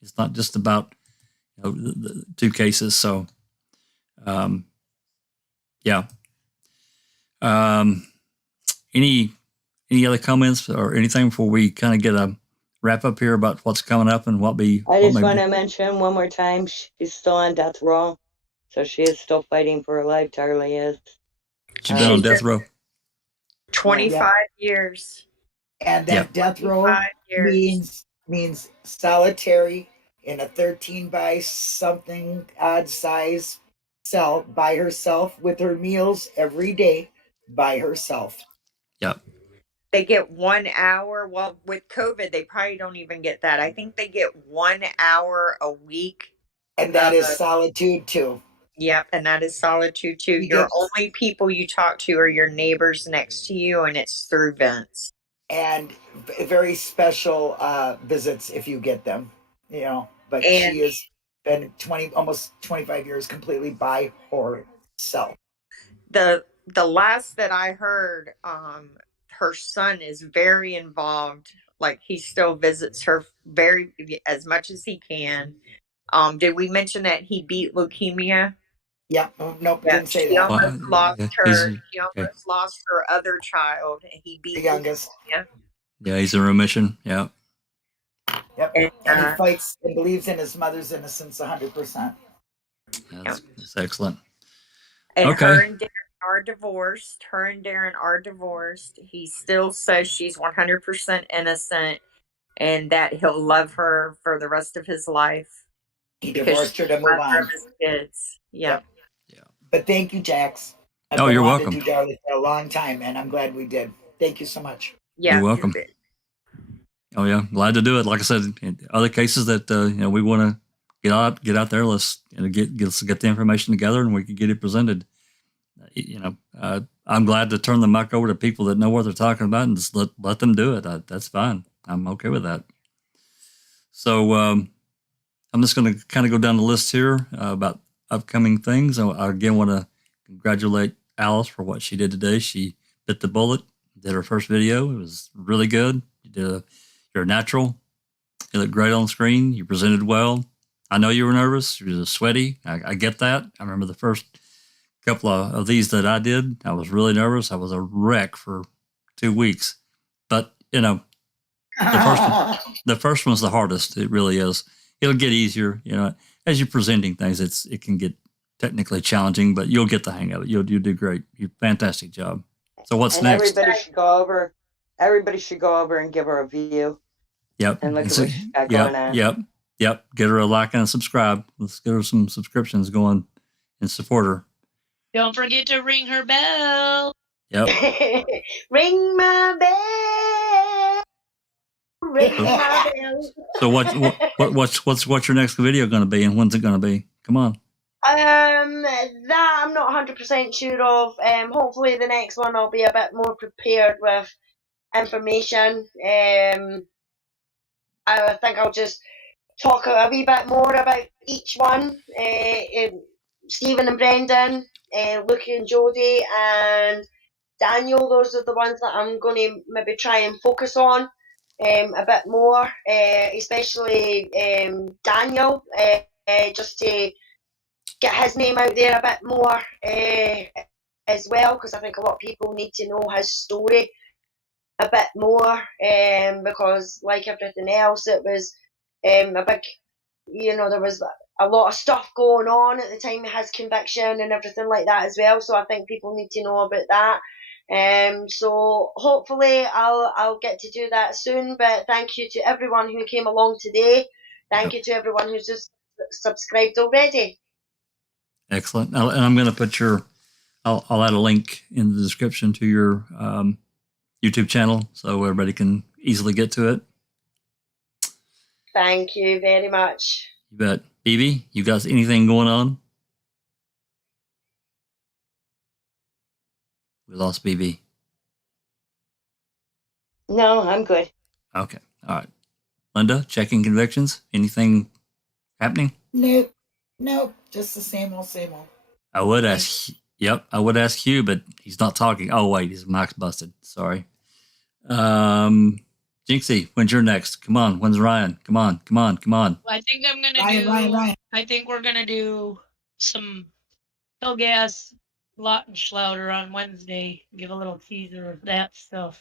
It's not just about the two cases. So, yeah. Any other comments or anything before we kind of get a wrap up here about what's coming up and what be? I just want to mention one more time, she's still on death row, so she is still fighting for her life. Darlie is. She's been on death row 25 years. And that death row means solitary in a 13 by something odd size cell by herself with her meals every day by herself. Yep. They get 1 hour. Well, with COVID, they probably don't even get that. I think they get 1 hour a week. And that is solitude too. Yep, and that is solitude too. Your only people you talk to are your neighbors next to you, and it's through vents. And very special visits if you get them, But she has been almost 25 years completely by herself. The last that I heard, her son is very involved. Like, he still visits her as much as he can. Did we mention that he beat leukemia? Yeah, nope, didn't say that. Almost lost her. She almost lost her other child, and he beat the youngest. Leukemia. Yeah, he's in remission. Yeah. Yep, and he fights and believes in his mother's innocence 100%. That's excellent. And her and Darren are divorced. He still says she's 100% innocent, and that he'll love her for the rest of his life. He divorced her to move on. His kids. Yep. Yeah. But thank you, Jax. You're welcome. To do Darlie for a long time, and I'm glad we did. Thank you so much. Yeah, you're welcome. Oh yeah, glad to do it. Like I said, other cases that we want to get out there. Let's get the information together, and we can get it presented. I'm glad to turn the mic over to people that know what they're talking about and just let them do it. That's fine. I'm okay with that. So I'm just going to kind of go down the list here about upcoming things. I again want to congratulate Alice for what she did today. She bit the bullet, did her first video. It was really good. You're natural. You look great on screen. You presented well. I know you were nervous. You were sweaty. I get that. I remember the first couple of these that I did. I was really nervous. I was a wreck for 2 weeks. But, the first one's the hardest. It really is. It'll get easier. As you're presenting things, it can get technically challenging, but you'll get the hang of it. You'll do great. Fantastic job. So what's next? Everybody should go over and give her a view. Yep. And look at what she's got going on. Yep. Get her a like and a subscribe. Let's get her some subscriptions going and support her. Don't forget to ring her bell. Yep. Ring my bell. Ring my bell. So what's your next video going to be, and when's it going to be? Come on. That I'm not 100% sure of. Hopefully the next one I'll be a bit more prepared with information. I think I'll just talk a wee bit more about each one. Stephen and Brendan, Luke and Jodie, and Daniel. Those are the ones that I'm going to maybe try and focus on a bit more, especially Daniel, just to get his name out there a bit more as well, because I think a lot of people need to know his story a bit more, because like everything else, it was a big there was a lot of stuff going on at the time of his conviction and everything like that as well. So I think people need to know about that. So hopefully I'll get to do that soon. But thank you to everyone who came along today. Thank you to everyone who's just subscribed already. Excellent. And I'm going to put I'll add a link in the description to your YouTube channel so everybody can easily get to it. Thank you very much. You bet. BB, you got anything going on? We lost BB. No, I'm good. Okay. All right. Linda, checking convictions. Anything happening? Nope. Just the same old, same old. I would ask. Yep, I would ask Hugh, but he's not talking. Oh wait, his mic's busted. Sorry. Jinxie, when's your next? Come on. When's Ryan? Come on. I think I'm gonna Ryan. I think we're gonna do some Hellgas Lautenschlauter on Wednesday. Give a little teaser of that stuff.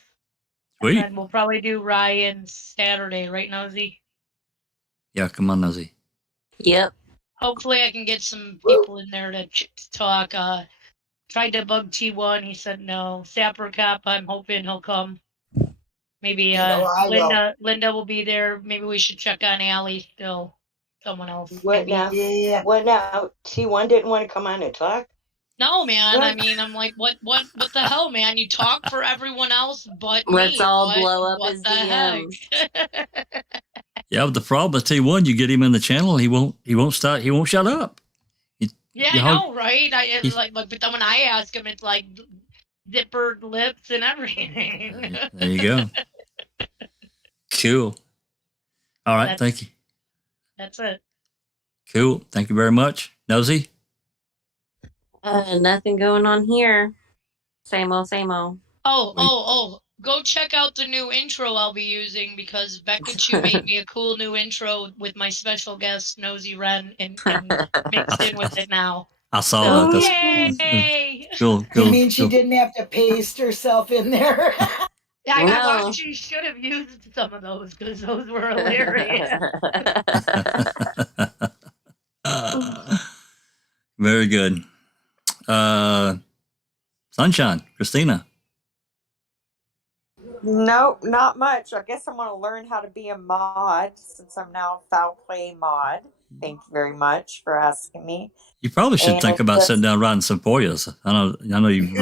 Sweet. And then we'll probably do Ryan Saturday, right, Nosy? Yeah, come on, Nosy. Yep. Hopefully I can get some people in there to talk. Tried to bug T1. He said no. Sapper Cop, I'm hoping he'll come. Maybe Linda will be there. Maybe we should check on Allie still. Someone else. What maybe. now? Yeah. What now? T1 didn't want to come on and talk? No, man. What? I mean, I'm like, what the hell, man? You talk for everyone else but me. Let's all blow up what his the DMs. heck? Yeah, but the problem with T1, you get him in the channel, he won't stop. He won't shut up. Yeah, I know, right? But then when I ask him, it's like zippered lips and everything. There you go. Cool. All right, thank you. That's it. Cool. Thank you very much. Nosy? Nothing going on here. Same old, same old. Oh. Go check out the new intro I'll be using because Becca Chu made me a cool new intro with my special guest, Nosy Wren, and mixed in with it now. I saw that. Yay! Cool. You mean she didn't have to paste herself in there? I thought she should have used some of those because those were hilarious. Very good. Sunshine, Christina. Nope, not much. I guess I'm going to learn how to be a mod since I'm now a foul play mod. Thank you very much for asking me. You probably should think about sitting down writing some poems. I know you.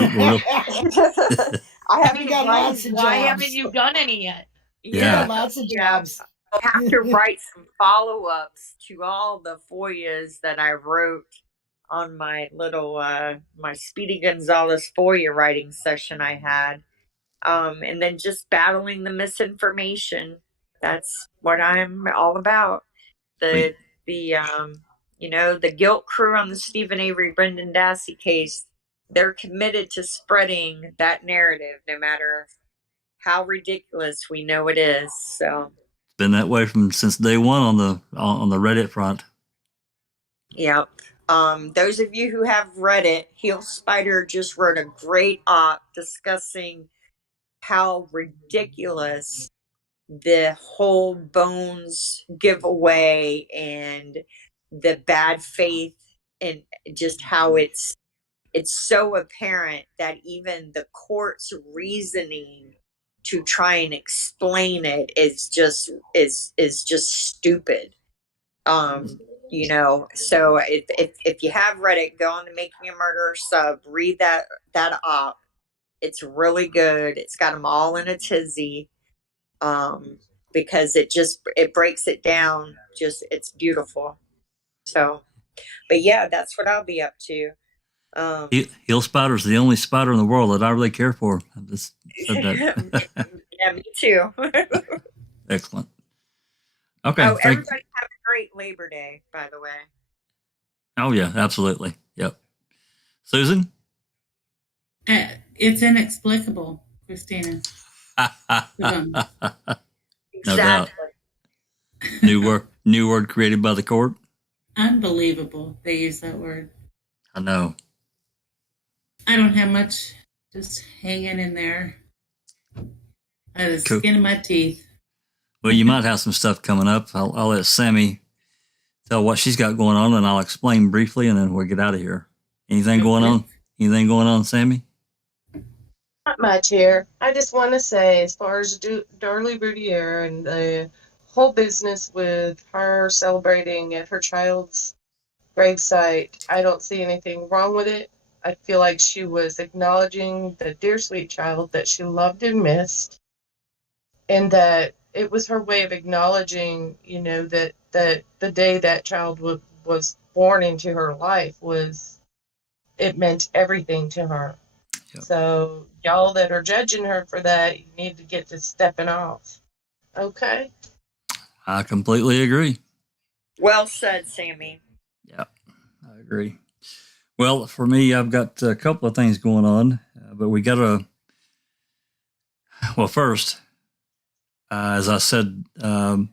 I haven't got lots of jobs. Why haven't you done any yet? Yeah, lots of jobs. I have to write some follow-ups to all the FOIAs that I wrote on my little my Speedy Gonzalez FOIA writing session I had. And then just battling the misinformation. That's what I'm all about. The guilt crew on the Stephen Avery, Brendan Dassey case, they're committed to spreading that narrative no matter how ridiculous we know it is. So it's been that way since day one on the Reddit front. Yep. Those of you who have read it, Heel Spider just wrote a great op discussing how ridiculous the whole Bones giveaway and the bad faith and just how it's so apparent that even the court's reasoning to try and explain it is just stupid. So if you have read it, go on the Making a Murderer sub, read that op. It's really good. It's got them all in a tizzy, because it breaks it down. It's beautiful. So, but yeah, that's what I'll be up to. Heel Spider's the only spider in the world that I really care for. I just said that. Yeah, me too. Excellent. Okay. Everybody have a great Labor Day, by the way. Oh yeah, absolutely. Yep. Susan? It's inexplicable, Christina. No Exactly. doubt. New word created by the court. Unbelievable. They use that word. I know. I don't have much. Just hanging in there. I have the skin of my teeth. Well, you might have some stuff coming up. I'll let Sammy tell what she's got going on, and I'll explain briefly, and then we'll get out of here. Anything going on? Anything going on, Sammy? Not much here. I just want to say, as far as Darlie Routier and the whole business with her celebrating at her child's gravesite, I don't see anything wrong with it. I feel like she was acknowledging the dear sweet child that she loved and missed, and that it was her way of acknowledging, that the day that child was born into her life it meant everything to her. Yep. So y'all that are judging her for that, you need to get to stepping off. Okay? I completely agree. Well said, Sammy. Yeah, I agree. Well, for me, I've got a couple of things going on, but we got to. Well, first, as I said during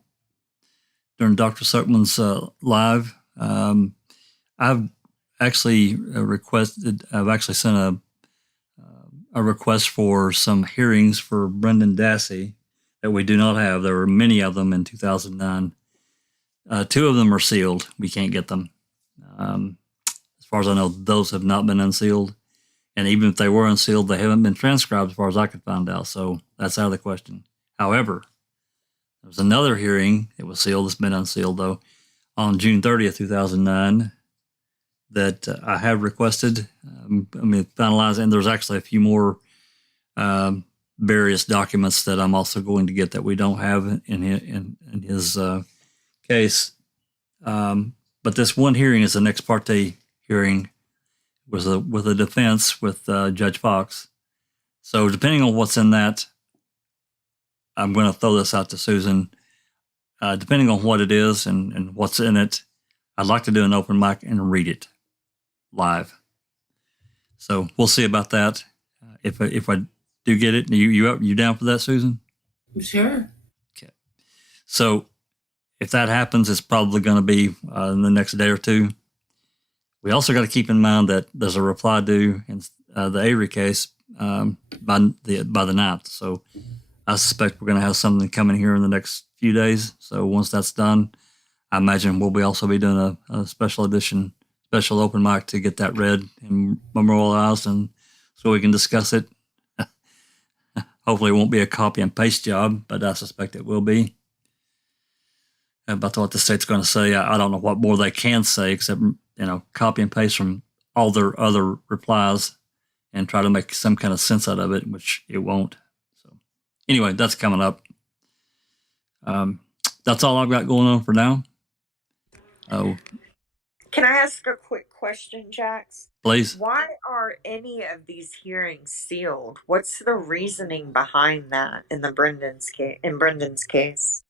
Dr. Silkman's live, I've actually I've actually sent a request for some hearings for Brendan Dassey that we do not have. There were many of them in 2009. Two of them are sealed. We can't get them. As far as I know, those have not been unsealed. And even if they were unsealed, they haven't been transcribed as far as I could find out. So that's out of the question. However, there was another hearing. It was sealed. It's been unsealed, though, on June 30th, 2009, that I have requested. Finalized. And there's actually a few more various documents that I'm also going to get that we don't have in his case. But this one hearing is an ex parte hearing with a defense with Judge Fox. So depending on what's in that, I'm going to throw this out to Susan. Depending on what it is and what's in it, I'd like to do an open mic and read it live. So we'll see about that. If I do get it, you down for that, Susan? Sure. Okay. So if that happens, it's probably going to be in the next day or two. We also got to keep in mind that there's a reply due in the Avery case by the 9th. So I suspect we're going to have something coming here in the next few days. So once that's done, I imagine we'll also be doing a special open mic to get that read and memorialized, and so we can discuss it. Hopefully it won't be a copy and paste job, but I suspect it will be. About what the state's going to say, I don't know what more they can say except, copy and paste from all their other replies and try to make some kind of sense out of it, which it won't. So anyway, that's coming up. That's all I've got going on for now. Oh, can I ask a quick question, Jax? Please. Why are any of these hearings sealed? What's the reasoning behind that in Brendan's case?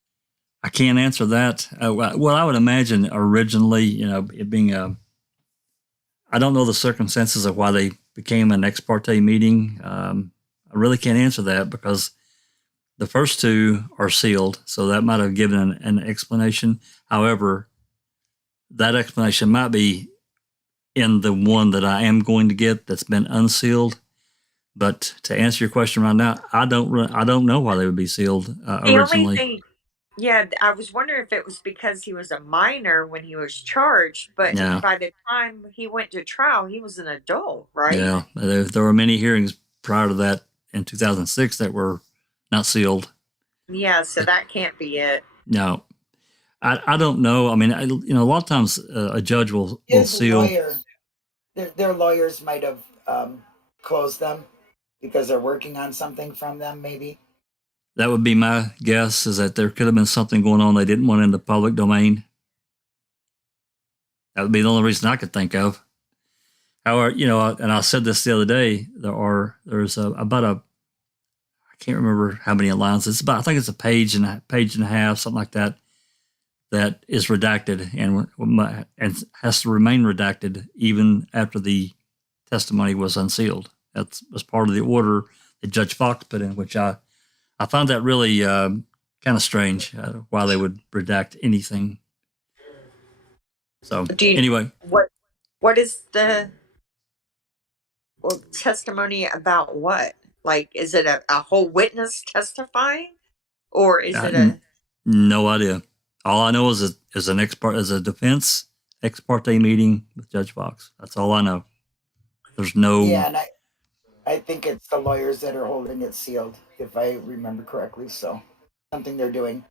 I can't answer that. Well, I would imagine originally, it being I don't know the circumstances of why they became an ex parte meeting. I really can't answer that because the first two are sealed, so that might have given an explanation. However, that explanation might be in the one that I am going to get that's been unsealed. But to answer your question right now, I don't know why they would be sealed originally. I was wondering if it was because he was a minor when he was charged, but by the time he went to trial, he was an adult, right? Yeah, there were many hearings prior to that in 2006 that were not sealed. Yeah, so that can't be it. No. I don't know. I mean, a lot of times a judge will seal. Their lawyers might have closed them because they're working on something from them, maybe. That would be my guess, is that there could have been something going on they didn't want in the public domain. That would be the only reason I could think of. However, and I said this the other day, there's about I can't remember how many lines. It's about, I think it's a page and a half, something like that, that is redacted and has to remain redacted even after the testimony was unsealed. That was part of the order that Judge Fox put in, which I found that really kind of strange, why they would redact anything. So anyway. What is the testimony about what? Like, is it a whole witness testifying? Or is it No idea. All I know is a defense ex parte meeting with Judge Fox. That's all I know. There's no. Yeah, and I think it's the lawyers that are holding it sealed, if I remember correctly. So something they're doing.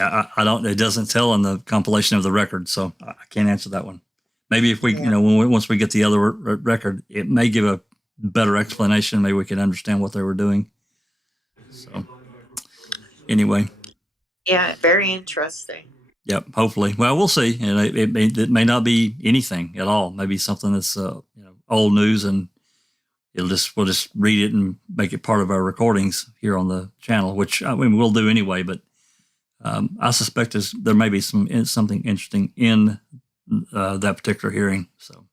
I don't. It doesn't tell in the compilation of the record, so I can't answer that one. Maybe if we, Yeah. once we get the other record, it may give a better explanation. Maybe we can understand what they were doing. So, anyway. Yeah, very interesting. Yep. Hopefully. Well, we'll see. And it may not be anything at all. Maybe something that's old news, and we'll just read it and make it part of our recordings here on the channel, which we'll do anyway. But I suspect there may be something interesting in that particular hearing. So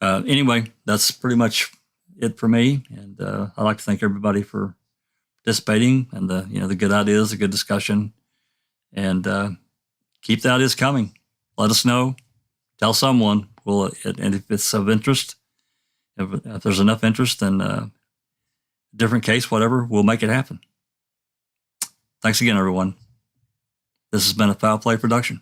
anyway, that's pretty much it for me. And I'd like to thank everybody for participating and the good ideas, the good discussion, and keep the ideas coming. Let us know. Tell someone. And if it's of interest, if there's enough interest, then different case, whatever, we'll make it happen. Thanks again, everyone. This has been a Foul Play production.